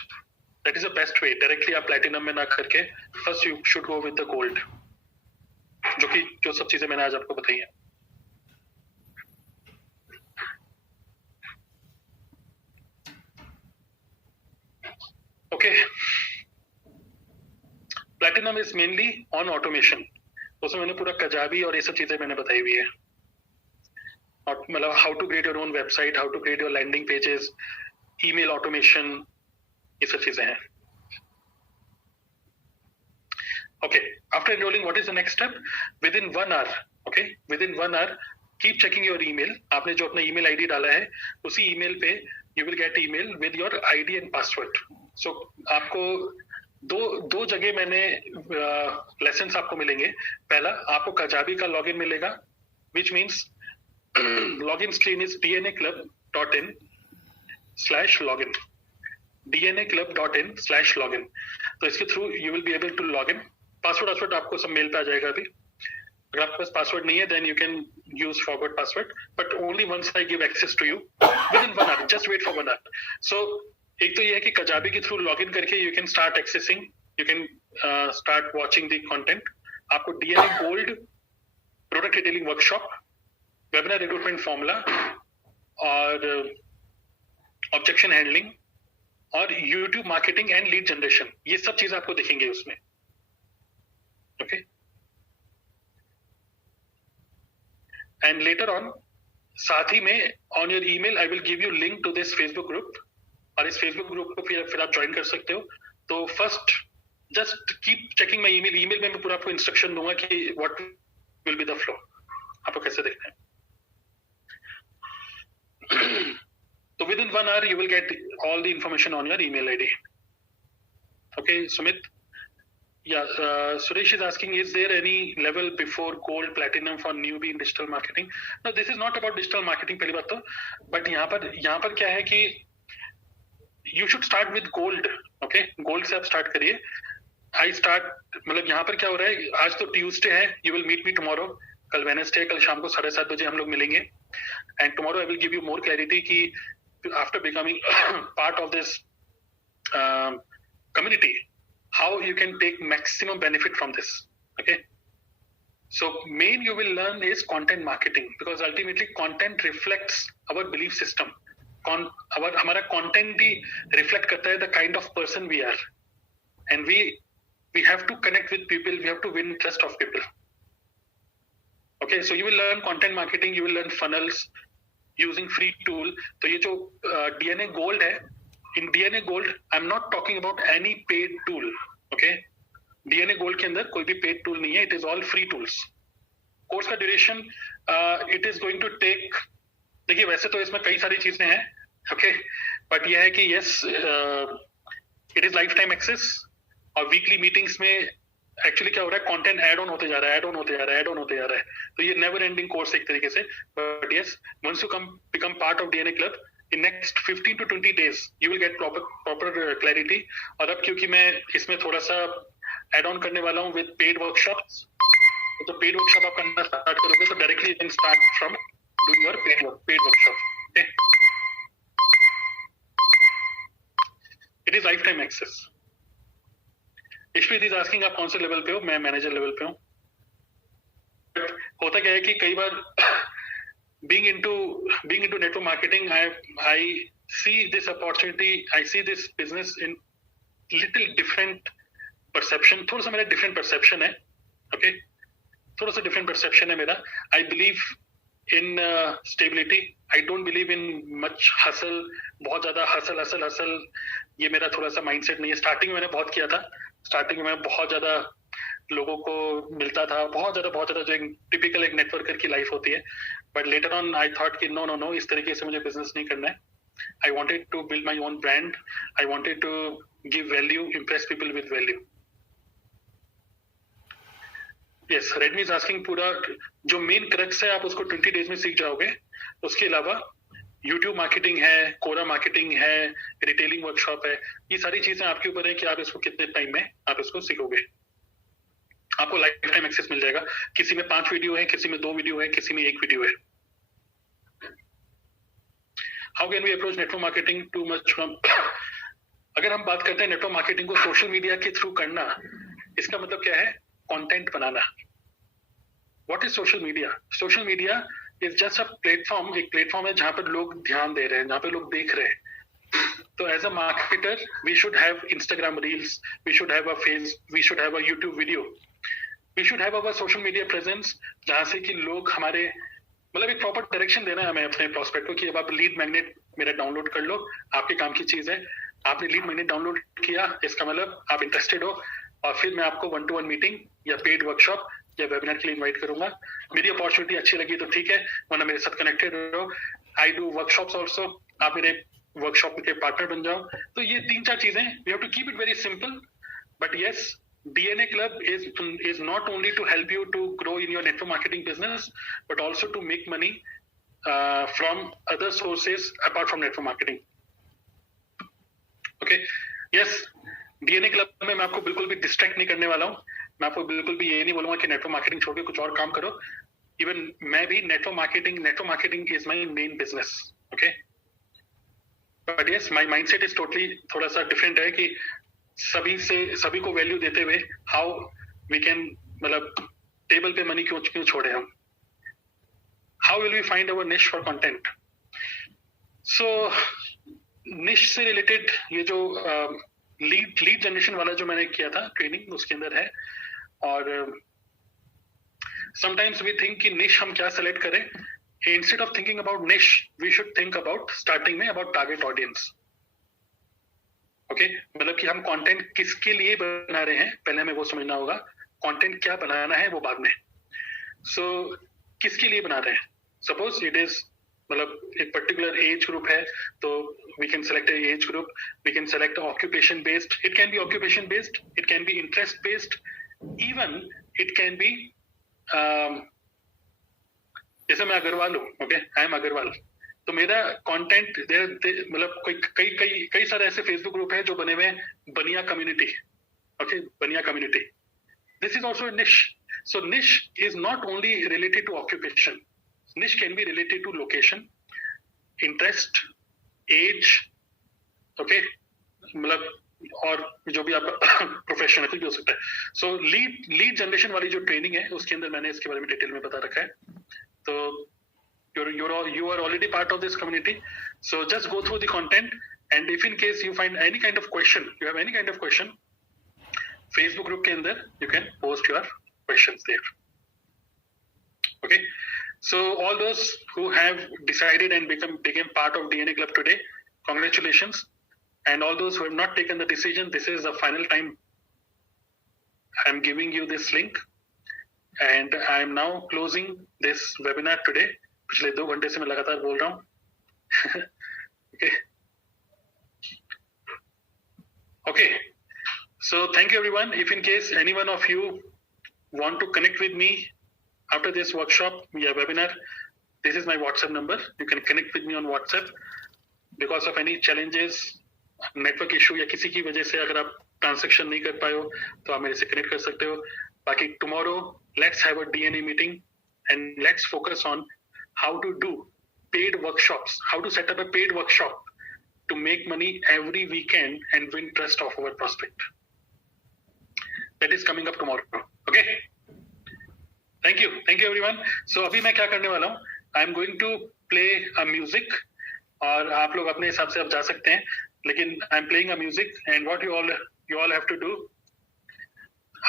that is the best way. Directly आप platinum में ना करके first you should go with the gold, जो सब चीजें मैंने आज आपको बताई है. Okay, platinum is mainly on automation. उसमें मैंने पूरा कजाबी और ये सब चीजें मैंने बताई हुई है. और मतलब how to create your own website, how to create your landing pages, email automation, ये सब चीजें हैं. Okay, after enrolling, what is the next step? Within 1 hour, okay, within 1 hour, keep checking your email. आपने जो अपना email ID डाला है, उसी email पे you will get email with your ID and password. So आपको दो जगह मैंने lessons आपको मिलेंगे. पहला, आपको Kajabi का login मिलेगा, which means login screen is dnaclub.in/login. dnaclub.in/login. तो इसके through you will be able to log in. Password आपको सब मेल पे आ जाएगा अभी. अगर आपके पास पासवर्ड नहीं है then you can use forward password, but only once I give access to you with in 1 hour. Just wait for 1 hour. So एक तो ये है कि कजाबी के थ्रू लॉग इन करके you can start accessing, you can start watching the content. आपको DNA gold, product detailing workshop, webinar recruitment formula और objection handling और YouTube marketing and lead generation, ये सब चीजें आपको दिखेंगे उसमें. Okay, and later on साथ ही में on your email I will give you link to this Facebook group, और इस Facebook group को फिर आप ज्वाइन कर सकते हो. तो first just keep checking my email. Email में मैं पूरा आपको इंस्ट्रक्शन दूंगा कि what will be the flow, आपको कैसे देखना है. तो with in 1 hour you will get all the information on your email ID. Okay, Sumit. Yeah, Suresh is asking, is there any level before gold, platinum for newbie in digital marketing? No, this is not about digital marketing पहली बात तो, but यहाँ पर क्या है कि you should start with gold. Okay, gold से आप start करिए. मतलब यहाँ पर क्या हो रहा है, आज तो ट्यूसडे है, you will meet me tomorrow. कल वेडनेसडे, कल शाम को 7:30 बजे हम लोग मिलेंगे. And tomorrow I will give you more clarity कि after becoming part of this community, how you can take maximum benefit from this. Okay, so main you will learn is content marketing, because ultimately content reflects our belief system. हमारा content ही reflect करता है the kind of person we are, and we have to connect with people, we have to win trust of people. Okay, so you will learn content marketing, you will learn funnels using free tool. तो ये जो DNA Gold है, in DNA Gold I'm not talking about any paid tool. Okay, DNA Gold के अंदर कोई भी paid tool नहीं है, it is all free tools. Course का duration it is going to take, देखिए वैसे तो इसमें कई सारी चीजें हैं, okay, बट ये है कि yes, it is life time access. और वीकली मीटिंग्स में एक्चुअली क्या हो रहा है, कंटेंट ऐड ऑन होते जा रहा है. तो ये नेवर एंडिंग कोर्स एक तरीके से. But yes, once you become part of DNA club, in next 15 to 20 days you will get proper clarity. और अब क्योंकि मैं इसमें थोड़ा सा एड ऑन करने वाला हूँ with paid workshops, तो पेड वर्कशॉप आप करना स्टार्ट करोगे तो directly you can start from doing your paid workshop. Okay, it is life time access. Ishpreet is asking, आप कौन से लेवल पे हो? मैं मैनेजर लेवल पे हूँ. होता क्या है कि कई बार being into network marketing, I see this opportunity, I see this business in little different perception. थोड़ा सा मेरा different perception है. Okay, थोड़ा सा different perception है मेरा. I believe in stability. I don't believe in much hustle. बहुत ज्यादा hustle. ये मेरा थोड़ा सा mindset नहीं है. स्टार्टिंग में मैंने बहुत किया था. स्टार्टिंग में बहुत ज्यादा लोगों को मिलता था, बहुत ज्यादा जो एक टिपिकल एक नेटवर्कर की लाइफ होती है. But later on I thought कि नो, इस तरीके से मुझे बिजनेस नहीं करना है. I wanted to build my own brand. I wanted to give value, impress people with value. Yes, रेडमी इज आस्किंग, पूरा जो मेन क्रक्स है आप उसको 20 डेज में सीख जाओगे. उसके अलावा यूट्यूब मार्केटिंग है, कोरा मार्केटिंग है, रिटेलिंग वर्कशॉप है. ये सारी चीजें आपके ऊपर है कि आप इसको कितने टाइम में आप इसको सीखोगे. आपको लाइफ टाइम एक्सेस मिल जाएगा. किसी में 5 वीडियो है, किसी में 2 वीडियो है, किसी में 1 वीडियो है. How can we approach network marketing too much from? अगर हम बात करते हैं नेटवर्क मार्केटिंग को सोशल मीडिया के थ्रू करना, इसका मतलब क्या है? कंटेंट बनाना। What is social media? Social media is just a platform, एक प्लेटफॉर्म है जहां पर लोग ध्यान दे रहे हैं, जहां पे लोग देख रहे हैं। तो as a marketer we should have Instagram reels, we should have we should have a YouTube video, we should have our social media presence, जहां से कि लोग हमारे मतलब एक प्रॉपर डायरेक्शन देना है हमें अपने प्रोस्पेक्ट को कि अब आप लीड मैग्नेट मेरा डाउनलोड कर लो, आपके काम की चीज है। आपने लीड मैग्नेट डाउनलोड किया, इसका मतलब आप इंटरेस्टेड हो, और फिर मैं आपको 1-to-1 मीटिंग या पेड वर्कशॉप या वेबिनार के लिए इन्वाइट करूंगा। मेरी अपॉर्चुनिटी अच्छी लगी तो ठीक है, वरना मेरे साथ कनेक्टेड रहो। आई डू वर्कशॉप्स ऑल्सो, आप मेरे वर्कशॉप के पार्टनर बन जाओ। तो ये 3-4 चीजें, we have to keep it very simple, but yes, DNA Club is not only to help you to grow in your network marketing business, but also to make money from other sources apart from network marketing. Okay, yes, DNA Club में मैं आपको बिल्कुल भी distract नहीं करने वाला हूँ। मैं आपको बिल्कुल भी ये नहीं बोलूंगा कि नेटवर्क मार्केटिंग छोड़ के कुछ और काम करो। इवन मैं भी network marketing is my main business. Okay, but yes, my mindset is totally थोड़ा सा डिफरेंट है कि सभी को वैल्यू देते हुए हाउ वी कैन, मतलब टेबल पे मनी क्यों छोड़े हम। How will we find our निश फॉर कंटेंट? सो निश से रिलेटेड ये जो लीड जनरेशन वाला जो मैंने किया था ट्रेनिंग, उसके अंदर है। और समटाइम्स वी थिंक कि निश हम क्या सेलेक्ट करें, instead of thinking about niche we should think about starting में अबाउट टारगेट ऑडियंस। ओके, मतलब कि हम कंटेंट किसके लिए बना रहे हैं, पहले हमें वो समझना होगा। कंटेंट क्या बनाना है वो बाद में। सो किसके लिए बना रहे हैं? सपोज इट इज, मतलब एक पर्टिकुलर एज ग्रुप है, तो we can select age group, we can select occupation based, it can be occupation based, it can be interest based, even it can be जैसे मैं अग्रवाल हूँ, ओके, आई एम अग्रवाल, तो मेरा content मतलब कई सारे ऐसे फेसबुक ग्रुप है जो बने हुए हैं Bania community. Okay, Bania community, this is also niche. So niche is not only related to occupation, niche can be related to location, interest, age, okay, मतलब और जो भी आपका प्रोफेशन है कुछ भी हो सकता है। सो लीड जनरेशन वाली जो ट्रेनिंग है उसके अंदर मैंने इसके बारे में डिटेल में बता रखा है। तो you are already part of this community, so just go through the content, and if in case you find any kind of question, you have any kind of question, Facebook group के अंदर you can post your questions there. Okay, so all those who have decided and became part of DNA Club today, congratulations. And all those who have not taken the decision, this is the final time I am giving you this link, and I am now closing this webinar today. पिछले 2 घंटे से मैं लगातार बोल रहा हूँ। Okay, so thank you everyone. If in case any one of you want to connect with me after this workshop या webinar, this is my WhatsApp number. You can connect with me on WhatsApp. Because of any challenges, network issue या किसी की वजह से अगर आप transaction नहीं कर पाए हो तो आप मेरे से कनेक्ट कर सकते हो। बाकी tomorrow let's have a DNA meeting and let's focus on how to do paid workshops, how to set up a paid workshop to make money every weekend and win trust of our prospect. That is coming up tomorrow. Okay, thank you everyone. So अभी मैं क्या करने वाला हूँ, I am going to play a music, और आप लोग अपने हिसाब से आप जा सकते हैं, लेकिन I am playing a music, and what you all have to do,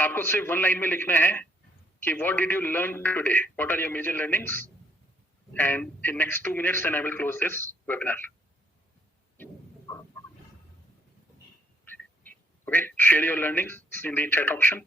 आपको सिर्फ 1 लाइन में लिखना है कि what did you learn today, what are your major learnings, and in next 2 minutes then I will close this webinar. Okay, share your learnings in the chat option.